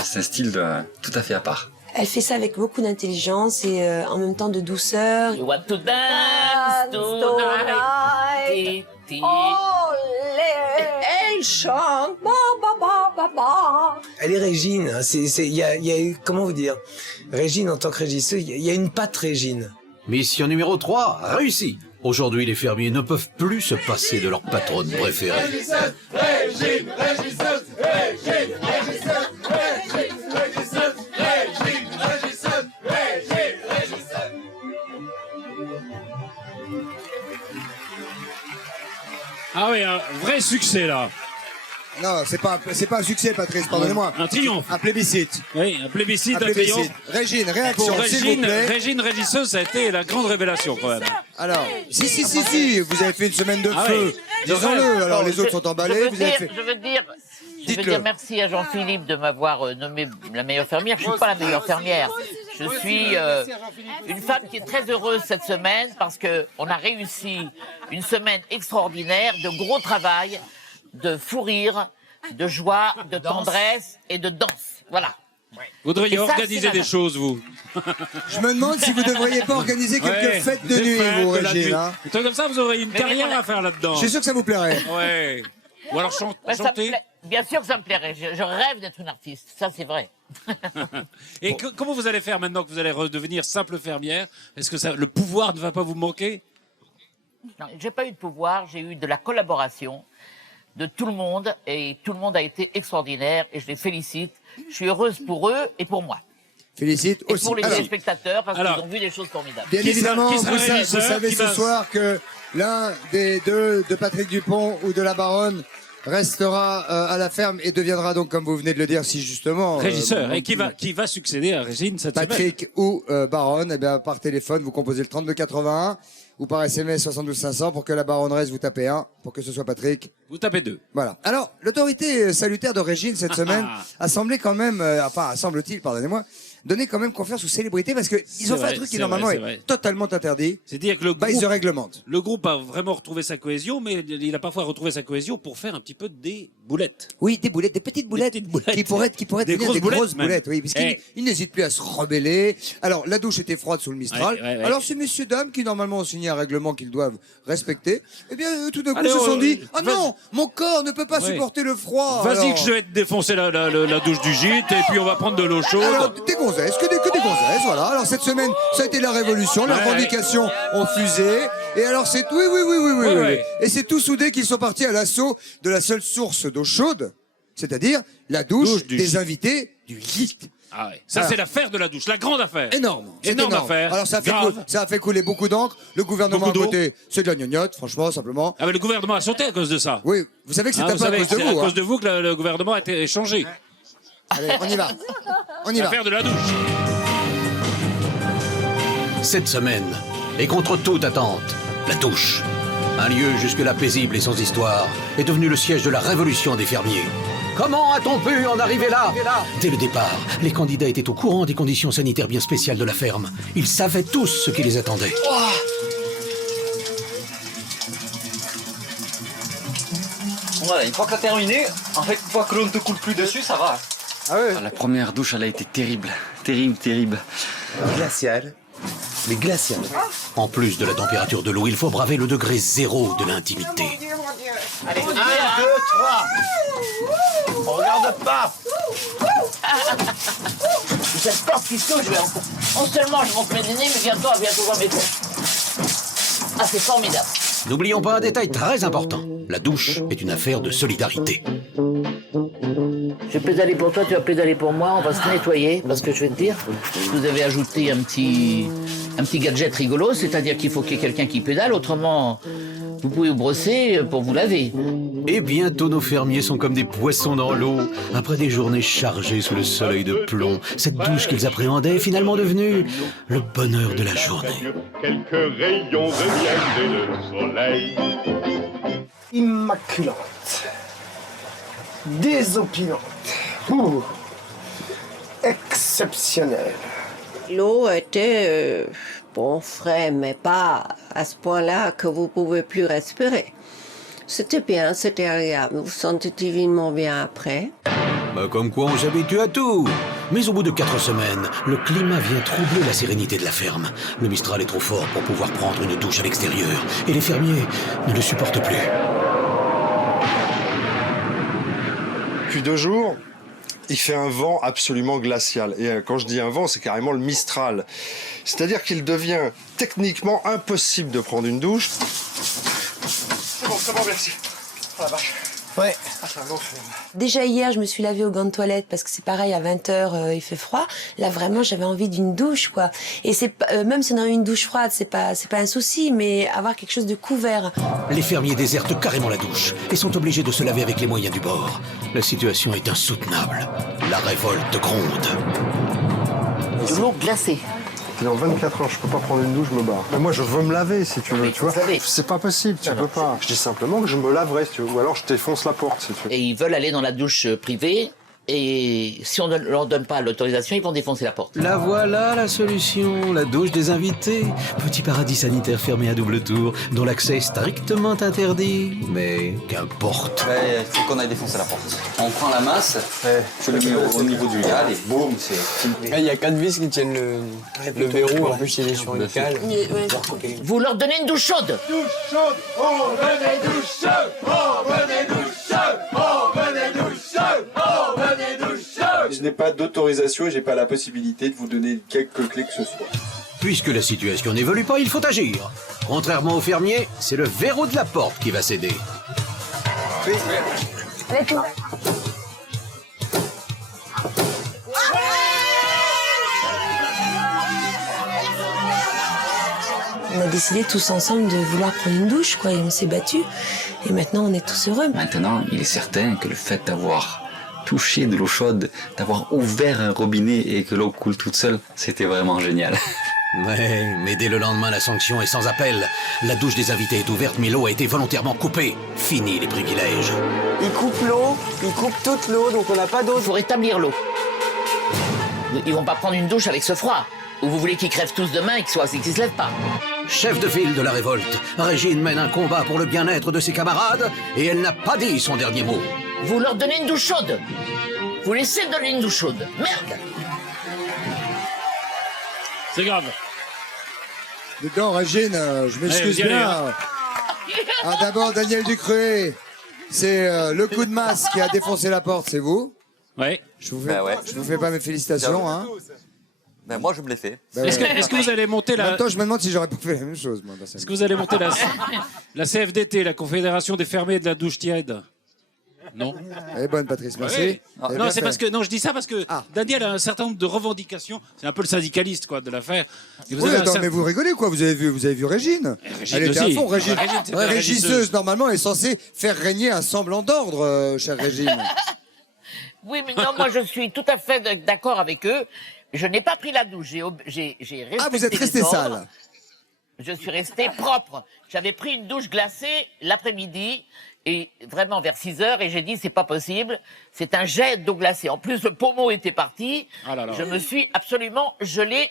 C'est un style tout à fait à part. Elle fait ça avec beaucoup d'intelligence et en même temps de douceur. You want to dance tonight. Elle chante. Ba, ba, ba, ba, ba. Elle est Régine. Hein. Il y a, comment vous dire? Régine, en tant que régisseuse, il y a une patte Régine. Mission numéro 3, réussie. Aujourd'hui, les fermiers ne peuvent plus se passer de leur patronne préférée. Régine, régisseuse, régisseuse, Régine, régisseuse, régisseuse. Ah oui, un vrai succès là. Non, c'est pas un succès, Patrice, pardonnez-moi. Un triomphe. Un plébiscite. Oui, un plébiscite, un triomphe. Régine, réaction, Pour s'il vous plaît. Régine régisseuse, ça a été la grande révélation quand même. Alors, si, vous avez fait une semaine de feu. Oui. Disons-le, alors les autres sont emballés. Je veux dire merci à Jean-Philippe de m'avoir nommé la meilleure fermière. Je suis pas la meilleure fermière. Je suis une femme qui est très heureuse cette semaine parce que on a réussi une semaine extraordinaire de gros travail, de fou rire, de joie, de tendresse et de danse. Voilà. Vous devriez organiser des choses, vous. Je me demande si vous ne devriez pas organiser quelques fêtes de nuit, vous, Régine. Hein. Des trucs comme ça, vous aurez une carrière à faire là-dedans. Je suis sûr que ça vous plairait. Ouais. Ou alors chanter. Bien sûr que ça me plairait. Je rêve d'être une artiste. Ça, c'est vrai. Et comment vous allez faire maintenant que vous allez redevenir simple fermière? Est-ce que le pouvoir ne va pas vous manquer? Non, j'ai pas eu de pouvoir. J'ai eu de la collaboration de tout le monde. Et tout le monde a été extraordinaire. Et je les félicite. Je suis heureuse pour eux et pour moi. Félicite et aussi. pour les téléspectateurs parce qu'ils ont vu des choses formidables. Bien évidemment, vous savez ce soir que l'un des deux, de Patrick Dupont ou de la Baronne, restera à la ferme et deviendra donc, comme vous venez de le dire, si justement... Régisseur, et qui va succéder à Régine cette semaine. Patrick ou Baronne, eh bien, par téléphone, vous composez le 3281 ou par SMS 72 500 pour que la Baronne reste, vous tapez 1, pour que ce soit Patrick. Vous tapez 2. Voilà. Alors, l'autorité salutaire de Régine cette semaine a semblé quand même, enfin, semble-t-il, pardonnez-moi, donner quand même confiance aux célébrités parce qu'ils ont fait un truc qui normalement est totalement interdit. C'est-à-dire que le groupe, ils se réglementent. Le groupe a vraiment retrouvé sa cohésion, mais il a parfois retrouvé sa cohésion pour faire un petit peu des boulettes. Oui, des boulettes, des petites boulettes, qui pourraient devenir des grosses boulettes, oui, puisqu'ils n'hésitent plus à se rebeller. Alors, la douche était froide sous le Mistral. Alors, ces messieurs dames qui normalement ont signé un règlement qu'ils doivent respecter, eh bien, tout d'un coup, se sont dit, ah non, mon corps ne peut pas supporter le froid. Vas-y que je vais te défoncer la douche du gîte et puis on va prendre de l'eau chaude. Alors, des gonzesses, que des gonzesses, voilà. Alors, cette semaine, ça a été la révolution, les revendications ont fusé. Et alors, c'est oui. Et c'est tout soudé qu'ils sont partis à l'assaut de la seule source d'eau chaude, c'est-à-dire la douche des invités du gîte. Ah ouais. Ça, c'est l'affaire de la douche, la grande affaire. Énorme. Énorme affaire. Alors, ça a fait couler beaucoup d'encre. Le gouvernement a voté. C'est de la gnognotte, franchement, simplement. Ah, mais le gouvernement a sauté à cause de ça. Oui, vous savez que c'est un peu à cause de vous. C'est à cause de vous que le gouvernement a été changé. Allez, on y va. On y va. L'affaire de la douche. Cette semaine, et contre toute attente, la douche, un lieu jusque-là paisible et sans histoire, est devenu le siège de la révolution des fermiers. Comment a-t-on pu en arriver là? Dès le départ, les candidats étaient au courant des conditions sanitaires bien spéciales de la ferme. Ils savaient tous ce qui les attendait. Voilà, une fois que t'as terminé, en fait, une fois que l'eau ne te coule plus dessus, ça va. Ah ouais? La première douche, elle a été terrible. Terrible. Glacial. Mais glacial. En plus de la température de l'eau, il faut braver le degré 0 de l'intimité. Allez, 1, 2, 3. On regarde pas. Cette porte qui s'ouvre, je vais encore. Non seulement je monte mes nez, mais bientôt voir mes doigts. Ah, c'est formidable. N'oublions pas un détail très important. La douche est une affaire de solidarité. Je vais pédaler pour toi, tu vas pédaler pour moi, on va se nettoyer, parce que je vais te dire, vous avez ajouté un petit gadget rigolo, c'est-à-dire qu'il faut qu'il y ait quelqu'un qui pédale, autrement vous pouvez vous brosser pour vous laver. Et bientôt nos fermiers sont comme des poissons dans l'eau. Après des journées chargées sous le soleil de plomb, cette douche qu'ils appréhendaient est finalement devenue le bonheur de la journée. Quelques rayons de miel et le soleil. Immaculante. Désopilante. Exceptionnelle. L'eau était frais, mais pas à ce point-là que vous pouvez plus respirer. C'était bien, c'était agréable. Vous vous sentez divinement bien après. Comme quoi on s'habitue à tout. Mais au bout de 4 semaines, le climat vient troubler la sérénité de la ferme. Le Mistral est trop fort pour pouvoir prendre une douche à l'extérieur. Et les fermiers ne le supportent plus. Depuis 2 jours, il fait un vent absolument glacial. Et quand je dis un vent, c'est carrément le Mistral. C'est-à-dire qu'il devient techniquement impossible de prendre une douche. C'est bon, merci. Oh la vache. Ouais. Ah, c'est un enfer. Déjà hier, je me suis lavée au gant de toilette parce que c'est pareil, à 20h, il fait froid. Là, vraiment, j'avais envie d'une douche, quoi. Et c'est même si on a eu une douche froide, c'est pas un souci, mais avoir quelque chose de couvert. Les fermiers désertent carrément la douche et sont obligés de se laver avec les moyens du bord. La situation est insoutenable. La révolte gronde. De l'eau glacée. Dans 24 heures, je peux pas prendre une douche, je me barre. Mais moi, je veux me laver, si tu veux, tu vois. C'est pas possible, tu peux pas. Je dis simplement que je me laverai, si tu veux. Ou alors, je défonce la porte, si tu veux. Et ils veulent aller dans la douche privée. Et si on ne leur donne pas l'autorisation, ils vont défoncer la porte. La voilà la solution, la douche des invités. Petit paradis sanitaire fermé à double tour, dont l'accès est strictement interdit. Mais qu'importe. Il faut qu'on aille défoncer la porte. On prend la masse, je le mets au niveau du gal et boum, c'est... Il y a 4 vis qui tiennent le verrou, en plus il est sur une cale. Vous leur donnez une douche chaude. Douche chaude, oh venez douche chaude, oh venez douche chaude, oh venez douche chaude, oh venez douche chaude. Je n'ai pas d'autorisation et j'ai pas la possibilité de vous donner quelques clés que ce soit. Puisque la situation n'évolue pas, il faut agir. Contrairement aux fermiers, c'est le verrou de la porte qui va céder. Oui. Allez, tout. On a décidé tous ensemble de vouloir prendre une douche, quoi, et on s'est battus. Et maintenant, on est tous heureux. Maintenant, il est certain que le fait d'avoir touché de l'eau chaude, d'avoir ouvert un robinet et que l'eau coule toute seule, c'était vraiment génial. Ouais, mais dès le lendemain, la sanction est sans appel. La douche des invités est ouverte, mais l'eau a été volontairement coupée. Fini les privilèges. Il coupe l'eau, il coupe toute l'eau, donc on n'a pas d'eau. Il faut rétablir l'eau. Ils vont pas prendre une douche avec ce froid. Ou vous voulez qu'ils crèvent tous demain et qu'ils se lèvent pas? Chef de file de la révolte, Régine mène un combat pour le bien-être de ses camarades et elle n'a pas dit son dernier mot. Vous leur donnez une douche chaude. Vous laissez donner une douche chaude. Merde. C'est grave. Dedans, Régine, je m'excuse bien. Ah, d'abord, Daniel Ducruet, c'est le coup de masse qui a défoncé la porte, c'est vous? Oui. Je vous fais pas mes félicitations. Hein. Ben moi, je me l'ai fait. Est-ce que vous allez monter la... En même temps, je me demande si j'aurais pas fait la même chose. Moi, Est-ce que vous allez monter la CFDT, la Confédération des fermiers de la douche tiède? Non. Elle est bonne, Patrice, merci. Oui. Elle est Non, bien c'est fait. parce que je dis ça parce que Daniel a un certain nombre de revendications. C'est un peu le syndicaliste quoi de l'affaire. Et vous Oui, avez un attends, certain- mais vous rigolez quoi? Vous avez vu Régine? Régine Elle était à aussi. fond. Régine, Régine, c'était la régisseuse, normalement, est censée faire régner un semblant d'ordre, chère Régine. Oui, mais non, moi je suis tout à fait d'accord avec eux. Je n'ai pas pris la douche. J'ai respecté Ah, vous êtes resté les ordres. sale. Je suis resté propre. J'avais pris une douche glacée l'après-midi et vraiment vers 6 heures et j'ai dit c'est pas possible. C'est un jet d'eau glacée. En plus le pommeau était parti. Ah là là. Je me suis absolument gelé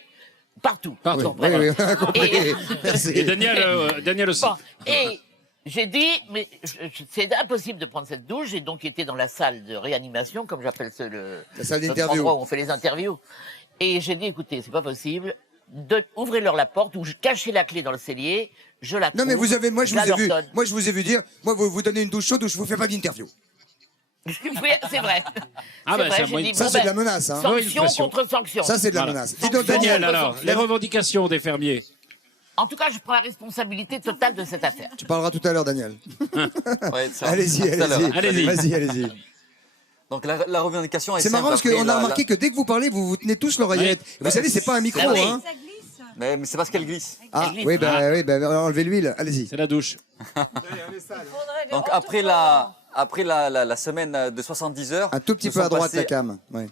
partout. Partout. Oui, oui, on a compris. Et- Merci. Et Daniel aussi. Bon, et j'ai dit, mais c'est impossible de prendre cette douche. J'ai donc été dans la salle de réanimation, comme j'appelle La salle notre d'interview. endroit où on fait les interviews. Et j'ai dit, écoutez, c'est pas possible. Ouvrez-leur la porte ou cachez la clé dans le cellier. Je la trouve. Non, mais vous avez, moi, je la vous ai leur vu. donne. Moi, je vous ai vu dire, moi, vous donnez une douche chaude ou je vous fais pas d'interview. Oui, c'est vrai. Ah, C'est bah, vrai, ça, j'ai moi, dit, ça, bon, c'est de ben, la menace. Hein. Sanction pression. contre sanction. Ça, c'est de la Voilà. menace. Dis donc, Daniel, Daniel, alors, les revendications des fermiers. En tout cas, je prends la responsabilité totale de cette affaire. tu parleras tout à l'heure, Daniel. Ouais, ça- Allez-y, à tout à l'heure. allez-y. Vas-y, allez-y. Donc la revendication est C'est simple. marrant parce Après, qu'on a la- remarqué que dès que vous parlez, vous vous tenez tous l'oreillette. Vous savez, c'est pas un micro, Ah oui. hein. Mais c'est parce qu'elle glisse. Ah, glisse. oui, enlevez l'huile. Allez-y. C'est la douche. Donc après la semaine de 70 heures... Un tout petit nous peu à sommes droite, passés- la cam. Ouais.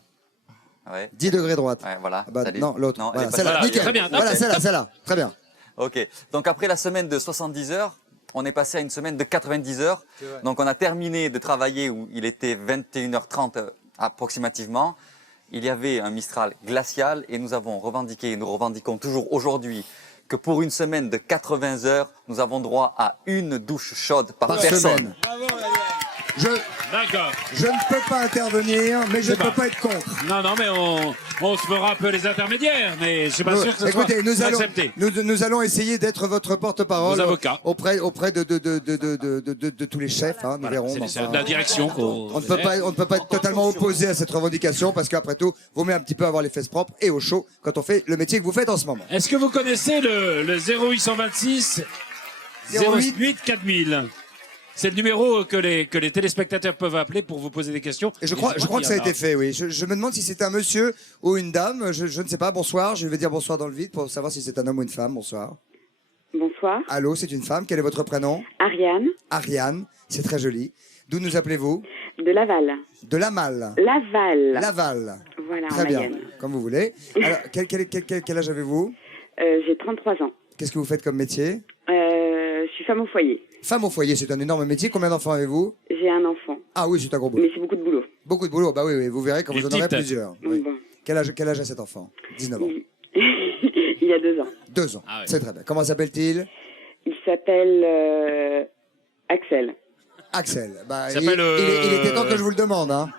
Ouais. 10 degrés droite. Ouais, voilà. Ah bah, Salut. non, l'autre. Non, Voilà, elle est celle-là, pas- nickel. Très bien, Voilà, nickel. celle-là. Très bien. Ok. Donc après la semaine de 70 heures, on est passé à une semaine de 90 heures. Donc on a terminé de travailler où il était 21h30 approximativement. Il y avait un Mistral glacial et nous avons revendiqué et nous revendiquons toujours aujourd'hui que pour une semaine de 80 heures, nous avons droit à une douche chaude par personne. Semaine. D'accord. Je ne peux pas intervenir, mais je ne C'est peux pas. pas être contre. Non, mais on se fera un peu les intermédiaires, mais je suis pas sûr que ce Écoutez, soit accepté. nous allons essayer d'être votre porte-parole Vos avocats. auprès de tous les chefs. Hein, nous verrons. C'est Enfin, la direction on ne peut pas être totalement opposé à cette revendication parce qu'après tout, vaut mieux un petit peu avoir les fesses propres et au chaud quand on fait le métier que vous faites en ce moment. Est-ce que vous connaissez le 0826 08 4000? C'est le numéro que les téléspectateurs peuvent appeler pour vous poser des questions. Et je crois que ça a été fait, oui. Je me demande si c'est un monsieur ou une dame. Je ne sais pas. Bonsoir. Je vais dire bonsoir dans le vide pour savoir si c'est un homme ou une femme. Bonsoir. Bonsoir. Allô, c'est une femme. Quel est votre prénom? Ariane. Ariane. C'est très joli. D'où nous appelez-vous? De Laval. De la Malle. Laval. Laval. Voilà, Très en bien. Mayenne. Comme vous voulez. Alors, quel âge avez-vous? J'ai 33 ans. Qu'est-ce que vous faites comme métier? Je suis femme au foyer. Femme au foyer, c'est un énorme métier. Combien d'enfants avez-vous? J'ai un enfant. Ah oui, c'est un gros boulot. Mais c'est beaucoup de boulot. Beaucoup de boulot. Bah oui, vous verrez quand Il est vous en aurez petit, plusieurs. peut-être. Oui. Bon. Quel âge a cet enfant? 19 ans. Il y a 2 ans. 2 ans. Ah C'est très bien. Comment s'appelle-t-il? Il s'appelle Axel. Axel. Bah, Il s'appelle, il était temps que je vous le demande. Hein.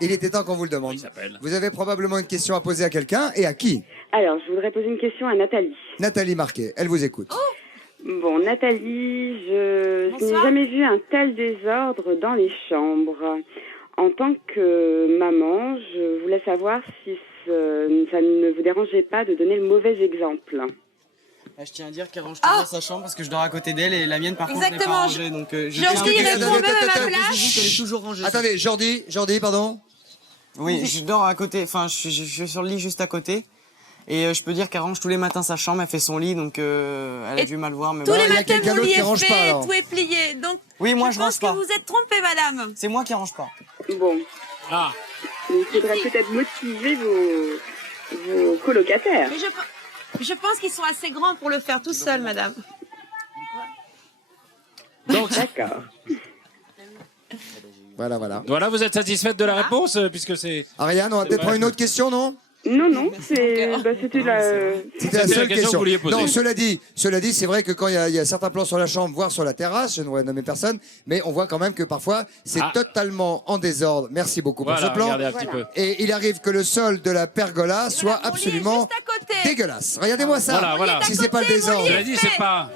Il était temps qu'on vous le demande. s'appelle. Vous avez probablement une question à poser à quelqu'un. Et à qui? Alors, je voudrais poser une question à Nathalie. Nathalie Marquet. Elle vous écoute. Bon, Nathalie, je n'ai jamais vu un tel désordre dans les chambres. En tant que maman, je voulais savoir si ça ne vous dérangeait pas de donner le mauvais exemple. Je tiens à dire qu'elle range toujours sa chambre parce que je dors à côté d'elle et la mienne par contre n'est pas Exactement, rangée. Donc, Jordi répond même à ma place. Elle est toujours rangée. Attendez, Jordi, pardon. Oui, je dors à côté, enfin je suis sur le lit juste à côté. Et je peux dire qu'elle range tous les matins sa chambre, elle fait son lit, donc elle a du mal voir. Mais Tous les il y a matins, quelqu'un mon d'autre lit qui est range pas, fait, alors. tout est plié. Donc, Oui, moi, je je pense range pas. que vous êtes trompée, madame. C'est moi qui range pas. Bon, Ah, il faudra peut-être motiver vos colocataires. Mais je pense qu'ils sont assez grands pour le faire tout seuls, madame. donc, D'accord. Voilà, voilà. voilà, vous êtes satisfaite de la réponse, puisque c'est... Ariane, on va peut-être prendre une autre question, non? Non, c'était la... C'était la C'était la seule question que question. vous vouliez poser. Non, cela dit, c'est vrai que quand il y a certains plans sur la chambre, voire sur la terrasse, je ne voudrais nommer personne, mais on voit quand même que parfois c'est totalement en désordre. Merci beaucoup pour Voilà, ce plan. regardez un petit peu. Et il arrive que le sol de la pergola soit absolument dégueulasse. Regardez-moi ça. Voilà. Si c'est pas le désordre. Je l'ai dit, c'est pas...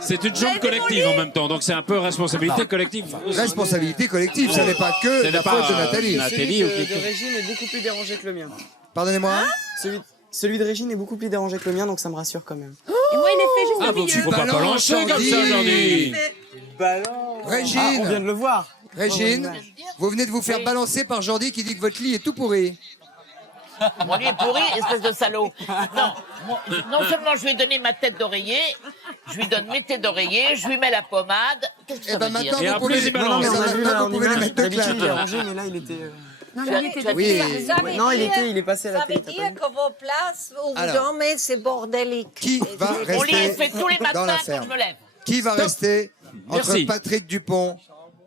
C'est une chambre collective en même temps, donc c'est un peu responsabilité collective. Responsabilité collective, ça n'est pas que Ce la n'est pas, faute de Nathalie. Nathalie ou Celui quelqu'un. de Régine est beaucoup plus dérangé que le mien. Pardonnez-moi. Celui de Régine est beaucoup plus dérangé que le mien, donc ça me rassure quand même. Et moi, il est fait juste Ah, au bon, milieu. faut pas balancer comme ça aujourd'hui. Régine, on vient de le voir. Régine, vous venez de vous faire balancer par Jordi qui dit que votre lit est tout pourri. Mon lit est pourri, espèce de salaud. Non seulement je lui ai donné ma tête d'oreiller, je lui donne mes têtes d'oreiller, je lui mets la pommade. Qu'est-ce que ça veut dire? Et en plus, il balance. Vous pouvez les mettre de D'habitude, il est claque. rangé, mais là, il était... Non, mais il était Oui. Non, il est passé à la Ça télé. veut dire que vos places où vous Alors. dormez, c'est bordélique. Qui va Mon lit est rester fait tous les dans matins la quand ferme? je me lève. Qui va rester entre Merci. Patrick Dupont,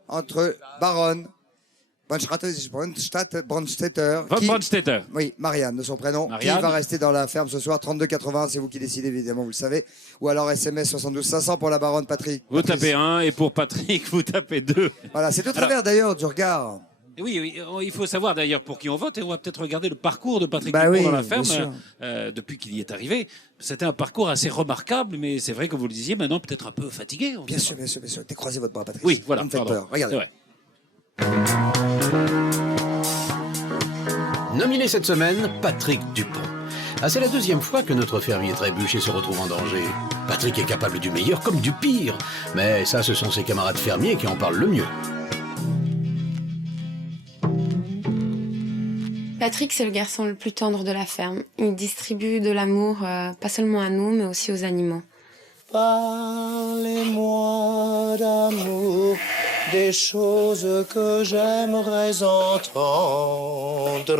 entre Baronne, Brandstetter, Von Brandstetter. oui, Marianne de son prénom, Marianne. qui va rester dans la ferme ce soir? 32,80, c'est vous qui décidez évidemment, vous le savez. Ou alors SMS 72 500 pour la Baronne Patrick. Vous tapez 1 et pour Patrick, vous tapez 2. Voilà, c'est au travers d'ailleurs du regard. Oui, il faut savoir d'ailleurs pour qui on vote et on va peut-être regarder le parcours de Patrick Bah Dupont oui, dans la bien ferme sûr. depuis qu'il y est arrivé. C'était un parcours assez remarquable, mais c'est vrai que vous le disiez, maintenant peut-être un peu fatigué. Bien sûr, bien sûr, bien sûr. Décroisez votre bras, Patrick. Oui, voilà. Vous me faites pardon. peur. Regardez. C'est vrai. Nominé cette semaine, Patrick Dupont. Ah, c'est la deuxième fois que notre fermier trébuche et se retrouve en danger. Patrick est capable du meilleur comme du pire. Mais ça, ce sont ses camarades fermiers qui en parlent le mieux. Patrick, c'est le garçon le plus tendre de la ferme. Il distribue de l'amour, pas seulement à nous, mais aussi aux animaux. Parlez-moi d'amour, des choses que j'aimerais entendre.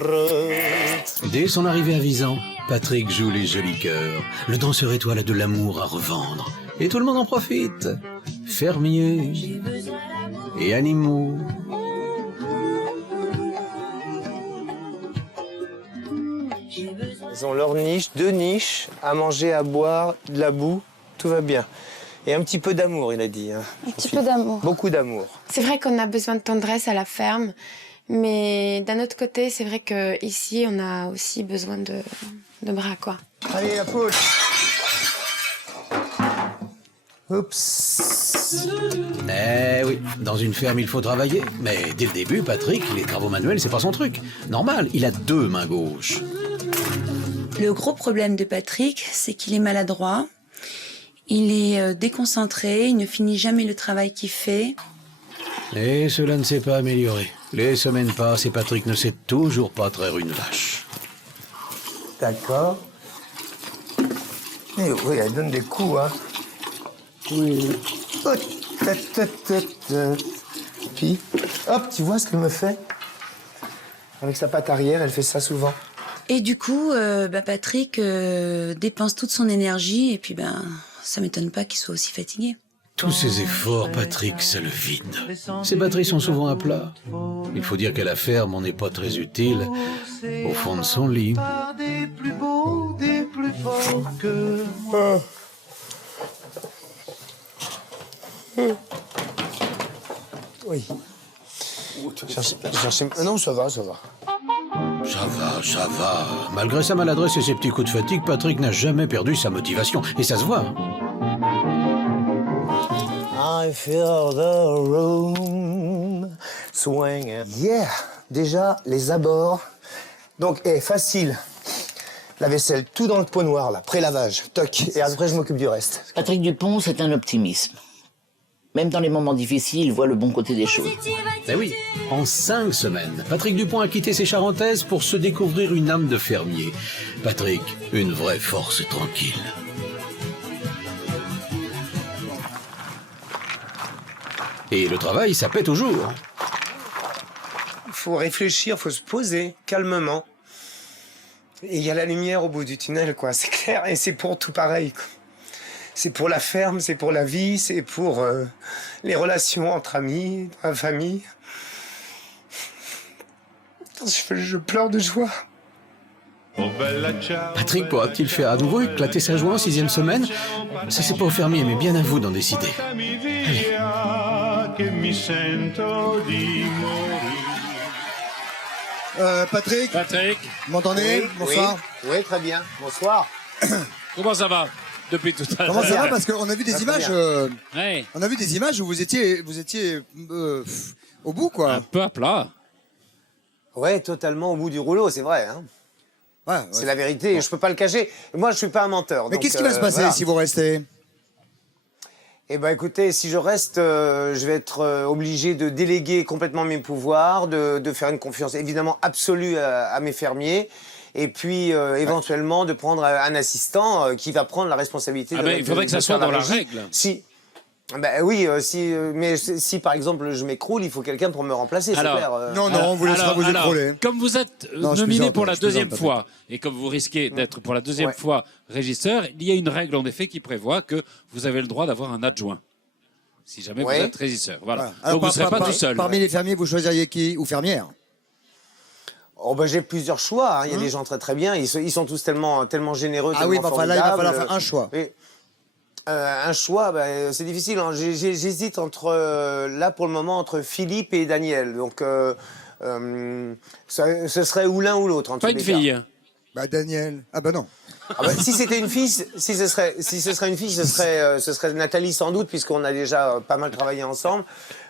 Dès son arrivée à Visan, Patrick joue les jolis cœurs. Le danseur étoile a de l'amour à revendre. Et tout le monde en profite. Fermiers et animaux. Ils ont leur niche, 2 niches, à manger, à boire, de la boue, tout va bien. Et un petit peu d'amour, il a dit. Hein. Un petit peu d'amour. Beaucoup d'amour. C'est vrai qu'on a besoin de tendresse à la ferme, mais d'un autre côté, c'est vrai qu'ici, on a aussi besoin de bras, quoi. Allez, la poule. Oups. Eh oui, dans une ferme, il faut travailler. Mais dès le début, Patrick, les travaux manuels, c'est pas son truc. Normal, il a 2 mains gauches. Le gros problème de Patrick, c'est qu'il est maladroit, il est déconcentré, il ne finit jamais le travail qu'il fait. Et cela ne s'est pas amélioré. Les semaines passent et Patrick ne sait toujours pas traire une vache. D'accord. Eh oui, elle donne des coups, hein. Oui. Puis, hop, tu vois ce qu'elle me fait? Avec sa patte arrière, elle fait ça souvent. Et du coup, Patrick dépense toute son énergie et puis ça m'étonne pas qu'il soit aussi fatigué. Tous ces efforts, Patrick, ça le vide. Ses batteries sont souvent à plat. Il faut dire qu'à la ferme, on n'est pas très utile. Au fond de son lit. Des plus beaux, des plus forts que moi. Oui. Cherchez... Non, ça va, ça va. Ça va. Malgré sa maladresse et ses petits coups de fatigue, Patrick n'a jamais perdu sa motivation. Et ça se voit. I feel the room swinging. Yeah. Déjà, les abords. Donc, facile. La vaisselle, tout dans le pot noir, là, pré-lavage. Toc. Et après, je m'occupe du reste. Patrick Dupont, c'est un optimisme. Même dans les moments difficiles, il voit le bon côté des choses. Eh oui, en 5 semaines, Patrick Dupont a quitté ses Charentaises pour se découvrir une âme de fermier. Patrick, une vraie force tranquille. Et le travail, ça paie toujours. Il faut réfléchir, il faut se poser calmement. Et il y a la lumière au bout du tunnel, quoi, c'est clair. Et c'est pour tout pareil, quoi. C'est pour la ferme, c'est pour la vie, c'est pour les relations entre amis, dans la famille. Je pleure de joie. Patrick pourra-t-il faire à nouveau éclater sa joie en 6e semaine? Ça, c'est pas aux fermiers, mais bien à vous d'en décider. Patrick, vous m'entendez? Oui, Bonsoir. Oui, très bien. Bonsoir. Comment ça va depuis tout à l'heure? Comment ça va? Parce qu'on a vu des Très images. Ouais. On a vu des images où vous étiez au bout, quoi. Un peu à plat. Ouais, totalement au bout du rouleau, c'est vrai. Hein. Ouais, c'est la vérité, je peux pas le cacher. Moi, je suis pas un menteur. Mais donc, qu'est-ce qui va se passer voilà. si vous restez? Eh ben, écoutez, si je reste, je vais être obligé de déléguer complètement mes pouvoirs, de faire une confiance évidemment absolue à mes fermiers. Et puis, éventuellement, de prendre un assistant qui va prendre la responsabilité de il faudrait que ça soit dans la règle. Si. Ben oui, mais si par exemple je m'écroule, il faut quelqu'un pour me remplacer, c'est clair. Non, on vous laissera vous écrouler. Comme vous êtes nominé pour la deuxième fois, et comme vous risquez d'être pour la deuxième fois régisseur, il y a une règle en effet qui prévoit que vous avez le droit d'avoir un adjoint. Si jamais vous êtes régisseur. Voilà. Alors, donc vous ne serez pas tout seul. Parmi les fermiers, vous choisiriez qui? Ou fermière? Oh ben, j'ai plusieurs choix, hein. Il y a des gens très très bien, ils sont tous tellement généreux, Ah oui, tellement enfin là, il va falloir formidables. faire un choix. Et, un choix, ben, c'est difficile. Hein. J'hésite entre, là pour le moment, entre Philippe et Daniel. Donc, ce serait ou l'un ou l'autre. Pas une fille. Bah Daniel. Ah bah non. Ah bah, si c'était une fille, si ce serait une fille, ce serait Nathalie sans doute, puisqu'on a déjà pas mal travaillé ensemble.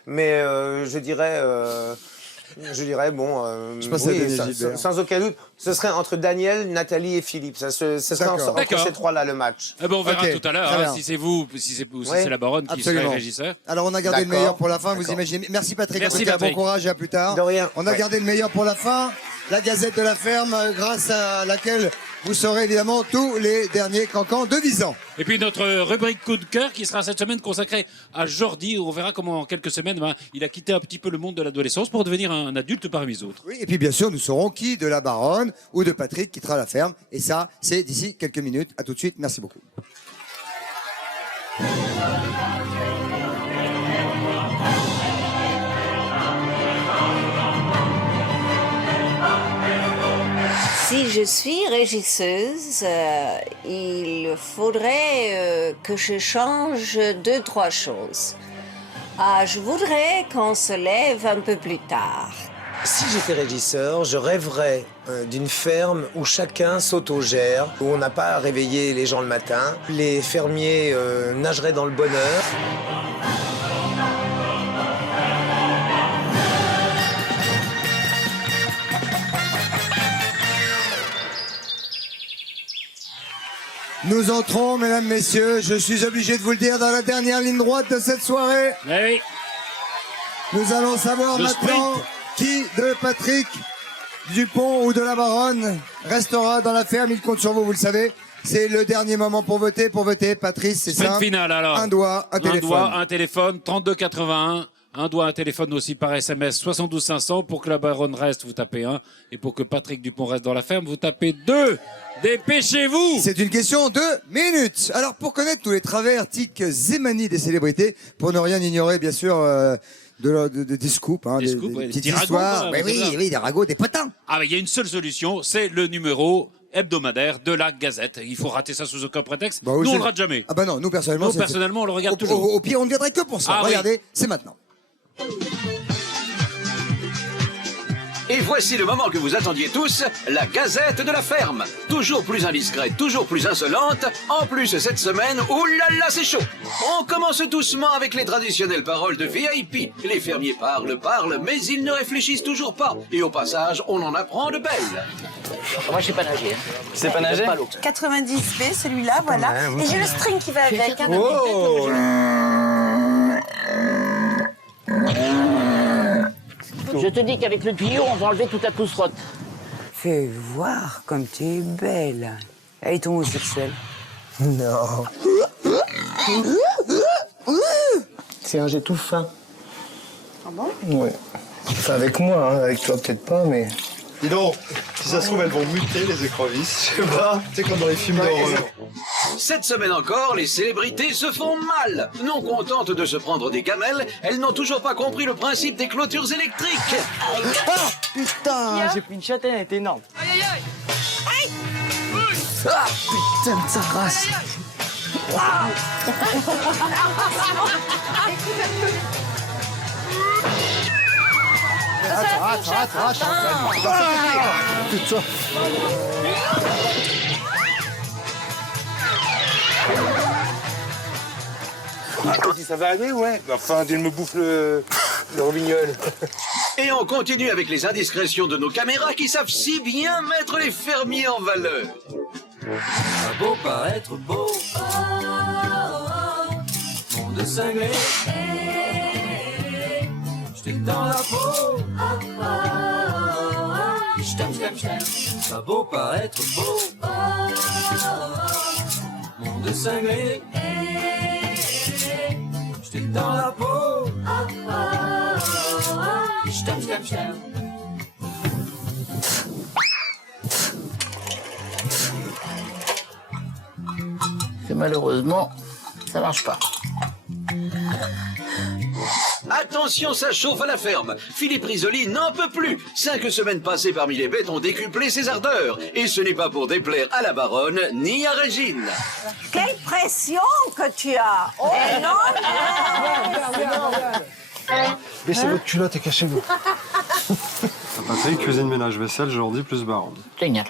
Mais je dirais bon, sans aucun doute, ce serait entre Daniel, Nathalie et Philippe. Ce serait entre ces trois-là le match. Eh ben, on verra tout à l'heure si c'est vous, si c'est la baronne qui serait régisseur. Alors on a gardé le meilleur pour la fin, vous imaginez. Merci Patrick, Merci, en tout cas, Patrick. bon courage et à plus tard. De rien. On a gardé le meilleur pour la fin, la Gazette de la Ferme, grâce à laquelle vous saurez évidemment tous les derniers cancans de Visan. Et puis notre rubrique coup de cœur qui sera cette semaine consacrée à Jordi. On verra comment en quelques semaines il a quitté un petit peu le monde de l'adolescence pour devenir un adulte parmi les autres. Oui, et puis bien sûr, nous saurons qui de la baronne ou de Patrick quittera la ferme. Et ça, c'est d'ici quelques minutes. À tout de suite. Merci beaucoup. Si je suis régisseuse, il faudrait que je change 2-3 choses. Je voudrais qu'on se lève un peu plus tard. Si j'étais régisseur, je rêverais d'une ferme où chacun s'autogère, où on n'a pas à réveiller les gens le matin. Les fermiers nageraient dans le bonheur. Nous entrons, mesdames, messieurs, je suis obligé de vous le dire, dans la dernière ligne droite de cette soirée. Oui. Nous allons savoir maintenant qui de Patrick Dupont ou de la baronne restera dans la ferme. Il compte sur vous, vous le savez. C'est le dernier moment pour voter. Pour voter, Patrice, c'est simple. Finale alors. Un doigt, un téléphone. Un doigt, un téléphone, 3281. Un doigt, un téléphone aussi par SMS, 72 500. Pour que la baronne reste, vous tapez 1. Et pour que Patrick Dupont reste dans la ferme, vous tapez 2. Dépêchez-vous! C'est une question de minutes. Alors, pour connaître tous les travers, tics et manies des célébrités, pour ne rien ignorer, bien sûr, des scoops, des petites histoires. Oui, des ragots, des potins. Ah, mais il y a une seule solution, c'est le numéro hebdomadaire de la Gazette. Il faut rater ça sous aucun prétexte. Nous, on le rate jamais. Ah bah non, nous, personnellement, on le regarde toujours. Au pire, on ne viendrait que pour ça. Ah, regardez, oui. c'est maintenant. Et voici le moment que vous attendiez tous, la Gazette de la Ferme. Toujours plus indiscrète, toujours plus insolente. En plus, cette semaine, oulala, c'est chaud. On commence doucement avec les traditionnelles paroles de VIP. Les fermiers parlent, mais ils ne réfléchissent toujours pas. Et au passage, on en apprend de belles. Moi, je sais pas nager. Tu sais pas nager? 90B, celui-là, voilà. Et j'ai le string qui va avec. Hein, Je te dis qu'avec le tuyau, on va enlever toute la pousse-rotte. Fais voir comme tu es belle. Elle est homosexuelle. Non. C'est un jet tout fin. Ah bon? Ouais. Enfin, avec moi, hein. Avec toi peut-être pas, mais... Dis donc, si ça se trouve, elles vont muter les écrevisses. Je sais pas, c'est comme dans les films d'horreur. Cette semaine encore, les célébrités se font mal. Non contentes de se prendre des gamelles, elles n'ont toujours pas compris le principe des clôtures électriques. Ah, putain, j'ai pris une châtaigne, elle est énorme. Ah, putain de sa race. Arrête. Putain. Ça va aller, ouais. Enfin, il me bouffe le robignol. Et on continue avec les indiscrétions de nos caméras qui savent si bien mettre les fermiers en valeur. Ça beau paraître beau, monde cinglé, je t'ai dans la peau, je t'aime. Ça beau paraître beau, monde cinglé, je t'ai dans la peau, je t'aime. Que malheureusement, ça marche pas. Attention, ça chauffe à la ferme. Philippe Risoli n'en peut plus. 5 semaines passées parmi les bêtes ont décuplé ses ardeurs. Et ce n'est pas pour déplaire à la baronne ni à Régine. Quelle pression que tu as! Oh non! Baissez votre culotte et cachez-vous. Patrick, cuisine, ménage, vaisselle, Jordi plus baronne. Génial.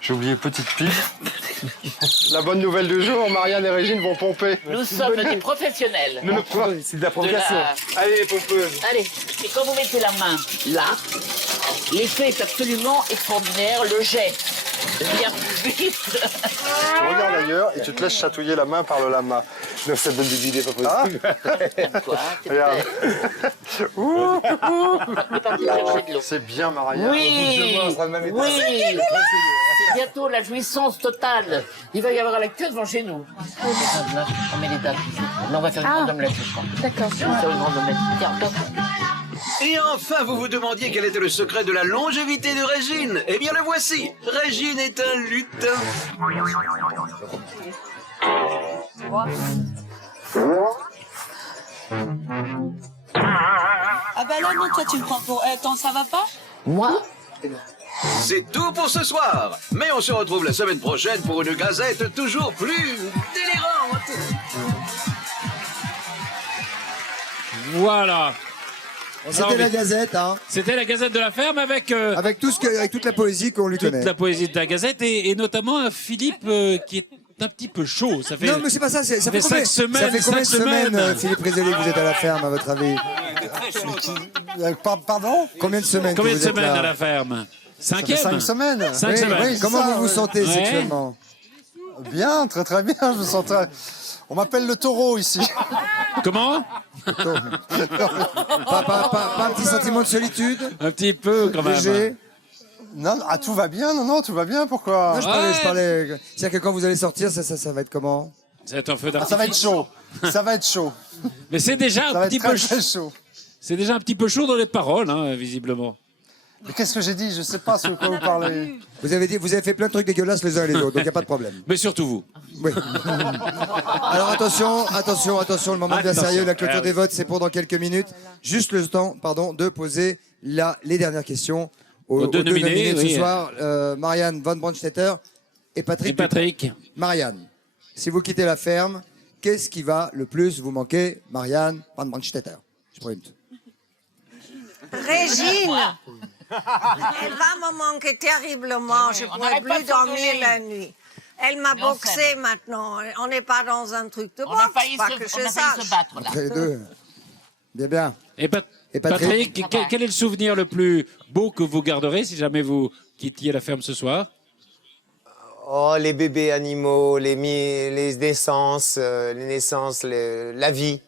J'ai oublié petite pipe. La bonne nouvelle du jour, Marianne et Régine vont pomper. Nous sommes des professionnels. C'est de la provocation. Allez, les pompeuses. Allez, et quand vous mettez la main là, l'effet est absolument extraordinaire. Le jet vient plus vite. Tu regardes ailleurs et tu te laisses chatouiller la main par le lama. Non, ça donne des idées pas possibles. Quoi, t'es Regarde. On est parti chercher de l'eau. C'est bien, Marianne. Oui, oui. C'est bientôt la jouissance totale. Il va y avoir la queue devant chez nous. On met les dates. Là, on va faire une grande omelette. D'accord. On va faire une grande omelette. Tiens, top. Et enfin, vous vous demandiez quel était le secret de la longévité de Régine. Eh bien, le voici. Régine est un lutin. Ah bah là, non, toi, tu me prends pour... Attends, ça va pas? Moi? C'est tout pour ce soir. Mais on se retrouve la semaine prochaine pour une gazette toujours plus délirante. Voilà. C'était la Gazette, hein. C'était la Gazette de la ferme avec avec toute la poésie qu'on lui connaît. toute la poésie de la Gazette et notamment un Philippe qui est un petit peu chaud. Ça fait Non, mais c'est pas ça. Ça fait cinq combien de semaines, Philippe Risoli, que vous êtes à la ferme, à votre avis? Pardon? Combien de semaines Combien que de vous êtes semaines là? à la ferme? Cinquième? 5 semaines. 5 semaines. Oui, Comment ça, vous vous sentez sexuellement? Bien, très très bien. Je me sens très... On m'appelle le taureau ici. Comment? Pas un petit sentiment de solitude? Un petit peu quand même. Léger? Non, tout va bien. Non, tout va bien. Pourquoi? Non, je parlais. C'est-à-dire que quand vous allez sortir, ça va être comment? Ça va être un feu Ça va être chaud. Ça va être chaud. Mais c'est déjà Ça un va petit être peu très chaud. C'est déjà un petit peu chaud dans les paroles, hein, visiblement. Mais qu'est-ce que j'ai dit? Je sais pas ce de quoi vous parlez. Vous avez fait plein de trucs dégueulasses les uns et les autres, donc il n'y a pas de problème. Mais surtout vous. Oui. Alors attention, le moment bien sérieux, la clôture des votes, c'est pour dans quelques minutes. Juste le temps, de poser les dernières questions aux deux nominés de ce soir, Marianne Van Brandstetter et Patrick. Marianne, si vous quittez la ferme, qu'est-ce qui va le plus vous manquer, Marianne Van Brandstetter? Je sprint. Régine! Elle va me manquer terriblement. Je ne pourrai plus dormir la nuit. Elle m'a boxé maintenant. On n'est pas dans un truc de boxe, pas que je sache. se battre là. Entre les deux. Bien. Et Patrick, quel est le souvenir le plus beau que vous garderez si jamais vous quittiez la ferme ce soir? Oh, les bébés animaux, les naissances, la vie.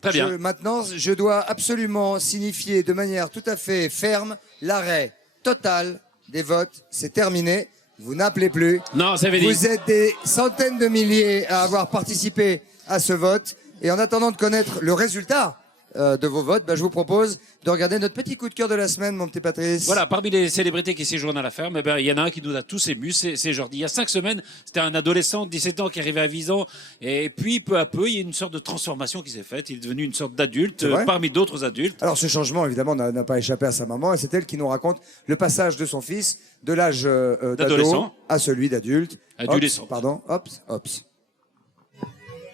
Très bien. Maintenant, je dois absolument signifier de manière tout à fait ferme l'arrêt total des votes. C'est terminé. Vous n'appelez plus. Non, ça veut dire. Vous êtes des centaines de milliers à avoir participé à ce vote. Et en attendant de connaître le résultat de vos votes, je vous propose de regarder notre petit coup de cœur de la semaine, mon petit Patrice. Voilà, parmi les célébrités qui séjournent à la ferme, il y en a un qui nous a tous émus, c'est Jordi. Il y a 5 semaines, c'était un adolescent de 17 ans qui arrivait à Visan. Et puis, peu à peu, il y a une sorte de transformation qui s'est faite. Il est devenu une sorte d'adulte parmi d'autres adultes. Alors, ce changement, évidemment, n'a pas échappé à sa maman. Et c'est elle qui nous raconte le passage de son fils de l'âge d'ado à celui d'adulte. Adolescent. Pardon, hops.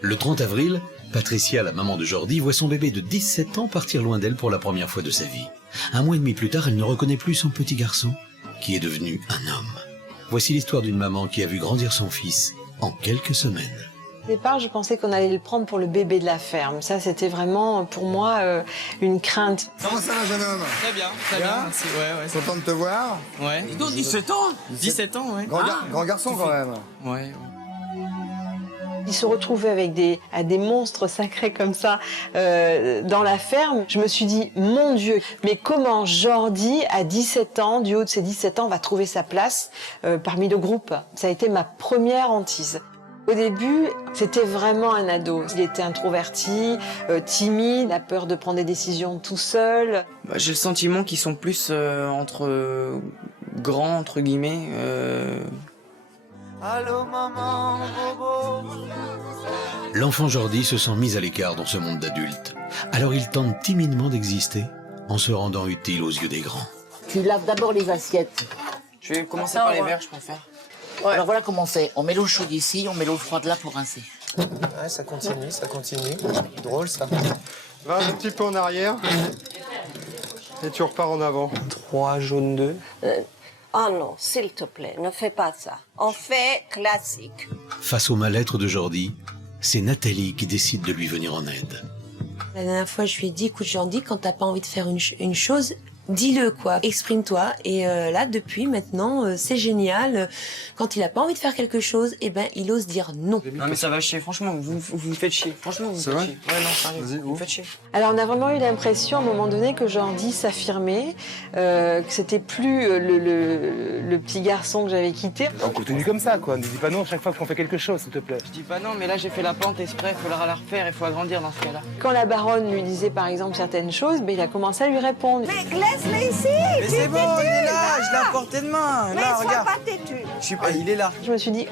Le 30 avril, Patricia, la maman de Jordi, voit son bébé de 17 ans partir loin d'elle pour la première fois de sa vie. 1 mois et demi plus tard, elle ne reconnaît plus son petit garçon, qui est devenu un homme. Voici l'histoire d'une maman qui a vu grandir son fils en quelques semaines. Au départ, je pensais qu'on allait le prendre pour le bébé de la ferme. Ça, c'était vraiment, pour moi, une crainte. Comment ça va, jeune homme? Très bien, très bien. Merci. Ouais. Content de te voir? Ouais. Dis donc, 17 ans 17 ans, ouais. Grand garçon, quand même. Ouais. Il se retrouvait avec des monstres sacrés comme ça dans la ferme. Je me suis dit, mon Dieu, mais comment Jordi, à 17 ans, du haut de ses 17 ans, va trouver sa place parmi le groupe? Ça a été ma première hantise. Au début, c'était vraiment un ado. Il était introverti, timide, a peur de prendre des décisions tout seul. J'ai le sentiment qu'ils sont plus entre grands, entre guillemets. Allô maman, bobo. L'enfant Jordi se sent mis à l'écart dans ce monde d'adultes. Alors il tente timidement d'exister en se rendant utile aux yeux des grands. Tu laves d'abord les assiettes. Je vais commencer par les verres, je préfère. Ouais. Alors voilà comment on fait. On met l'eau chaude ici, on met l'eau froide là pour rincer. Ouais, ça continue. Drôle, ça. Va un petit peu en arrière. Et tu repars en avant. 3 jaunes 2. Oh non, s'il te plaît, ne fais pas ça. On fait classique. Face au mal-être de Jordi, c'est Nathalie qui décide de lui venir en aide. La dernière fois, je lui ai dit, écoute Jordi, quand t'as pas envie de faire une chose, dis-le quoi, exprime-toi. Et là, depuis maintenant, c'est génial. Quand il a pas envie de faire quelque chose, il ose dire non. Non mais ça va chier, franchement, vous me faites chier. Franchement, vous me faites chier. Ouais, non, sérieux, vous me faites chier. Alors, on a vraiment eu l'impression, à un moment donné, que Jordi s'affirmait, que c'était plus le petit garçon que j'avais quitté. On continue comme ça, quoi. Ne dis pas non à chaque fois qu'on fait quelque chose, s'il te plaît. Je dis pas non, mais là j'ai fait la plante exprès, il faudra la refaire, il faut agrandir dans ce cas-là. Quand la baronne lui disait, par exemple, certaines choses, il a commencé à lui répondre. Mais laisse-le ici. Mais c'est bon, il est là, je l'ai à portée de main. Mais là, sois regarde. pas têtu. Je suis pas, il est là. Je me suis dit,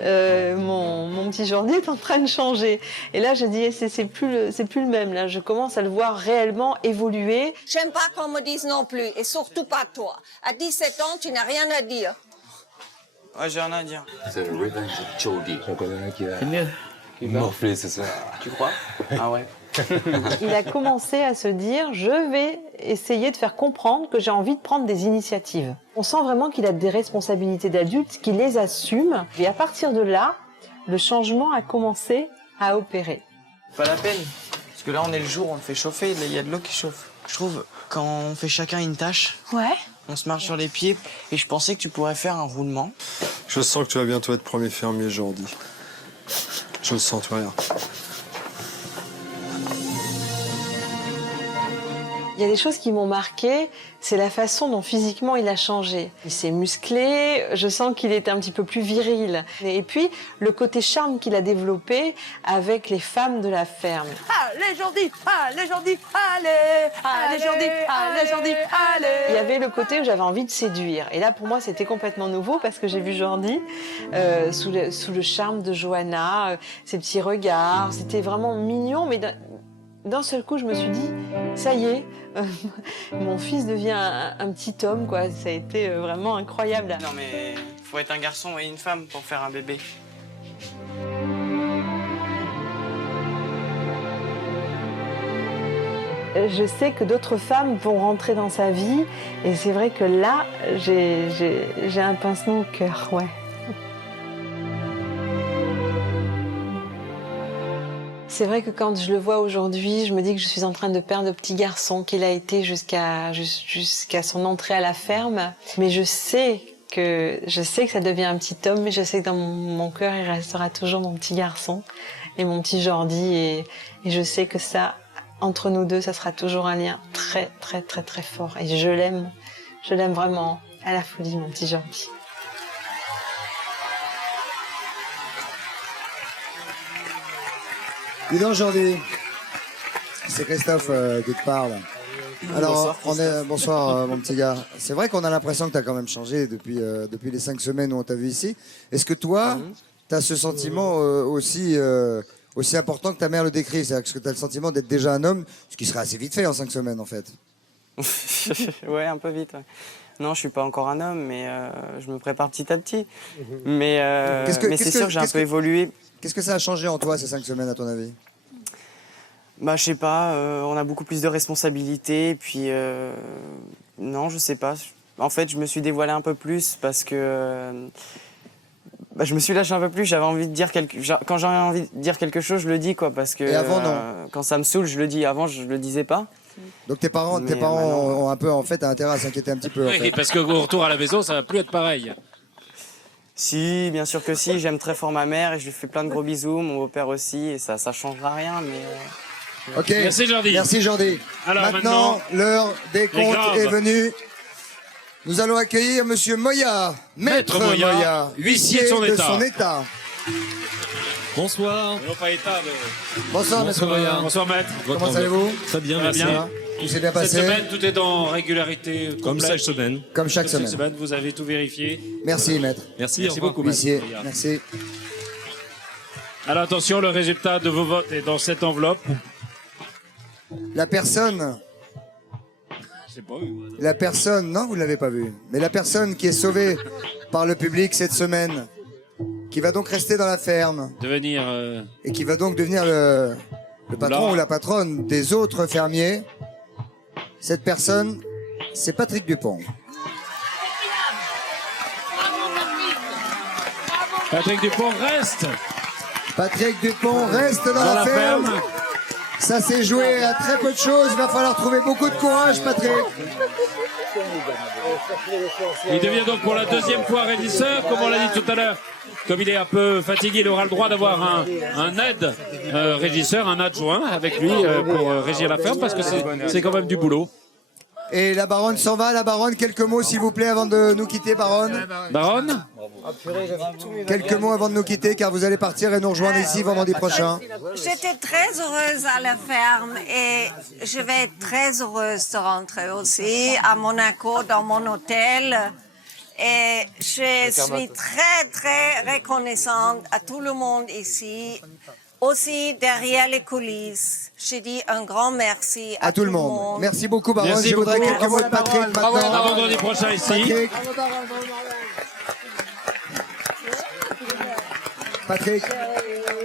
mon petit Jordi est en train de changer. Et là, je dis, c'est plus le même. Là, je commence à le voir réellement évoluer. J'aime pas qu'on me dise non plus, et surtout pas toi. À 17 ans, tu n'as rien à dire. Ouais, j'ai rien à dire. C'est le revenge de Jordi. J'en connais un qui va C'est mieux. morfler ce soir. Tu crois? Ah ouais. Il a commencé à se dire, je vais essayer de faire comprendre que j'ai envie de prendre des initiatives. On sent vraiment qu'il a des responsabilités d'adulte, qu'il les assume. Et à partir de là, le changement a commencé à opérer. Pas la peine. Parce que là, on est le jour, on le fait chauffer, il y a de l'eau qui chauffe. Je trouve, quand on fait chacun une tâche, on se marche sur les pieds, et je pensais que tu pourrais faire un roulement. Je sens que tu vas bientôt être premier fermier, Jordi. Je le sens, tu regardes. Il y a des choses qui m'ont marqué, c'est la façon dont physiquement il a changé. Il s'est musclé, je sens qu'il est un petit peu plus viril. Et puis, le côté charme qu'il a développé avec les femmes de la ferme. Allez Jordi, allez Jordi, allez Jordi, allez Jordi, allez. Il y avait le côté où j'avais envie de séduire. Et là, pour moi, c'était complètement nouveau parce que j'ai vu Jordi sous le charme de Johanna, ses petits regards. C'était vraiment mignon, mais d'un seul coup, je me suis dit, ça y est, mon fils devient un petit homme, quoi. Ça a été vraiment incroyable. Non mais, faut être un garçon et une femme pour faire un bébé. Je sais que d'autres femmes vont rentrer dans sa vie, et c'est vrai que là, j'ai un pincement au cœur, ouais. C'est vrai que quand je le vois aujourd'hui, je me dis que je suis en train de perdre le petit garçon qu'il a été jusqu'à son entrée à la ferme. Mais je sais que je sais que ça devient un petit homme, mais je sais que dans mon cœur, il restera toujours mon petit garçon et mon petit Jordi. Et je sais que ça, entre nous deux, ça sera toujours un lien très, très, très, très fort. Et je l'aime vraiment à la folie, mon petit Jordi. Dis donc, Jordi, c'est Christophe qui te parle. Alors, bonsoir mon petit gars. C'est vrai qu'on a l'impression que tu as quand même changé depuis les 5 semaines où on t'a vu ici. Est-ce que toi, tu as ce sentiment aussi important que ta mère le décrit? C'est-à-dire que tu as le sentiment d'être déjà un homme, ce qui serait assez vite fait en 5 semaines en fait. Ouais, un peu vite. Ouais. Non, je suis pas encore un homme, mais je me prépare petit à petit. Mais c'est sûr que j'ai un peu évolué. Qu'est-ce que ça a changé en toi ces 5 semaines à ton avis? Bah, je sais pas, on a beaucoup plus de responsabilités, puis non, je sais pas. En fait, je me suis dévoilé un peu plus parce que je me suis lâché un peu plus. J'avais envie de dire quand j'ai envie de dire quelque chose, je le dis quoi, parce que et avant, non. Quand ça me saoule, je le dis. Avant, je le disais pas. Donc tes parents ont un peu en fait intérêt à s'inquiéter un petit peu. Oui, en fait. parce qu'au retour à la maison, ça va plus être pareil. Si, bien sûr que si. J'aime très fort ma mère et je lui fais plein de gros bisous. Mon beau-père aussi, et ça changera rien, mais. Ok. Merci Jordi. Merci Jordi. Alors maintenant, l'heure des comptes est venue. Nous allons accueillir Monsieur Moya, Maître Moya, huissier de son état. Bonsoir. Bonsoir Maître Moya. Bonsoir Maître. Comment allez-vous? Très bien, Ça va merci. bien. Tout s'est bien passé. Cette semaine, tout est en régularité complète. Comme chaque semaine. Comme chaque semaine. Vous avez tout vérifié. Merci Maître. Merci beaucoup Huissier. Maître. Merci. Alors attention, le résultat de vos votes est dans cette enveloppe. La personne, non, vous ne l'avez pas vu, mais la personne qui est sauvée par le public cette semaine, qui va donc rester dans la ferme, et qui va donc devenir le patron ou la patronne des autres fermiers, cette personne, c'est Patrick Dupont. Patrick Dupont reste. Patrick Dupont reste dans la ferme. Ça s'est joué à très peu de choses. Il va falloir trouver beaucoup de courage, Patrick. Il devient donc pour la deuxième fois régisseur, comme on l'a dit tout à l'heure. Comme il est un peu fatigué, il aura le droit d'avoir un aide régisseur, un adjoint avec lui pour régir la ferme, parce que c'est quand même du boulot. Et la baronne s'en va. La baronne, quelques mots s'il vous plaît avant de nous quitter, baronne. Baronne ? Quelques mots avant de nous quitter, car vous allez partir et nous rejoindre ici vendredi prochain. J'étais très heureuse à la ferme et je vais être très heureuse de rentrer aussi à Monaco dans mon hôtel. Et je suis très, très reconnaissante à tout le monde ici. Aussi, derrière les coulisses, je dis un grand merci à tout le monde. Merci beaucoup, baronne. Merci je voudrais beaucoup. quelques mots de Patrick maintenant. À vendredi prochain ici.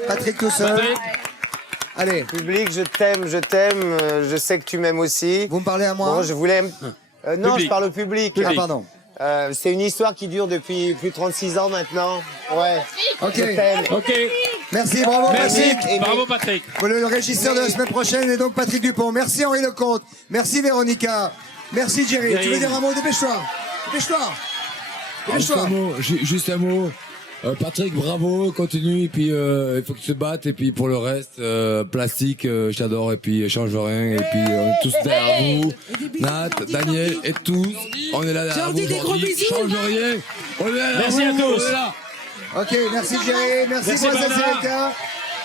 Patrick tout seul. Allez. Public, je t'aime, je sais que tu m'aimes aussi. Vous me parlez à moi? Bon, je voulais... non, je parle au public. Ah, pardon. C'est une histoire qui dure depuis plus de 36 ans maintenant. Ouais. Ok. Je t'aime. Ok. Merci, bravo Patrick. Bravo Patrick. Le régisseur de la semaine prochaine est donc Patrick Dupont. Merci Henri Lecomte. Merci Véronica. Merci Jerry. Tu veux dire un mot? Dépêche-toi. Juste un mot. Patrick, bravo, continue, et puis il faut que tu te battes, et puis pour le reste, plastique, je t'adore, et puis change rien, et puis on est tous derrière vous, Nat, Daniel, et tous, on est là derrière vous aujourd'hui, change rien, on est là derrière Merci vous, à tous. on est là. Ok, merci Jerry, merci Princesse Bernard. Erika,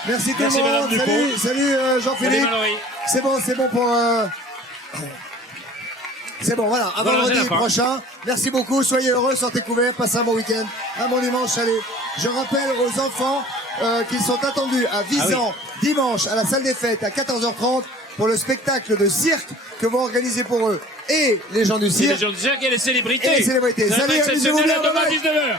merci tout Merci, le Madame monde, Dupont. salut Jean-Philippe, Salut, Mallory. c'est bon pour... C'est bon, voilà, à Voilà, vendredi c'est la fin. prochain. Merci beaucoup, soyez heureux, sortez couverts, passez un bon week-end, un bon dimanche, allez. Je rappelle aux enfants qu'ils sont attendus à Visan dimanche à la salle des fêtes à 14h30 pour le spectacle de cirque que vont organiser pour eux et les gens du Et cirque. les gens du cirque et les célébrités. Et les célébrités. Ça va être Salut, amusez-vous exceptionnel, bien, à demain bye bye. 19h.